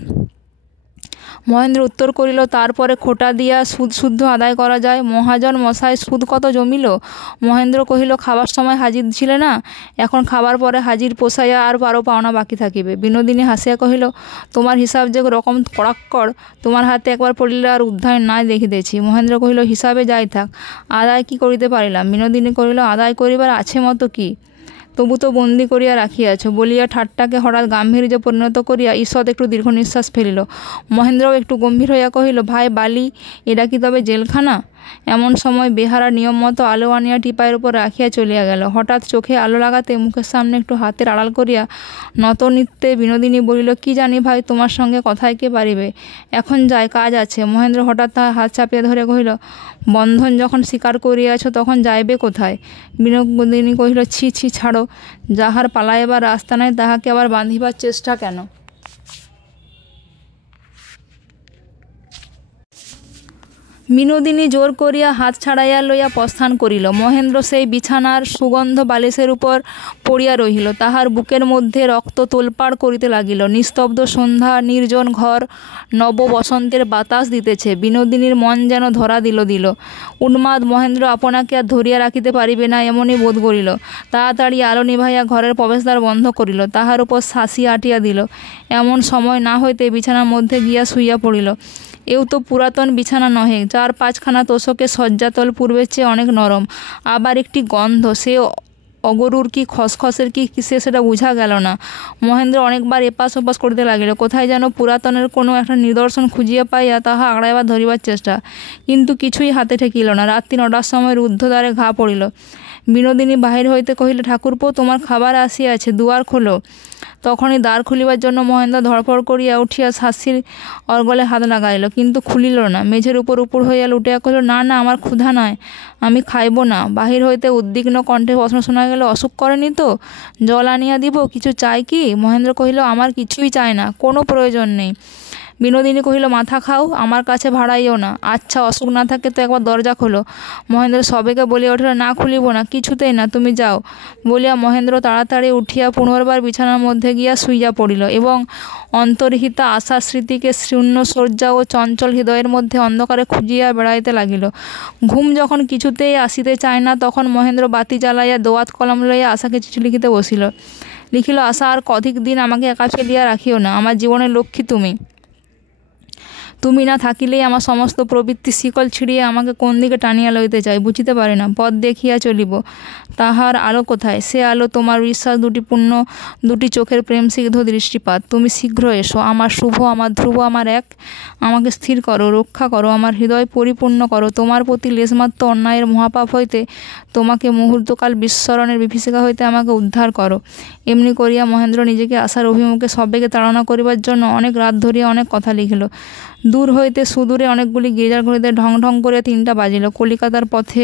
মহেন্দ্র উত্তর করিল, তারপরে খোটা দিয়া সুদ শুদ্ধ আদায় করা যায়। মহাজন মশাই, সুদ কত জমিল? মহেন্দ্র কহিল, খাবার সময় হাজির ছিলে না, এখন খাবার পরে হাজির পোষাইয়া আর 12 পাওনা বাকি থাকিবে। বিনোদিনী হাসিয়া কহিল, তোমার হিসাব যে রকম কড়াক্কড়, তোমার হাতে একবার পড়িলে আর উদ্ধার নাই দেখিতেছি। মহেন্দ্র কহিল, হিসাবে যাই থাক, আদায় কি করিতে পারিলাম? বিনোদিনী কহিল, আদায় করিবার আছে মতো কি, তবু তো বন্দি করিয়া রাখিয়াছ। বলিয়া ঠাট্টাকে হঠাৎ গাম্ভীর্যে পরিণত করিয়া ঈষৎ একটু দীর্ঘ নিঃশ্বাস ফেলিল। মহেন্দ্রও একটু গম্ভীর হইয়া কহিল, ভাই বালি, এটা কি তবে জেলখানা? এমন সময় বেহারা নিয়ম মতো আলো আনিয়া টিপাইয়ের উপর রাখিয়া চলিয়া গেল। হঠাৎ চোখে আলো লাগাতে মুখের সামনে একটু হাতের আড়াল করিয়া নতনৃত্যে বিনোদিনী বলিল, কি জানি ভাই, তোমার সঙ্গে কথায় কে পারিবে, এখন যাই, কাজ আছে। মহেন্দ্র হঠাৎ তাহার হাত চাপিয়া ধরে কহিল, বন্ধন যখন স্বীকার করিয়াছ তখন যাইবে কোথায়? বিনোদিনী কহিল, ছি ছি, ছাড়ো, যাহার পালাইবার রাস্তা নাই তাহাকে আবার বাঁধিবার চেষ্টা কেন? বিনোদিনী জোর করিয়া হাত ছাড়াইয়া লইয়া প্রস্থান করিল। মহেন্দ্র সেই বিছানার সুগন্ধ বালিশের উপর পড়িয়া রহিল। তাহার বুকের মধ্যে রক্ত তোলপাড় করিতে লাগিল। নিস্তব্ধ সন্ধ্যা, নির্জন ঘর, নব বসন্তের বাতাস দিতেছে। বিনোদিনীর মন যেন ধরা দিল দিল। উন্মাদ মহেন্দ্র আপনাকে আর ধরিয়া রাখিতে পারিবে না এমনই বোধ করিল। তাড়াতাড়ি আলো নিভাইয়া ঘরের প্রবেশদ্বার বন্ধ করিল। তাহার উপর শাসি আটিয়া দিল। এমন সময় না হইতে বিছানার মধ্যে গিয়া শুইয়া পড়িল। এও তো পুরাতন বিছানা নহে, 4-5খানা তোষকের শয্যাতল পূর্বের চেয়ে অনেক নরম। আবার একটি গন্ধ, সে অগরুর কি খসখসের কি কিসে সেটা বোঝা গেল না। মহেন্দ্র অনেকবার এপাশ ওপাশ করিতে লাগিল। কোথায় যেন পুরাতনের কোনো একটা নিদর্শন খুঁজিয়া পাইয়া তাহা আঁকড়াইবার ধরিবার চেষ্টা, কিন্তু কিছুই হাতে ঠেকিল না। রাত্রি 9টার সময় রুদ্ধদ্বারে ঘা পড়িল। বিনোদিনী বাহির হইতে কহিল, ঠাকুরপো, তোমার খাবার আসিয়াছে, দুয়ার খোলো। তখনই দ্বার খুলিবার জন্য মহেন্দ্র ধড়ফড় করিয়া উঠিয়া শাসির অর্গলে হাত লাগাইল, কিন্তু খুলিল না। মেঝের উপর হইয়া লুটিয়া কহিল, না না, আমার ক্ষুধা নয়, আমি খাইব না। বাহির হইতে উদ্বিগ্ন কণ্ঠে প্রশ্ন শোনা গেল, অসুখ করেনি তো? জল আনিয়া দিব? কিছু চাই কি? মহেন্দ্র কহিল, আমার কিছুই চাই না, কোনো প্রয়োজন নেই। বিনোদিনী কহিল, মাথা খাও, আমার কাছে ভাড়াইও না। আচ্ছা, অসুখ না থাকে তো একবার দরজা খোলো। মহেন্দ্র সবেগে বলিয়া উঠিল, না, খুলিব না, কিছুতেই না, তুমি যাও। বলিয়া মহেন্দ্র তাড়াতাড়ি উঠিয়া পুনর্বার বিছানার মধ্যে গিয়া শুইয়া পড়িল এবং অন্তর্হিতা আশা স্মৃতিকে শূন্য শয্যা ও চঞ্চল হৃদয়ের মধ্যে অন্ধকারে খুঁজিয়া বেড়াইতে লাগিল। ঘুম যখন কিছুতেই আসিতে চায় না, তখন মহেন্দ্র বাতি জ্বালাইয়া দোয়াত কলম লইয়া আশাকে চিঠি লিখিতে বসিল। লিখিল, আশা, আর কদিক দিন আমাকে একা ফেলিয়া রাখিও না, আমার জীবনের লক্ষ্মী তুমি। তুমি না থাকিলেই আমার সমস্ত প্রবৃত্তি শিকল ছিঁড়িয়ে আমাকে কোন দিকে টানিয়া লইতে চাই, বুঝিতে পারি না। পথ দেখিয়া চলিব, তাহার আলো কোথায়? সে আলো তোমার বিশ্বাস, দুটি চোখের প্রেম সিগ্ধ দৃষ্টিপাত। তুমি শীঘ্র এসো, আমার শুভ, আমার ধ্রুব, আমার এক। আমাকে স্থির করো, রক্ষা করো, আমার হৃদয় পরিপূর্ণ করো। তোমার প্রতি লেশমাত্র অন্যায়ের মহাপাপ হইতে, তোমাকে মুহূর্তকাল বিস্মরণের বিভীষিকা হইতে আমাকে উদ্ধার করো। এমনি করিয়া মহেন্দ্র নিজেকে আশার অভিমুখে সবেগে তাড়না করিবার জন্য অনেক রাত ধরিয়া অনেক কথা লিখিল। দূর হইতে সুদূরে অনেকগুলি গির্জার ঘড়িতে ঢং ঢং করে 3টা বাজিল। কলিকাতার পথে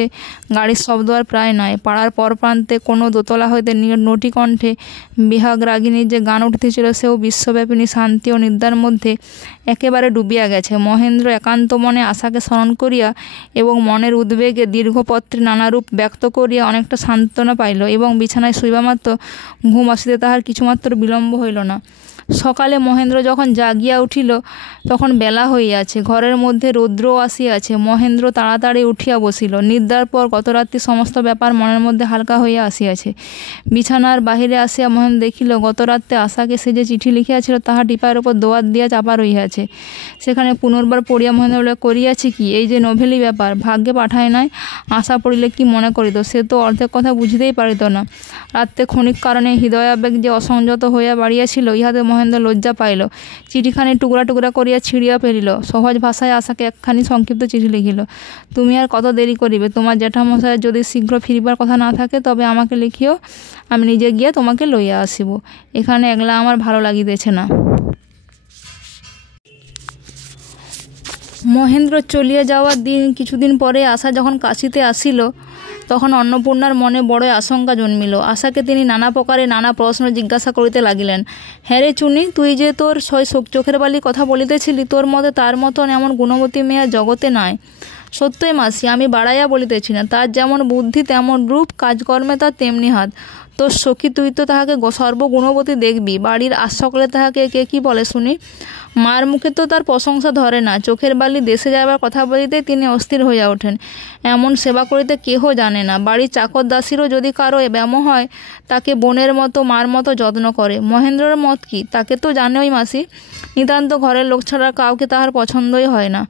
গাড়ির শব্দ আর প্রায় নাই। পাড়ার পরপ্রান্তে কোনো দোতলা হইতে নটি কণ্ঠে বিহাগ রাগিনীর যে গান উঠিতেছিল, সেও বিশ্বব্যাপিনী শান্তি ও নিদ্রার মধ্যে একেবারে ডুবিয়া গেছে। মহেন্দ্র একান্ত মনে আশাকে স্মরণ করিয়া এবং মনের উদ্বেগে দীর্ঘপত্রে নানারূপ ব্যক্ত করিয়া অনেকটা সান্ত্বনা পাইল এবং বিছানায় শুইবা মাত্র ঘুম আসিতে তাহার কিছুমাত্র বিলম্ব হইল না। সকালে মহেন্দ্র যখন জাগিয়া উঠিল, তখন বেলা হইয়াছে, ঘরের মধ্যে রৌদ্রও আসিয়াছে। মহেন্দ্র তাড়াতাড়ি উঠিয়া বসিল। নিদ্রার পর গত রাত্রি সমস্ত ব্যাপার মনের মধ্যে হালকা হইয়া আসিয়াছে। বিছানার বাহিরে আসিয়া মহেন্দ্র দেখিল, গত রাত্রে আশাকে সে যে চিঠি লিখিয়াছিল তাহা টিপার উপর দোয়াত দিয়া চাপা রহিয়াছে। সেখানে পুনর্বার পড়িয়া মহেন্দ্র বলে, করিয়াছি কি? এই যে নভেলি ব্যাপার, ভাগ্যে পাঠায় নাই। আশা পড়িলে কি মনে করিত? সে তো অর্ধেক কথা বুঝিতেই পারিত না। রাত্রে ক্ষণিক কারণে হৃদয়াবেগ যে অসংযত হইয়া বাড়িয়াছিল, ইহাতে মহেন্দ্র লজ্জা পাইল। চিঠিখানি টুকরা টুকরা করিয়া ছিঁড়িয়া ফেলিল। সহজ ভাষায় আশাকে একখানি সংক্ষিপ্ত চিঠি লিখিল। তুমি আর কত দেরি করিবে? তোমার জ্যাঠামশায়ের যদি শীঘ্র ফিরিবার কথা না থাকে, তবে আমাকে লিখিও, আমি নিজে গিয়া তোমাকে লইয়া আসিব। এখানে একলা আমার ভালো লাগিতেছে না। মহেন্দ্র চলিয়া যাওয়ার কিছুদিন পরে আশা যখন কাশীতে আসিল, তখন অন্নপূর্ণার মনে বড়ই আশঙ্কা জন্মিল। আশাকে তিনি নানা প্রকারে নানা প্রশ্ন জিজ্ঞাসা করিতে লাগিলেন। হ্যাঁ রে চুনি, তুই যে তোর চোখের বালির কথা বলিতেছিলি, তোর মতে তার মতন এমন গুণবতী মেয়ে জগতে নাই। সত্যই মাসি, আমি বাড়াইয়া বলিতেছি না। তার যেমন বুদ্ধি তেমন রূপ, কাজকর্মে তার তেমনি হাত। তোর সখী তুই তো তাহাকে সর্বগুণবতী দেখবি, বাড়ির আর সকলে তাহাকে কে কি বলে শুনি। মার মুখে তো তার প্রশংসা ধরে না, চোখের বালি দেশে যাবার কথা বলিতে তিনি অস্থির হইয়া ওঠেন। এমন সেবা করিতে কেহ জানে না। বাড়ির চাকর দাসীরও যদি কারো ব্যামো হয়, তাকে বোনের মতো মার মতো যত্ন করে। মহেন্দ্রের মত কি, তাকে তো জানোই মাসি, নিতান্ত ঘরের লোক ছাড়া কাউকে তাহার পছন্দই হয় না।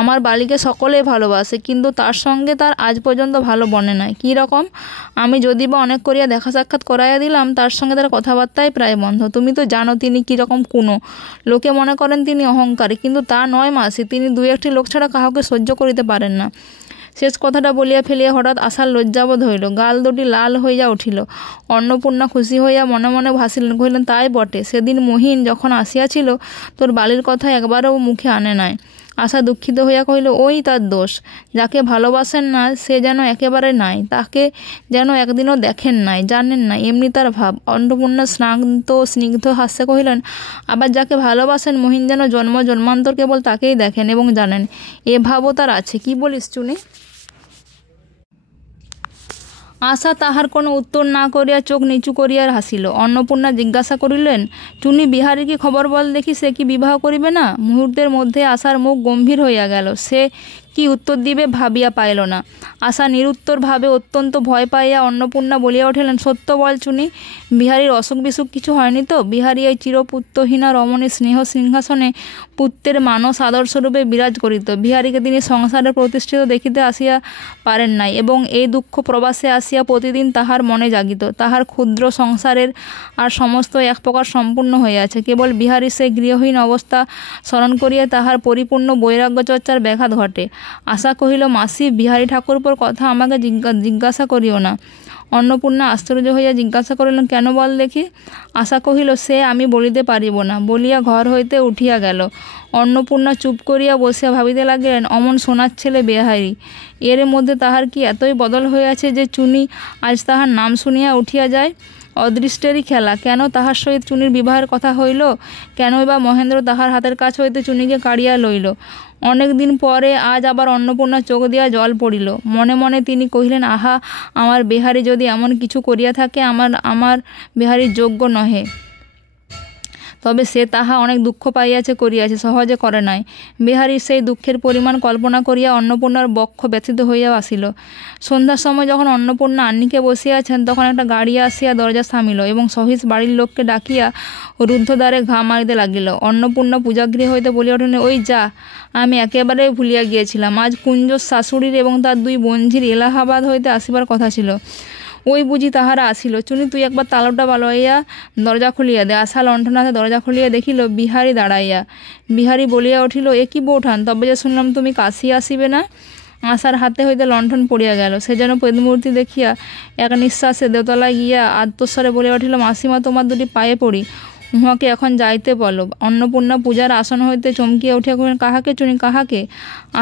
আমার বালিকে সকলেই ভালোবাসে, কিন্তু তার সঙ্গে তার আজ পর্যন্ত ভালো বনে নাই। কী রকম? আমি যদি বা অনেক করিয়া দেখা সাক্ষাৎ করাইয়া দিলাম, তার সঙ্গে তার কথাবার্তাই প্রায় বন্ধ। তুমি তো জানো তিনি কীরকম কুনো। লোকে মনে করেন তিনি অহংকারী, কিন্তু তা নয় মাসি, তিনি দুই একটি লোক ছাড়া কাহাকে সহ্য করিতে পারেন না। শেষ কথাটা বলিয়া ফেলিয়া হঠাৎ আশার লজ্জাবোধ হইল, গাল দুটি লাল হইয়া উঠিল। অন্নপূর্ণা খুশি হইয়া মনে মনে ভাসিলেন, কহিলেন, তাই বটে, সেদিন মহিন যখন আসিয়াছিল তোর বালির কথা একবারও মুখে আনে নাই। আশা দুঃখিত হইয়া কহিল, ওই তার দোষ, যাকে ভালোবাসেন না সে যেন একেবারে নাই, তাকে যেন একদিনও দেখেন নাই, জানেন না, এমনি তার ভাব। অন্নপূর্ণা স্নান্ত স্নিগ্ধ হাস্যে কহিলেন, আবার যাকে ভালোবাসেন মহিন যেন জন্ম জন্মান্তর কেবল তাকেই দেখেন এবং জানেন, এ ভাবও তার আছে। কি বলিস চুনি? আশা তাহার কোনো উত্তর না করিয়া চোখ নিচু করিয়া হাসিল। অন্নপূর্ণা জিজ্ঞাসা করিলেন, চুনি, বিহারী কি খবর বল দেখি, সে কি বিবাহ করিবে না? মুহূর্তের মধ্যে আশার মুখ গম্ভীর হইয়া গেল। সে কি উত্তর দিবে ভাবিয়া পাইল না। আশা নিরুত্তর ভাবে অত্যন্ত ভয় পাইয়া অন্নপূর্ণা বলিয়া উঠিলেন, সত্য বল চুনি, বিহারীর অসুখ বিসুখ কিছু হয়নি তো? বিহারী এই চিরপুত্রহীনা রমণীর স্নেহ সিংহাসনে পুত্রের মানস আদর্শরূপে বিরাজ করিত। বিহারীকে তিনি সংসারে প্রতিষ্ঠিত দেখিতে আসিয়া পারেন নাই, এবং এই দুঃখ প্রবাসে আসিয়া প্রতিদিন তাহার মনে জাগিত। তাহার ক্ষুদ্র সংসারের আর সমস্ত এক প্রকার সম্পূর্ণ হইয়াছে। কেবল বিহারীর সেই গৃহহীন অবস্থা স্মরণ করিয়া তাহার পরিপূর্ণ বৈরাগ্য চর্চার ব্যাঘাত ঘটে। আশা কহিল, মাসি, বিহারী ঠাকুরপোর কথা আমাকে জিজ্ঞাসা করিও না। অন্নপূর্ণা আশ্চর্য হইয়া জিজ্ঞাসা করিলেন, কেন বল দেখি? আশা কহিল, সে আমি বলিতে পারিব না, বলিয়া ঘর হইতে উঠিয়া গেল। অন্নপূর্ণা চুপ করিয়া বসিয়া ভাবিতে লাগিলেন, অমন সোনার ছেলে বিহারী, এর মধ্যে তাহার কি এতই বদল হইয়াছে যে চুনি আজ তাহার নাম শুনিয়া উঠিয়া যায়? অদৃষ্টেরই খেলা। কেন তাহার সহিত চুনির বিবাহের কথা হইল? কেনই বা মহেন্দ্র তাহার হাতের কাছ হইতে চুনিকে কাড়িয়া লইল? অনেক দিন পরে আজ আবার অন্নপূর্ণা চোখ দিয়া জল পড়িল। মনে মনে তিনি কহিলেন, আহা, আমার বিহারী যদি এমন কিছু করিয়া থাকে, আমার বিহারীর যোগ্য নহে, তবে সে তাহা অনেক দুঃখ পাইয়াছে, করিয়াছে, সহজে করে নাই। বিহারীর সেই দুঃখের পরিমাণ কল্পনা করিয়া অন্নপূর্ণার বক্ষ ব্যথিত হইয়া আসিল। সন্ধ্যার সময় যখন অন্নপূর্ণা আহ্নিকে বসিয়াছেন, তখন একটা গাড়ি আসিয়া দরজা থামিল এবং সহিস বাড়ির লোককে ডাকিয়া রুদ্ধদ্বারে ঘা মারিতে লাগিল। অন্নপূর্ণা পূজাগৃহ হইতে বলিয়া উঠিলেন, ওই যা, আমি একেবারে ভুলিয়া গিয়েছিলাম, আজ কুঞ্জর শাশুড়ির এবং তার দুই বঞ্ঝির এলাহাবাদ হইতে আসিবার কথা ছিল। ওই বুঝি তাহারা আসিল। চুনি, তুই একবার তালাটা বালাইয়া দরজা খুলিয়া দে। আশা লণ্ঠনাথে দরজা খুলিয়া দেখিল বিহারী দাঁড়াইয়া। বিহারী বলিয়া উঠিল, এ কি বৌঠান, তবে যে শুনলাম তুমি কাশি আসিবে না? আশার হাতে হইতে লণ্ঠন পড়িয়া গেল। সে যেন প্রেতমূর্তি দেখিয়া এক নিঃশ্বাসে দেওতলায় গিয়া আত্মস্বরে বলিয়া উঠিল, মাসিমা, তোমার দুটি পায়ে পড়ি, উহাকে এখন যাইতে বলো। অন্নপূর্ণা পূজার আসন হইতে চমকিয়া উঠিয়া কহিলেন, কাহাকে চুনি, কাহাকে?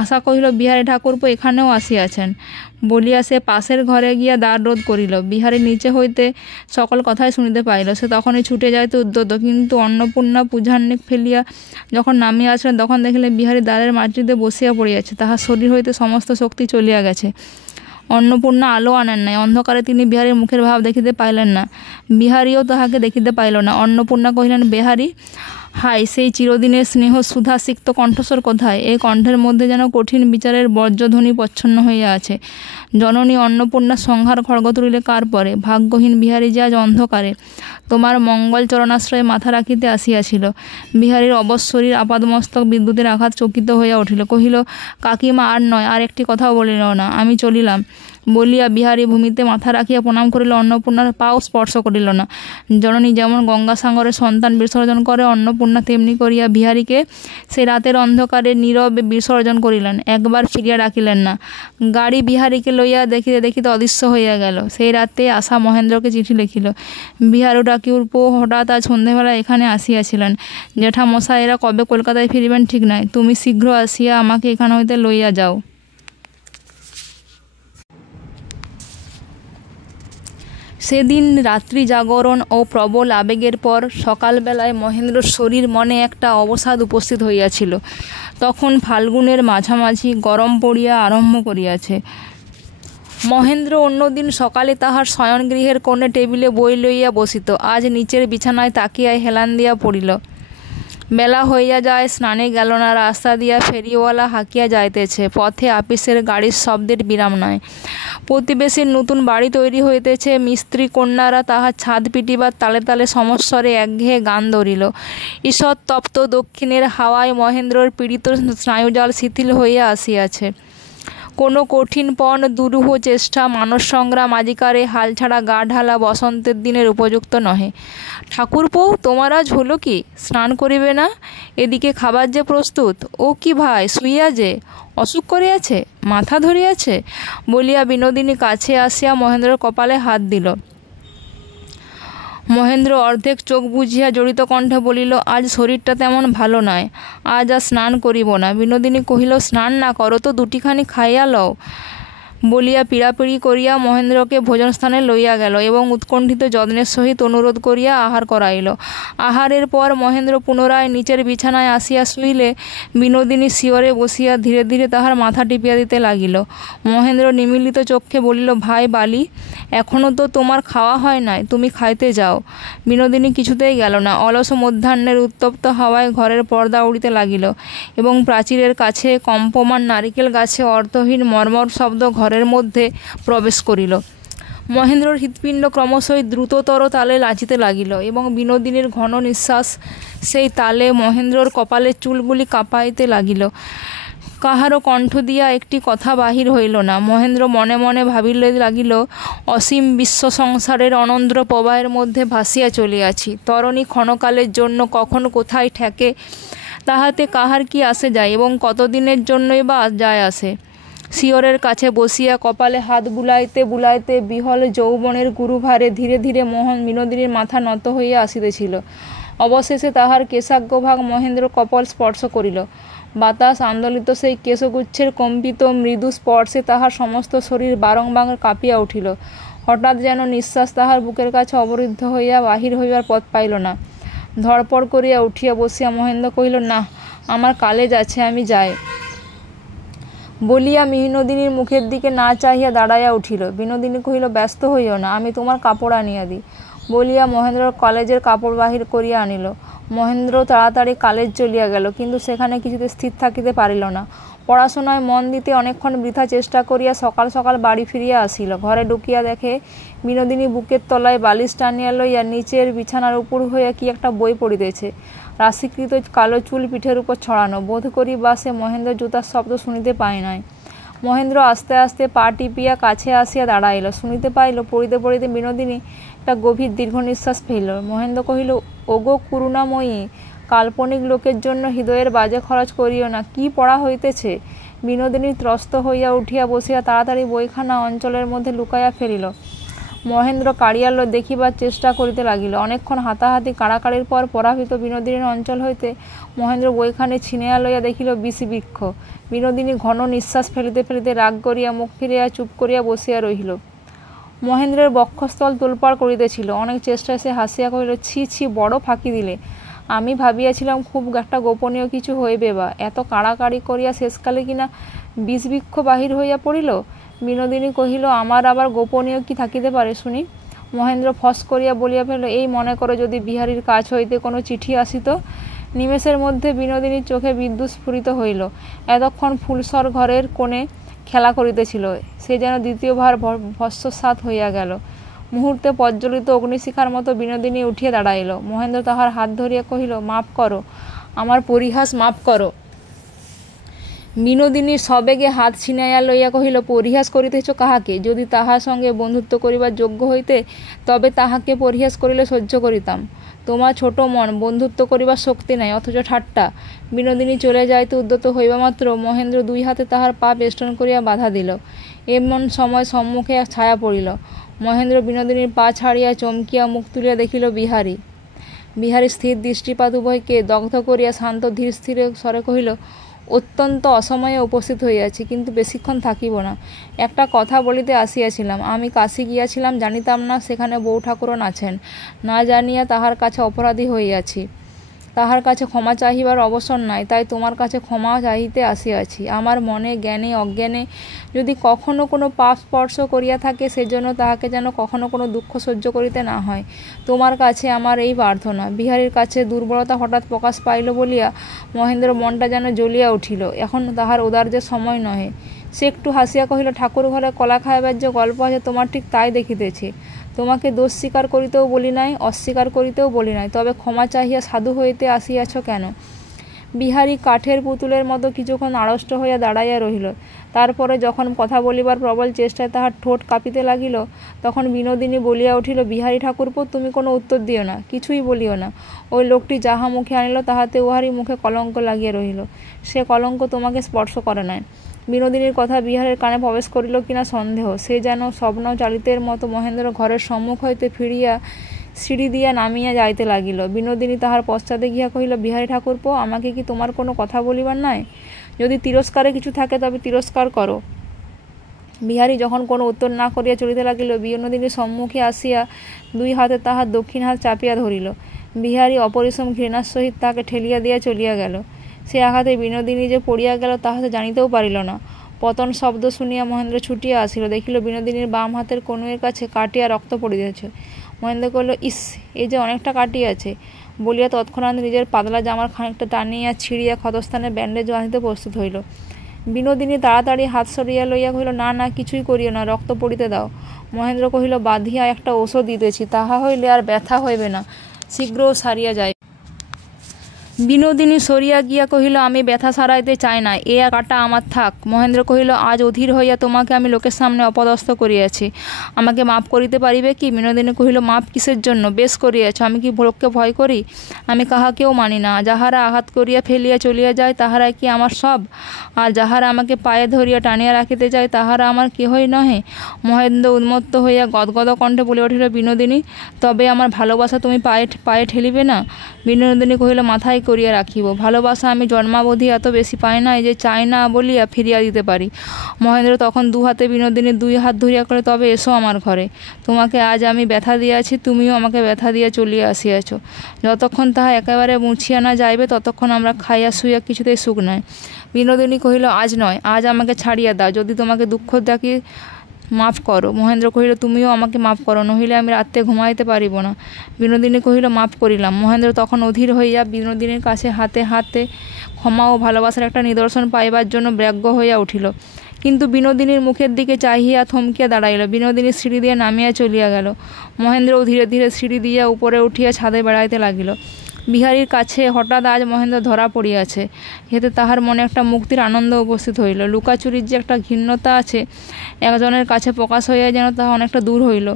আশা কহিল, বিহারী ঠাকুরপো এখানেও আসিয়াছেন। বলিয়া সে পাশের ঘরে গিয়া দ্বার রোধ করিল। বিহারী নিচে হইতে সকল কথাই শুনিতে পাইল। সে তখনই ছুটে যাইতে উদ্যত, কিন্তু অন্নপূর্ণা পূজাহ্নিক ফেলিয়া যখন নামিয়া আসলেন, তখন দেখিলেন বিহারী দ্বারের মাটিতে বসিয়া পড়িয়াছে। তাহার শরীর হইতে সমস্ত শক্তি চলিয়া গেছে। অন্নপূর্ণা আলো আনেন নাই। অন্ধকারে তিনি বিহারীর মুখের ভাব দেখিতে পাইলেন না। বিহারীও তাহাকে দেখিতে পাইল না। অন্নপূর্ণা কহিলেন, বিহারী, হাই, সেই চিরদিনের স্নেহ সুধা সিক্ত কণ্ঠস্বর কোথায়? এই কণ্ঠের মধ্যে যেন কঠিন বিচারের বজ্রধ্বনি প্রচ্ছন্ন হইয়া আছে। জননী অন্নপূর্ণা সংহার খড়গ তুলিলে কার পরে? ভাগ্যহীন বিহারী যে আজ অন্ধকারে তোমার মঙ্গল চরণাশ্রয়ে মাথা রাখিতে আসিয়াছিল। বিহারীর অবশ শরীর আপাদমস্তক বিদ্যুতের আঘাত চকিত হইয়া উঠিল। কহিল, কাকিমা, আর নয়, আর একটি কথাও বলিল না, আমি চলিলাম। বলিয়া বিহারী ভূমিতে মাথা রাখিয়া প্রণাম করিল। অন্নপূর্ণার পাও স্পর্শ করিল না। জননী যেমন গঙ্গাসাগরে সন্তান বিসর্জন করে, অন্নপূর্ণা তেমনি করিয়া বিহারীকে সে রাতের অন্ধকারে নীরবে বিসর্জন করিলেন। একবার ফিরিয়া ডাকিলেন না। গাড়ি বিহারীকে লইয়া দেখিতে দেখিতে অদৃশ্য হইয়া গেল। সেই রাতে আশা মহেন্দ্রকে চিঠি লিখিল, বিহারী ঠাকুরপো হঠাৎ আজ সন্ধ্যাবেলা এখানে আসিয়াছিলেন। জ্যাঠামশায়েরা কবে কলকাতায় ফিরিবেন ঠিক নাই। তুমি শীঘ্র আসিয়া আমাকে এখান হইতে লইয়া যাও। সেদিন রাত্রি জাগরণ ও প্রবল আবেগের পর সকালবেলায় মহেন্দ্রর শরীর মনে একটা অবসাদ উপস্থিত হইয়াছিল। তখন ফাল্গুনের মাঝামাঝি গরম পড়িয়া আরম্ভ করিয়াছে। মহেন্দ্র অন্যদিন সকালে তাহার শয়নগৃহের কোণে টেবিলে বই লইয়া বসিত, আজ নিচের বিছানায় তাকিয়া হেলান দিয়া পড়িল। বেলা হইয়া যায়, স্নানে গেল না। রাস্তা দিয়া ফেরিওয়ালা হাঁকিয়া যাইতেছে, পথে আপিসের গাড়ির শব্দের বিরাম নাই। প্রতিবেশীর নতুন বাড়ি তৈরি হইতেছে, মিস্ত্রি কন্যারা তাহার ছাদ পিটিবার তালে তালে সমস্বরে একঘেয়ে গান ধরিল। ঈষৎ তপ্ত দক্ষিণের হাওয়ায় মহেন্দ্রর পীড়িত স্নায়ুজাল শিথিল হইয়া আসিয়াছে। কোনো কঠিন পণ দুরূহ চেষ্টা মানস সংগ্রাম আজিকারে হাল ছাড়া গা ঢালা বসন্তের দিনের উপযুক্ত নহে। ঠাকুরপো, তোমার আজ হলো কি? স্নান করিবে না? এদিকে খাবার যে প্রস্তুত। ও কি ভাই, শুইয়া যে? অসুখ করিয়াছে? মাথা ধরিয়াছে? বলিয়া বিনোদিনী কাছে আসিয়া মহেন্দ্রের কপালে হাত দিল। মহেন্দ্র অর্ধেক চোখ বুঝিয়া জড়িত কণ্ঠে বলিল, আজ শরীরটা তেমন ভালো নয়, আজ আর স্নান করিব না। বিনোদিনী কহিল, স্নান না করো তো দুটিখানি খাইয়া লও। বলিয়া পীড়াপিড়ি করিয়া মহেন্দ্রকে ভোজনস্থানে লইয়া গেল এবং উৎকণ্ঠিত যত্নের সহিত অনুরোধ করিয়া আহার করাইল। আহারের পর মহেন্দ্র পুনরায় নিচের বিছানায় আসিয়া শুইলে বিনোদিনী শিয়রে বসিয়া ধীরে ধীরে তাহার মাথা টিপিয়া দিতে লাগিল। মহেন্দ্র নিমীলিত চক্ষে বলিল, ভাই বালি, এখনও তো তোমার খাওয়া হয় নাই, তুমি খাইতে যাও। বিনোদিনী কিছুতেই গেল না। অলস মধ্যাহ্নের উত্তপ্ত হাওয়ায় ঘরের পর্দা উড়িতে লাগিল এবং প্রাচীরের কাছে কম্পমান নারিকেল গাছে অর্থহীন মর্মর শব্দ ঘরের মধ্যে প্রবেশ করিল। মহেন্দ্রর হৃৎপিণ্ড ক্রমশই দ্রুততর তালে নাচিতে লাগিল এবং বিনোদিনীর ঘন নিঃশ্বাস সেই তালে মহেন্দ্রর কপালের চুলগুলি কাঁপাইতে লাগিল। কাহারও কণ্ঠ দিয়া একটি কথা বাহির হইল না। মহেন্দ্র মনে মনে ভাবিলে লাগিল, অসীম বিশ্ব সংসারের অনন্দ্র প্রবাহের মধ্যে ভাসিয়া চলিয়াছি। তরণী ক্ষণকালের জন্য কখন কোথায় ঠেকে তাহাতে কাহার কি আসে যায় এবং কতদিনের জন্যই বা যায় আসে। শিয়রের কাছে বসিয়া কপালে হাত বুলাইতে বুলাইতে বিহল যৌবনের গুরুভারে ধীরে ধীরে বিনোদিনীর মাথা নত হইয়া আসিতেছিল। অবশেষে তাহার কেশাগ্রভাগ মহেন্দ্র কপাল স্পর্শ করিল। বাতাস আন্দোলিত সেই কেশগুচ্ছের কম্পিত মৃদু স্পর্শে তাহার সমস্ত শরীর বারংবার কাঁপিয়া উঠিল। হঠাৎ যেন নিঃশ্বাস তাহার বুকের কাছে অবরুদ্ধ হইয়া বাহির হইবার পথ পাইল না। ধড়পড় করিয়া উঠিয়া বসিয়া মহেন্দ্র কহিল, না, আমার কালেজ আছে, আমি যাই। বলিয়া বিনোদিনীর মুখের দিকে না চাহিয়া দাঁড়াইয়া উঠিল। বিনোদিনী কহিল, ব্যস্ত হইও না, আমি তোমার কাপড় আনিয়া দিই। বলিয়া মহেন্দ্র কলেজের কাপড় বাহির করিয়া আনিল। মহেন্দ্র তাড়াতাড়ি কালেজ চলিয়া গেল, কিন্তু সেখানে কিছুতে স্থির থাকিতে পারিল না। পড়াশোনায় মন দিতে অনেকক্ষণ বৃথা চেষ্টা করিয়া সকাল সকাল বাড়ি ফিরিয়া আসিল। ঘরে ঢুকিয়া দেখে বিনোদিনী বুকের তলায় বালিশ টানিয়া লইয়া নিচের বিছানার উপর হইয়া কি একটা বই পড়িতেছে। রাশিকৃত কালো চুল পিঠের উপর ছড়ানো। বোধ করি বা সে মহেন্দ্র জুতার শব্দ শুনিতে পায় নাই। মহেন্দ্র আস্তে আস্তে পা টিপিয়া কাছে আসিয়া দাঁড়াইল। শুনিতে পাইল, পড়িতে পড়িতে বিনোদিনী একটা গভীর দীর্ঘ নিঃশ্বাস ফেলিল। মহেন্দ্র কহিল, ওগো করুণাময়ী, কাল্পনিক লোকের জন্য হৃদয়ের বাজে খরচ করিও না। কি পড়া হইতেছে? বিনোদিনী ত্রস্ত হইয়া উঠিয়া বসিয়া তাড়াতাড়ি বইখানা অঞ্চলের মধ্যে লুকাইয়া ফেলিল। মহেন্দ্র কাড়িয়া দেখিবার চেষ্টা করিতে লাগিল। অনেকক্ষণ হাতাহাতি কাড়াকাড়ির পর পরাভূত বিনোদিনীর অঞ্চল হইতে মহেন্দ্র বইখানে ছিনিয়া লইয়া দেখিল বিষবৃক্ষ। বিনোদিনী ঘন নিঃশ্বাস ফেলিতে ফেলিতে রাগ করিয়া মুখ ফিরিয়া চুপ করিয়া বসিয়া রহিল। মহেন্দ্রের বক্ষস্থল তোলপাড় করিতেছিল। অনেক চেষ্টায় সে হাসিয়া কহিল, ছি ছি, বড় ফাঁকি দিলে। আমি ভাবিয়াছিলাম খুব একটা গোপনীয় কিছু হইবে বা, এত কাড়াকাড়ি করিয়া শেষকালে কিনা বিষবৃক্ষ বাহির হইয়া পড়িল। বিনোদিনী কহিল, আমার আবার গোপনীয় কি থাকিতে পারে শুনি? মহেন্দ্র ফস করিয়া বলিয়া ফেলিল, এই মনে করো যদি বিহারীর কাছ হইতে কোনো চিঠি আসিত। নিমেষের মধ্যে বিনোদিনীর চোখে বিদ্যুৎ স্ফুরিত হইল। এতক্ষণ ফুলসর ঘরের কোণে খেলা করিতেছিল, সে যেন দ্বিতীয়বার ভস্মসাৎ হইয়া গেল। মুহূর্তে প্রজ্বলিত অগ্নিশিখার মতো বিনোদিনী উঠিয়া দাঁড়াইল। মহেন্দ্র তাহার হাত ধরিয়া কহিল, মাপ করো, আমার পরিহাস মাপ করো। বিনোদিনীর সবেগে হাত ছিনাইয়া লইয়া কহিল, পরিহাস করিতেছ কাহাকে? যদি তাহার সঙ্গে বন্ধুত্ব করিবার যোগ্য হইতে তবে তাহাকে পরিহাস করিলে সহ্য করিতাম। তোমার ছোট মন, বন্ধুত্ব করিবার শক্তি নাই, অথচ ঠাট্টা। বিনোদিনী চলে যাইতে উদ্যত হইবা মাত্র মহেন্দ্র দুই হাতে তাহার পা বেষ্টন করিয়া বাধা দিল। এমন সময় সম্মুখে এক ছায়া পড়িল। মহেন্দ্র বিনোদিনীর পা ছাড়িয়া চমকিয়া মুখ তুলিয়া দেখিল বিহারী। বিহারী স্থির দৃষ্টিপাত উভয়কে দগ্ধ করিয়া শান্ত ধীর স্থির স্বরে কহিল, অত্যন্ত অসময়ে উপস্থিত হইয়াছি, কিন্তু বেশিক্ষণ থাকিব না। একটা কথা বলিতে আসিয়াছিলাম। আমি কাশী গিয়াছিলাম, জানিতাম না সেখানে বউ ঠাকুরন আছেন। না জানিয়া তাহার কাছে অপরাধী হইয়াছি। তাহার কাছে ক্ষমা চাহিবার অবসর নাই, তাই তোমার কাছে ক্ষমা চাহিতে আসিয়াছি। আমার মনে জ্ঞানে অজ্ঞানে যদি কখনো কোনো পাপ স্পর্শ করিয়া থাকে, সেজন্য তাহাকে যেন কখনো কোনো দুঃখ সহ্য করিতে না হয়। তোমার কাছে আমার এই প্রার্থনা। বিহারীর কাছে দুর্বলতা হঠাৎ প্রকাশ পাইল বলিয়া মহেন্দ্র মনটা যেন জ্বলিয়া উঠিল। এখন তাহার উদার্যের সময় নহে। সে একটু হাসিয়া কহিল, ঠাকুর ঘরে কলা খাইবার যে গল্প আছে তোমার ঠিক তাই দেখিতেছি। তোমাকে দোষ স্বীকার করিতেও বলি নাই, অস্বীকার করিতেও বলি নাই, তবে ক্ষমা চাহিয়া সাধু হইতে আসিয়াছ কেন? বিহারী কাঠের পুতুলের মতো কিছুক্ষণ আড়ষ্ট হইয়া দাঁড়াইয়া রহিল। তারপরে যখন কথা বলিবার প্রবল চেষ্টায় তাহার ঠোঁট কাঁপিতে লাগিল, তখন বিনোদিনী বলিয়া উঠিল, বিহারী ঠাকুরপো, তুমি কোনো উত্তর দিও না, কিছুই বলিও না। ওই লোকটি যাহা মুখে আনিল তাহাতে উহারই মুখে কলঙ্ক লাগিয়া রহিল। সে কলঙ্ক তোমাকে স্পর্শ করে নাই। বিনোদিনীর কথা বিহারের কানে প্রবেশ করিল কিনা সন্দেহ। সে যেন স্বপ্ন চালিতের মতো মহেন্দ্র ঘরের সম্মুখ হইতে ফিরিয়া সিঁড়ি দিয়া নামিয়া যাইতে লাগিল। বিনোদিনী তাহার পশ্চাতে গিয়া কহিল, বিহারী ঠাকুরপো, আমাকে কি তোমার কোনো কথা বলিবার নাই? যদি তিরস্কারে কিছু থাকে তবে তিরস্কার করো। বিহারী যখন কোনো উত্তর না করিয়া চলিতে লাগিল, বিনোদিনীর সম্মুখে আসিয়া দুই হাতে তাহার দক্ষিণ হাত চাপিয়া ধরিল। বিহারী অপরিসম ঘৃণার সহিত তাহাকে ঠেলিয়া দিয়া চলিয়া গেল। সে আঘাতে বিনোদিনী যে পড়িয়া গেল তাহা সে জানিতেও পারিল না। পতন শব্দ শুনিয়া মহেন্দ্র ছুটিয়া আসিল, দেখিল বিনোদিনীর বাম হাতের কনুয়ের কাছে কাটিয়া রক্ত পড়িতেছে। মহেন্দ্র কহিল, ইস, এই যে অনেকটা কাটিয়াছে, বলিয়া তৎক্ষণাৎ নিজের পাতলা জামার খানিকটা টানিয়া ছিঁড়িয়া ক্ষতস্থানে ব্যান্ডেজ বাঁধিতে প্রস্তুত হইল। বিনোদিনী তাড়াতাড়ি হাত সরিয়া লইয়া কহিল, না না, কিছুই করিও না, রক্ত পড়িতে দাও। মহেন্দ্র কহিল, বাঁধিয়া একটা ঔষধ দিতেছি, তাহা হইলে আর ব্যথা হইবে না, শীঘ্রও সারিয়া যায়। বিনোদিনী সরিয়া গিয়া কহিল, আমি ব্যথা সারাইতে চাই না, এ কাটা আমার থাক। মহেন্দ্র কহিল, আজ অধীর হইয়া তোমাকে আমি লোকের সামনে অপদস্থ করিয়াছি, আমাকে মাপ করিতে পারিবে কি? বিনোদিনী কহিল, মাপ কিসের জন্য? বেশ করিয়াছ, আমি কি লোককে ভয় করি? আমি কাহাকেও মানি না। যাহারা আঘাত করিয়া ফেলিয়া চলিয়া যায় তাহারা কি আমার সব? আর যাহারা আমাকে পায়ে ধরিয়া টানিয়া রাখিতে যায় তাহারা আমার কেহই নহে? মহেন্দ্র উন্মত্ত হইয়া গদগদ কণ্ঠে বলিয়া উঠিল, বিনোদিনী, তবে আমার ভালোবাসা তুমি পায়ে ঠেলিবে না? বিনোদিনী কহিল, মাথায় করিয়া রাখিব। ভালোবাসা আমি জন্মাবধি এত বেশি পাই নাই যে চাই না বলিয়া ফিরিয়া দিতে পারি। মহেন্দ্র তখন দু হাতে বিনোদিনীর দুই হাত ধরিয়া করে, তবে এসো আমার ঘরে। তোমাকে আজ আমি ব্যথা দিয়াছি, তুমিও আমাকে ব্যথা দিয়া চলিয়া আসিয়াছ। যতক্ষণ তাহা একেবারে মুছিয়া না যাইবে ততক্ষণ আমরা খাইয়া শুইয়া কিছুতেই সুখ নাই। বিনোদিনী কহিল, আজ নয়, আজ আমাকে ছাড়িয়া দাও, যদি তোমাকে দুঃখ দেখি মাফ করো। মহেন্দ্র কহিল, তুমিও আমাকে মাফ করো, নহিলে আমি রাত্রে ঘুমাইতে পারিব না। বিনোদিনী কহিল, মাফ করিলাম। মহেন্দ্র তখন অধীর হইয়া বিনোদিনীর কাছে হাতে হাতে ক্ষমা ও ভালোবাসার একটা নিদর্শন পাইবার জন্য ব্যগ্র হইয়া উঠিল, কিন্তু বিনোদিনীর মুখের দিকে চাহিয়া থমকিয়া দাঁড়াইল। বিনোদিনী সিঁড়ি দিয়া নামিয়া চলিয়া গেল। মহেন্দ্রও ধীরে ধীরে সিঁড়ি দিয়া উপরে উঠিয়া ছাদে বেড়াইতে লাগিল। বিহারীর কাছে হঠাৎ আজ মহেন্দ্র ধরা পড়িয়াছে, এতে তাহার মনে একটা মুক্তির আনন্দ উপস্থিত হইল। লুকাচুরির যে একটা ঘৃণ্যতা আছে, একজনের কাছে প্রকাশ হইয়া যেন তাহা অনেকটা দূর হইল।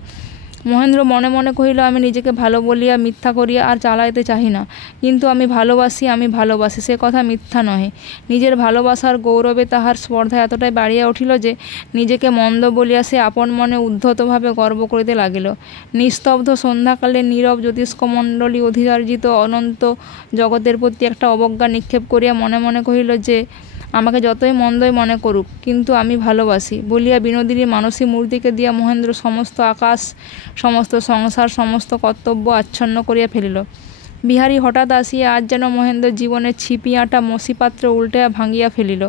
মহেন্দ্র মনে মনে কহিল, আমি নিজেকে ভালো বলিয়া মিথ্যা করিয়া আর চালাইতে চাহি না, কিন্তু আমি ভালোবাসি, সে কথা মিথ্যা নহে। নিজের ভালোবাসার গৌরবে তাহার স্পর্ধা এতটাই বাড়িয়া উঠিল যে নিজেকে মন্দ বলিয়া সে আপন মনে উদ্ধতভাবে গর্ব করিতে লাগিল। নিস্তব্ধ সন্ধ্যাকালে নীরব জ্যোতিষ্কমণ্ডলী অধিরাজিত অনন্ত জগতের প্রতি একটা অবজ্ঞা নিক্ষেপ করিয়া মনে মনে কহিল যে আমাকে যতই মন্দই মনে করুক, কিন্তু আমি ভালোবাসি বলিয়া বিনোদিনীর মানসী মূর্তিকে দিয়া মহেন্দ্র সমস্ত আকাশ, সমস্ত সংসার, সমস্ত কর্তব্য আচ্ছন্ন করিয়া ফেলিল। বিহারী হঠাৎ আসিয়া আজ যেন মহেন্দ্রের জীবনের ছিপি আঁটা মসিপাত্র উল্টাইয়া ভাঙিয়া ফেলিল।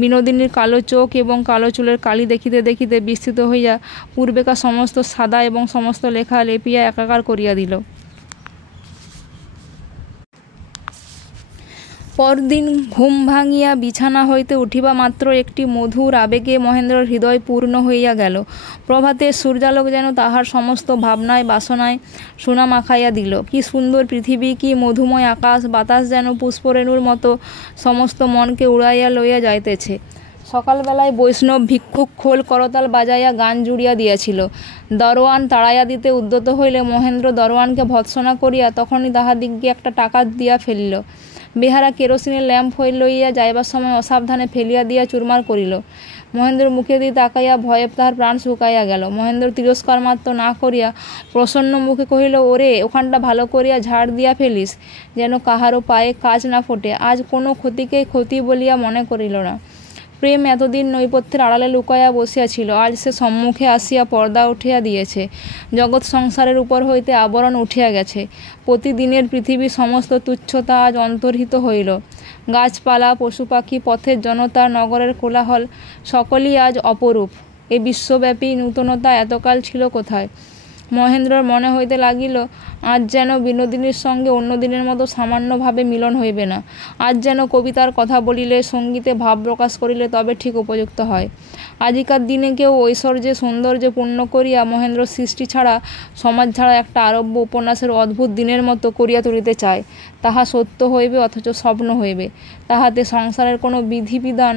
বিনোদিনীর কালো চোখ এবং কালো চুলের কালি দেখিতে দেখিতে বিস্তৃত হইয়া পূর্বেকার সমস্ত সাদা এবং সমস্ত লেখা লেপিয়া একাকার করিয়া দিল। পরদিন ঘুম ভাঙিয়া বিছানা হইতে উঠিবা মাত্র একটি মধুর আবেগে মহেন্দ্রর হৃদয় পূর্ণ হইয়া গেল। প্রভাতের সূর্যালোক যেন তাহার সমস্ত ভাবনায় বাসনায় সোনা মাখাইয়া দিল। কি সুন্দর পৃথিবী, কি মধুময় আকাশ, বাতাস যেন পুষ্পরেণুর মতো সমস্ত মনকে উড়াইয়া লইয়া যাইতেছে। সকালবেলায় বৈষ্ণব ভিক্ষুক খোল করতাল বাজাইয়া গান জুড়িয়া দিয়াছিল। দরোয়ান তাড়াইয়া দিতে উদ্যত হইলে মহেন্দ্র দরোয়ানকে ভৎসনা করিয়া তখনই তাহাদিগকে একটা টাকা দিয়া ফেলিল। বেহারা কেরোসিনের ল্যাম্প লইয়া যাইবার সময় অসাবধানে ফেলিয়া দিয়া চুরমার করিল। মহেন্দ্র মুখে দিয়ে তাকাইয়া ভয়ে তাহার প্রাণ শুকাইয়া গেল। মহেন্দ্র তিরস্কার মাত্র না করিয়া প্রসন্ন মুখে কহিল, ওরে, ওখানটা ভালো করিয়া ঝাড় দিয়া ফেলিস, যেন কাহারও পায়ে কাজ না ফোটে। আজ কোনো ক্ষতিকেই ক্ষতি বলিয়া মনে করিল না। প্রেম এতদিন নৈপথ্যের আড়ালে লুকাইয়া বসিয়াছিল, আজ সে সম্মুখে আসিয়া পর্দা উঠিয়া দিয়েছে। জগৎ সংসারের উপর হইতে আবরণ উঠিয়া গেছে। প্রতিদিনের পৃথিবীর সমস্ত তুচ্ছতা আজ অন্তর্হিত হইল। গাছপালা, পশু পাখি, পথের জনতা, নগরের কোলাহল সকলই আজ অপরূপ। এ বিশ্বব্যাপী নূতনতা এতকাল ছিল কোথায়? মহেন্দ্রর মনে হইতে লাগিল, আজ যেন বিনোদিনীর সঙ্গে অন্য দিনের মতো সামান্যভাবে মিলন হইবে না। আজ যেন কবিতার কথা বলিলে, সঙ্গীতে ভাব প্রকাশ করিলে তবে ঠিক উপযুক্ত হয়। আজিকার দিনে কেউ ঐশ্বর্যে সৌন্দর্যে পূর্ণ করিয়া মহেন্দ্র সৃষ্টি ছাড়া, সমাজ ছাড়া একটা আরব্য উপন্যাসের অদ্ভুত দিনের মতো করিয়া তুলিতে চায়। তাহা সত্য হইবে অথচ স্বপ্ন হইবে। তাহাতে সংসারের কোনো বিধিবিধান,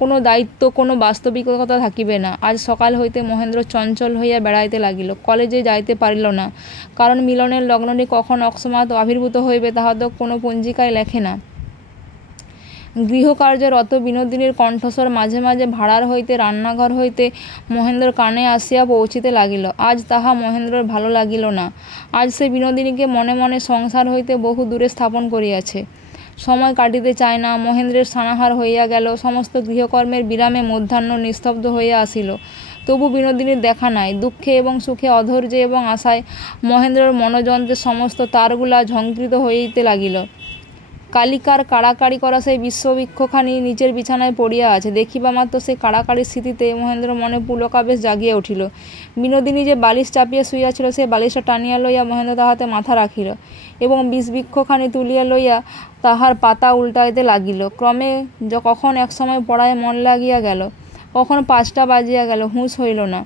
কোনো দায়িত্ব, কোনো বাস্তবিকতা থাকিবে না। আজ সকাল হইতে মহেন্দ্র চঞ্চল হইয়া বেড়াইতে লাগিল। কলেজে যাইতে পারিল না, কারণ মিলনের লগ্নটি কখন অকস্মাৎ আবির্ভূত হইবে তাহা তো কোনো পঞ্জিকায় লেখে না। গৃহকার্যে রত বিনোদিনীর কণ্ঠস্বর মাঝে মাঝে ভাড়ার হইতে, রান্নাঘর হইতে মহেন্দ্রর কানে আসিয়া পৌঁছিতে লাগিল। আজ তাহা মহেন্দ্রর ভালো লাগিল না। আজ সে বিনোদিনীকে মনে মনে সংসার হইতে বহু দূরে স্থাপন করিয়াছে। সময় কাটিতে চায় না। মহেন্দ্রের স্নানাহার হইয়া গেল। সমস্ত গৃহকর্মের বিরামে মধ্যাহ্ন নিস্তব্ধ হইয়া আসিল। তবু বিনোদিনীর দেখা নাই। দুঃখে এবং সুখে, অধৈর্যে এবং আশায় মহেন্দ্রর মনোযন্ত্রের সমস্ত তারগুলা ঝঙ্কৃত হইতে লাগিল। কালিকার কাড়াকাড়ি করা সেই বিশ্ববৃক্ষখানি নিচের বিছানায় পড়িয়া আছে। দেখিবা মাত্র সেই কাড়াকাড়ির স্মৃতিতে মহেন্দ্র মনে পুলকাবেশ জাগিয়া উঠিল। বিনোদিনী যে বালিশ চাপিয়া শুইয়াছিল, সেই বালিশটা টানিয়া লইয়া মহেন্দ্র তাহাতে মাথা রাখিল এবং বিষবৃক্ষখানি তুলিয়া লইয়া তাহার পাতা উল্টাইতে লাগিল। ক্রমে কখন এক সময় পড়ায় মন লাগিয়া গেল, কখন 5টা বাজিয়া গেল, হুঁশ হইল না।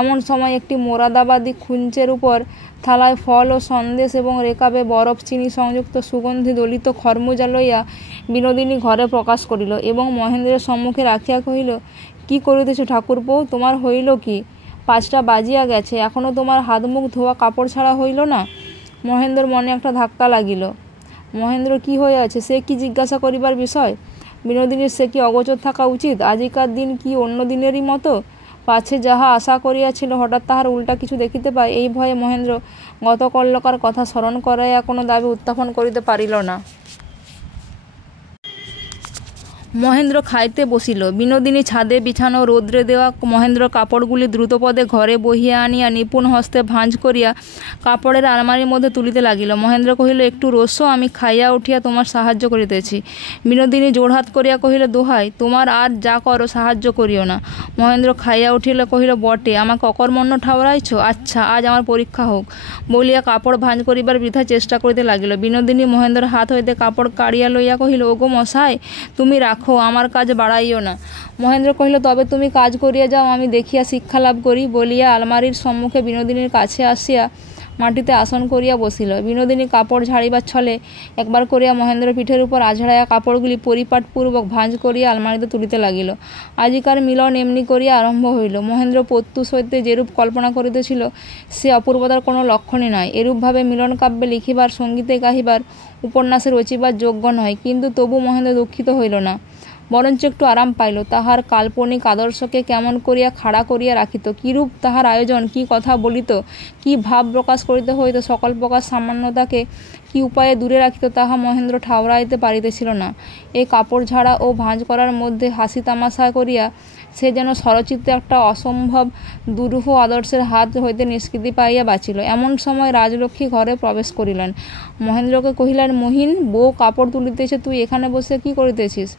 এমন সময় একটি মোরাদাবাদী খুঞ্চের উপর থালায় ফল ও সন্দেশ এবং রেকাবে বরফ চিনি সংযুক্ত সুগন্ধি দলিত খরমুজা লইয়া বিনোদিনী ঘরে প্রকাশ করিল এবং মহেন্দ্রের সম্মুখে রাখিয়া কহিল, কি করিতেছ ঠাকুরপো, তোমার হইল কি? 5টা বাজিয়া গেছে, এখনও তোমার হাত মুখ ধোয়া কাপড় ছাড়া হইল না? মহেন্দ্রর মনে একটা ধাক্কা লাগিল। মহেন্দ্র কি হইয়াছে সে কি জিজ্ঞাসা করিবার বিষয়? বিনোদিনীর সে কি অগোচর থাকা উচিত? আজিকার দিন কি অন্য দিনেরই মতো? পাছে যাহা আশা করিয়াছিল হঠাৎ তাহার উল্টা কিছু দেখিতে পায়, এই ভয়ে মহেন্দ্র গতকল্যকার কথা স্মরণ করাইয়া কোনো দাবি উত্থাপন করিতে পারিল না। মহেন্দ্র খাইতে বসিল। বিনোদিনী ছাদে বিছানো রৌদ্রে দেওয়া মহেন্দ্র কাপড়গুলি দ্রুতপদে ঘরে বহিয়া আনিয়া নিপুণ হস্তে ভাঁজ করিয়া কাপড়ের আলমারির মধ্যে তুলিতে লাগিল। মহেন্দ্র কহিল, একটু রোসো, আমি খাইয়া উঠিয়া তোমার সাহায্য করিতেছি। বিনোদিনী জোড়হাত করিয়া কহিল, দোহাই তোমার, আর যা করো সাহায্য করিও না। মহেন্দ্র খাইয়া উঠিল, কহিল, বটে, আমাকে অকর্মণ্য ঠাওরাইছ? আচ্ছা, আজ আমার পরীক্ষা হোক, বলিয়া কাপড় ভাঁজ করিবার বৃথা চেষ্টা করিতে লাগিল। বিনোদিনী মহেন্দ্রের হাত হইতে কাপড় কাড়িয়া লইয়া কহিল, ওগো মশাই, তুমি রাখো, আমার কাজ বাড়াইও না। মহেন্দ্র কহিল, তবে তুমি কাজ করিয়া যাও, আমি দেখিয়া শিক্ষা লাভ করি, বলিয়া আলমারির সম্মুখে বিনোদিনীর কাছে আসিয়া মাটিতে আসন করিয়া বসিল। বিনোদিনী কাপড় ঝাড়িবার ছলে একবার করিয়া মহেন্দ্র পিঠের উপর আঝাড়াইয়া কাপড়গুলি পরিপাটপূর্বক ভাঁজ করিয়া আলমারিতে তুলিতে লাগিল। আজিকার মিলন এমনি করিয়া আরম্ভ হইল। মহেন্দ্র প্রত্যুষ হইতে যেরূপ কল্পনা করিতেছিল সে অপূর্বতার কোনো লক্ষণই নাই। এরূপভাবে মিলন কাব্যে লিখিবার, সঙ্গীতে গাহিবার, উপন্যাসে রচিবার যোগ্য নয়। কিন্তু তবু মহেন্দ্র দুঃখিত হইল না, বরঞ্চ একটু আরাম পাইল। তাহার কাল্পনিক আদর্শকে কেমন করিয়া খাড়া করিয়া রাখিত, কিরূপ তাহার আয়োজন, কি কথা বলিত, কি ভাব প্রকাশ করিতে হইত, সকল প্রকার সামান্যতাকে কি উপায়ে দূরে রাখিত, তাহা মহেন্দ্র ঠাওরাইতে পারিতেছিল না। এই কাপড় ঝাড়া ও ভাঁজ করার মধ্যে হাসি তামাশা করিয়া সে যেন স্বরচিত্তে একটা অসম্ভব দুরূহ আদর্শের হাত হইতে নিষ্কৃতি পাইয়া বাঁচিল। এমন সময় রাজলক্ষ্মী ঘরে প্রবেশ করিলেন। মহেন্দ্রকে কহিলেন, মহিন, বউ কাপড় তুলিতেছে, তুই এখানে বসে কি করিতেছিস?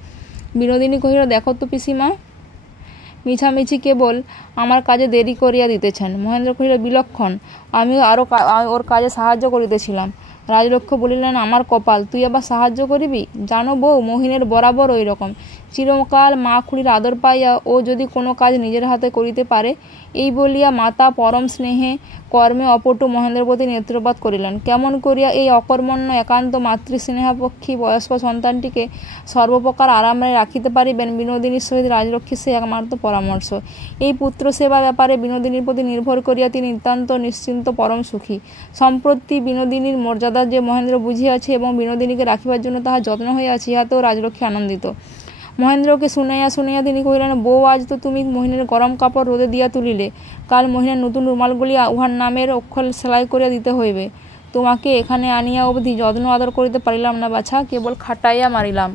বিনোদিনী কহিল, দেখো তো পিসিমা, মিছামিছি কেবল আমার কাজে দেরি করিয়া দিতেছেন। মহেন্দ্র কহিল, বিলক্ষণ, আমিও আরও ওর কাজে সাহায্য করিতেছিলাম। রাজলক্ষ্মী বলিলেন, আমার কপাল, তুই আবার সাহায্য করিবি? জানো বউ, মহিনের বরাবর ওই রকম, চিরকাল মা খুড়ির আদর পাইয়া ও যদি কোনো কাজ নিজের হাতে করিতে পারে। এই বলিয়া মাতা পরম স্নেহে কর্মে অপটু মহেন্দ্রের প্রতি নেত্রপাত করিলেন। কেমন করিয়া এই অকর্মণ্য একান্ত মাতৃস্নেহাপেক্ষী বয়স্ক সন্তানটিকে সর্বপ্রকার আরামে রাখিতে পারিবেন, বিনোদিনীর সহিত রাজলক্ষ্মীর সে একমাত্র পরামর্শ। এই পুত্র সেবা ব্যাপারে বিনোদিনীর প্রতি নির্ভর করিয়া তিনি নিতান্ত নিশ্চিন্ত পরম সুখী। সম্প্রতি বিনোদিনীর মর্যাদা যে মহেন্দ্র বুঝিয়াছে এবং বিনোদিনীকে রাখিবার জন্য তাহার যত্ন হইয়াছে, ইহাতেও রাজলক্ষ্মী আনন্দিত। মহেন্দ্রকে শুনাইয়া তিনি কহিলেন, বউ, আজ তো তুমি মহিনের গরম কাপড় রোদে দিয়া তুলিলে, কাল মহিনের নতুন রুমালগুলি উহার নামের অক্ষর সেলাই করিয়া দিতে হইবে। তোমাকে এখানে আনিয়া অবধি যত্ন আদর করিতে পারিলাম না বাছা, কেবল খাটাইয়া মারিলাম।